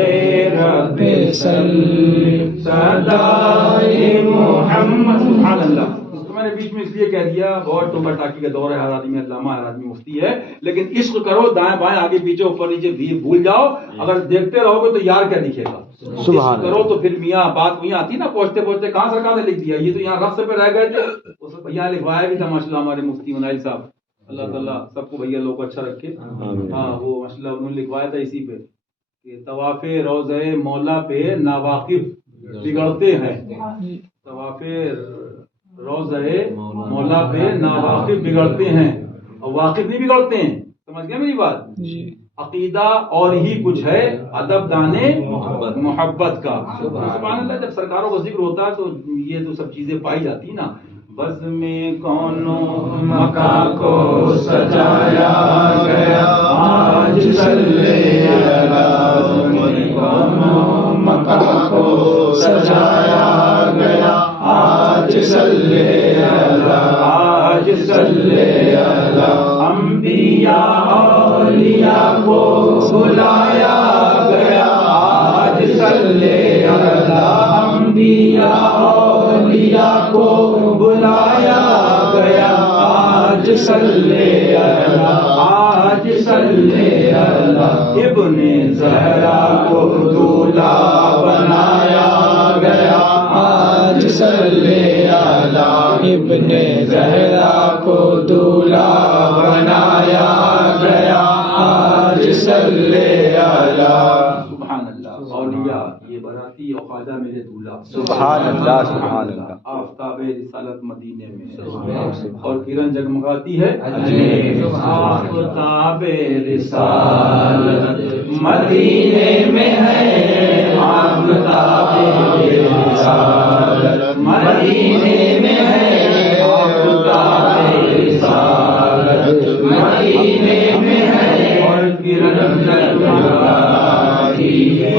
رب سلم صدائے محمد. سبحان اللہ. میں نے بیچ میں اس لیے کہہ دیا بہت ٹوکا ٹاکی کا دور ہے. ہر آدمی علامہ ہر آدمی مفتی ہے لیکن عشق کرو. دائیں بائیں آگے پیچھے اوپر نیچے بھی بھول جاؤ. اگر دیکھتے رہو گے تو یار کیا دکھے گا. عشق کرو تو پھر میاں بات وہیں آتی نا پہنچتے پہنچتے کہاں سرکار نے لکھ دیا. یہ تو یہاں رقص پہ رہ گئے تھے. یہاں لکھوایا بھی تھا ماشاء اللہ ہمارے مفتی منائل صاحب. اللہ تعالیٰ سب کو بھیا لوگ کو اچھا رکھے. ہاں وہ ماشاء اللہ انہوں نے لکھوایا تھا اسی پہ کہ طواف روضہ مولا پہ ناواقف بگڑتے ہیں. طواف روضہ مولا پہ ناواقف بگڑتے ہیں اور واقف نہیں بگڑتے ہیں. سمجھ گئے میری بات. عقیدہ اور ہی کچھ ہے ادب دانے محبت کا. سبحان اللہ. جب سرکاروں کا ذکر ہوتا ہے تو یہ تو سب چیزیں پائی جاتی نا. بز میں کونوں مکاں کو سجایا گیا. آج صلی اللہ. کونوں مکاں کو سجایا گیا. آج صلی اللہ. آج صلی اللہ. انبیاء اولیاء کو بلایا گیا. آج صلی اللہ. انبیاء اولیاء کو بلایا گیا. آج صلی اللہ. آج صلی اللہ. ابن زہرا کو دولہا بنایا گیا. آج صلی اللہ. ابن زہرا کو دولہا بنایا گیا. آج صلی اللہ. سبحان اللہ. اولیاء یہ براتی اور خواجہ میرے دولہا. سبحان اللہ. سبحان اللہ. آفتاب رسالت مدینے میں اور کرن جگمگاتی ہے. آفتاب رسالت مدینے میں ہے. آفتاب رسالت مدینے میں ہے. آفتاب رسالت مدینے میں ہے اور کرن جگمگاتی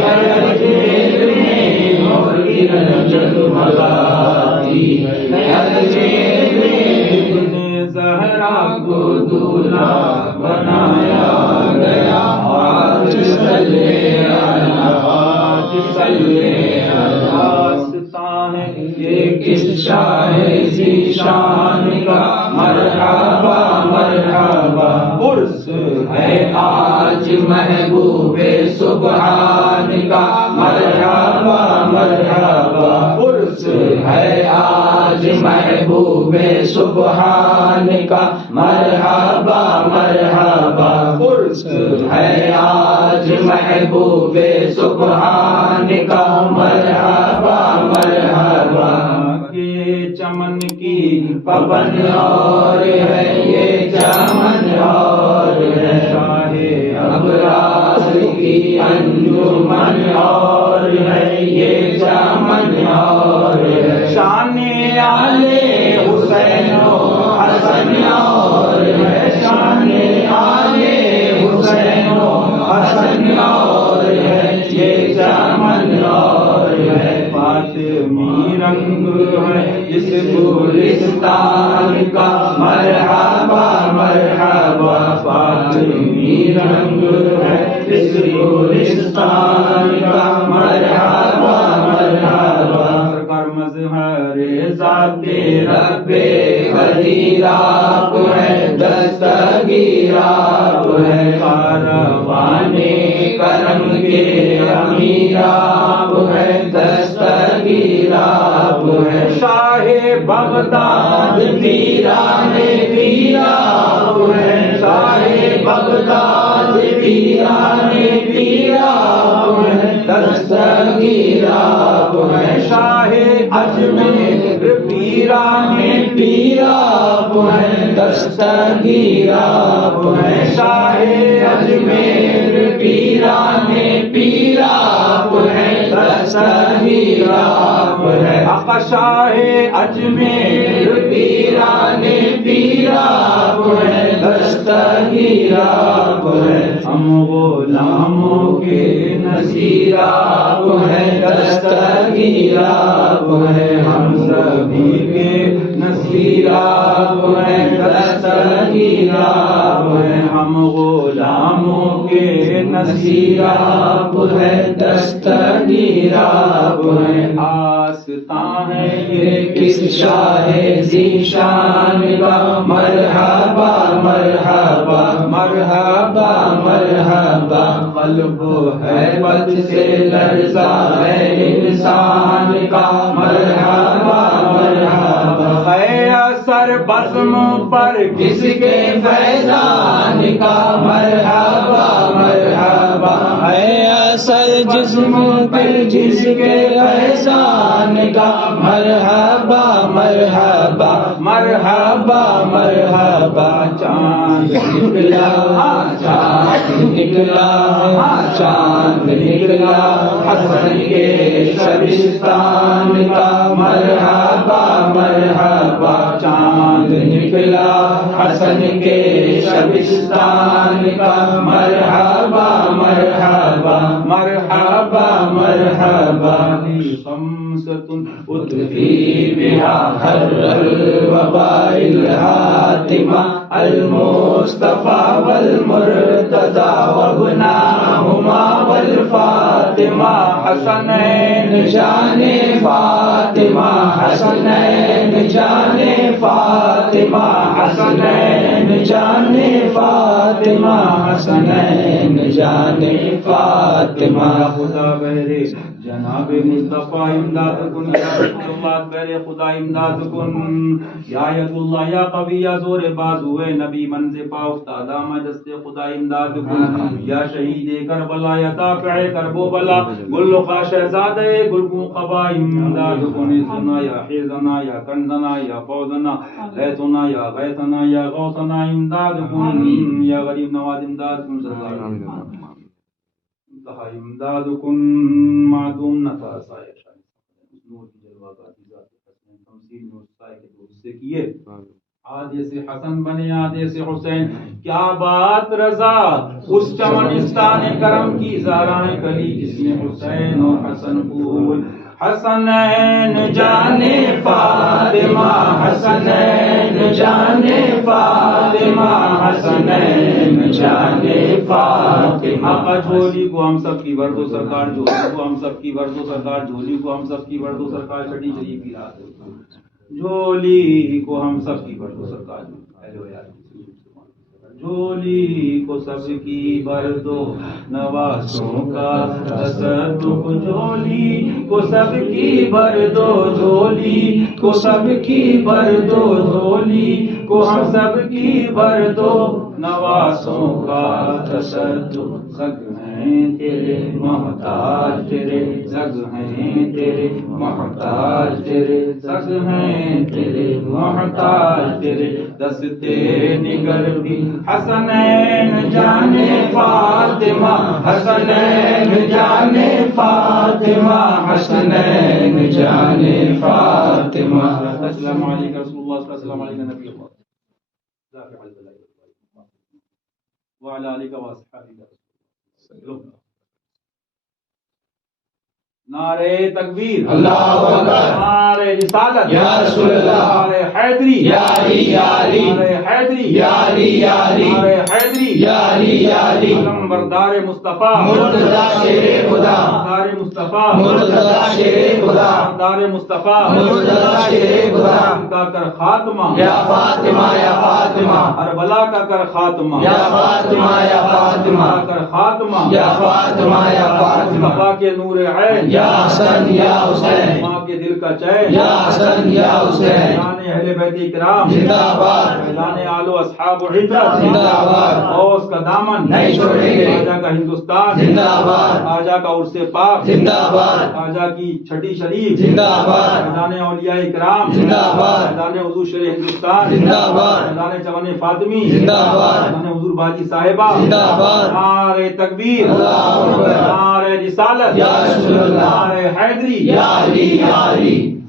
اجمیر میں نور کی جگمگاتی ہے، اجمیر میں زہرا کو دولہا بنایا گیا، آج صلی آج صلی آستان ہے یہ کس شاہ ذیشان کا، مرحبا مرحبا عرس ہے آج محبوب سبحان کا، مرحبا مرحبا عرس ہے آج محبوب سبحان کا، مرحبا مرحبا عرس ہے آج محبوب سبحان کا، مرحبا مرحبا یہ چمن کی پون اور ہے، یہ چمن اور ہے، شاہ ابرار کی انجمن اور ہے، یہ چمن اور ہے، شان آلے حسین و حسن اور ہے، شان آلے حسین و حسن اور ہے، یہ چمن اور ہے، فاطمی رنگ ہے اس گلستان کا، مرحبا مرحبا فاطمی رنگ ہے اس گلستان کا، مرحبا مرحبا سرکار مظہر ذات رب قدیر آپ ہے، دستگیر آپ ہے، کاروان کرم کے امیر آپ ہے، دستگیر آپ ہے، شاہ بغداد پیران پیر آپ ہے، شاہ بغداد پیران پیر آپ ہے، دستگیر آپ ہے، شاہ اجمیر پیران پیر آپ ہے، دستگیر آپ ہے، شاہ اجمیر پیران پیر آپ ہے، دستگیر آپ ہے، آقا شاہ اجمیر پیران پیر آپ ہے، دستگیر آپ ہے، ہم غلاموں کے نصیر آپ ہے، دستگیر آپ ہے، ہم سبھی کے نصیر آپ ہے، دستگیر آپ ہے، ہم غلاموں کے نصیر آپ ہے، دستگیر آپ ہے، آستان ہے یہ کس شاہ ذیشان کا، مرحبا مرحبا مرحبا مرحبا قلب حیبت سے لرزا ہے انسان کا، مرحبا مرحبا ہے اثر بزم پر کس کے فیضان کا، مرحبا مرحبا ہے اثر جسم پر جس کے فیضان کا، مرحبا مرحبا مرحبا مرحبا چاند نکلا چاند نکلا چاند نکلا حسن کے شبستان کا، مرحبا مرحبا چاند نکلا حسن کے شبستان کا، مرحبا مرحبا مرحبا مرحبا خمسة أطفي بها حر الوباء الهاتمة، المصطفى والمرتضى وابناهما والفاطمة، حسنين جان فاطمة حسنين جان فاطمة حسنين جان فاطمة حسنين جان فاطمہ، خدا بہرے جناب مصطفیٰ امداد کن، یا رسول اللہ بہرے خدا امداد کن، یا ید اللہ یا قوی یا زور بازوے نبی منز پا افتادہ مجست خدا امداد کن، یا شہید کربلا یا دافع کربو بلا گل شہزاد گلگو قبا امداد کن، سنا یا حیزنا یا کنزنا یا فوزنا غیثنا یا غیثنا یا غوثنا امداد کن، یا غریب نواز امداد کن، صلی اللہ علیہ وسلم امداد کن، معدوم نتا سائے نور کی جلوہ کا ذات حسن تمثیل میں اس سائے کے دو حصے کیے آدھے سے حسن بنے آدھے سے حسین، کیا بات رضا اس چمنستان کرم کی زارائیں کلی جس میں حسین اور حسن پھول، حسنین جانے فاطمہ، حسنین جانے فاطمہ، حسنین جانے فاطمہ۔ آقا جھولی کو ہم سب کی ورد و سرکار، جھولی کو ہم سب کی ورد و سرکار، جھولی کو ہم سب کی ورد و سرکار، چھٹی شریف کی رات جھولی کو ہم سب کی ورد و سرکار، جھولی کو سب کی برد و نوازوں کا تصدق، جھولی کو سب کی برد و، جھولی کو سب کی برد و، جھولی کو ہم سب کی برد و نوازوں کا تصدق، سگ ہیں تیرے محتاج تیرے، سگ ہیں تیرے محتاج تیرے، سگ ہیں تیرے محتاج تیرے، دستے نگر بھی حسنین جانے فاطمہ، حسنین جانے فاطمہ، حسنین جانے فاطمہ۔ السلام علیکم رسول اللہ، السلام علیکم نبی اللہ وعلی آلہ وصحبہ۔ نعرہ تکبیر، اللہ اکبر، نعرہ رسالت یا رسول اللہ، نعرہ حیدری، یا علی یا علی، نعرہ حیدری، یا علی یا علی، نعرہ حیدری، یا علی یا علی، علم بردار مصطفیٰ، مرتضی شیر خدا، بردار مصطفیٰ، مرتضی شیر خدا، بردار مصطفیٰ، مرتضی شیر خدا، کا کر خاتمہ، یا فاطمہ یا فاطمہ، کربلا کا کر خاتمہ، یا فاطمہ یا فاطمہ، کا کر خاتمہ، یا فاطمہ یا فاطمہ، مصطفیٰ کے نور عین، یا حسن یا حسین، ماں کے دل کا چین، یا حسن یا حسین، اعلان اہل بیت اکرام، زندہ باد، اعلان آل و اصحاب و حجت، زندہ باد، غوث کا دامن نہیں چھوڑیں گے، آجا کا ہندوستان، زندہ باد، آجا کا عرص پاک، زندہ باد، آجا کی چھٹی شریف، زندہ باد، اعلان اولیاء اکرام، زندہ باد، اعلان حضور شیر ہندوستان، زندہ باد، اعلان چمن فاطمی، زندہ باد، اعلان حضور باجی صاحبہ، زندہ باد، نعرہ تکبیر، اللہ اکبر، نعرہ رسالت، یا رسول اللہ، نعرہ حیدری، یا علی یا علی۔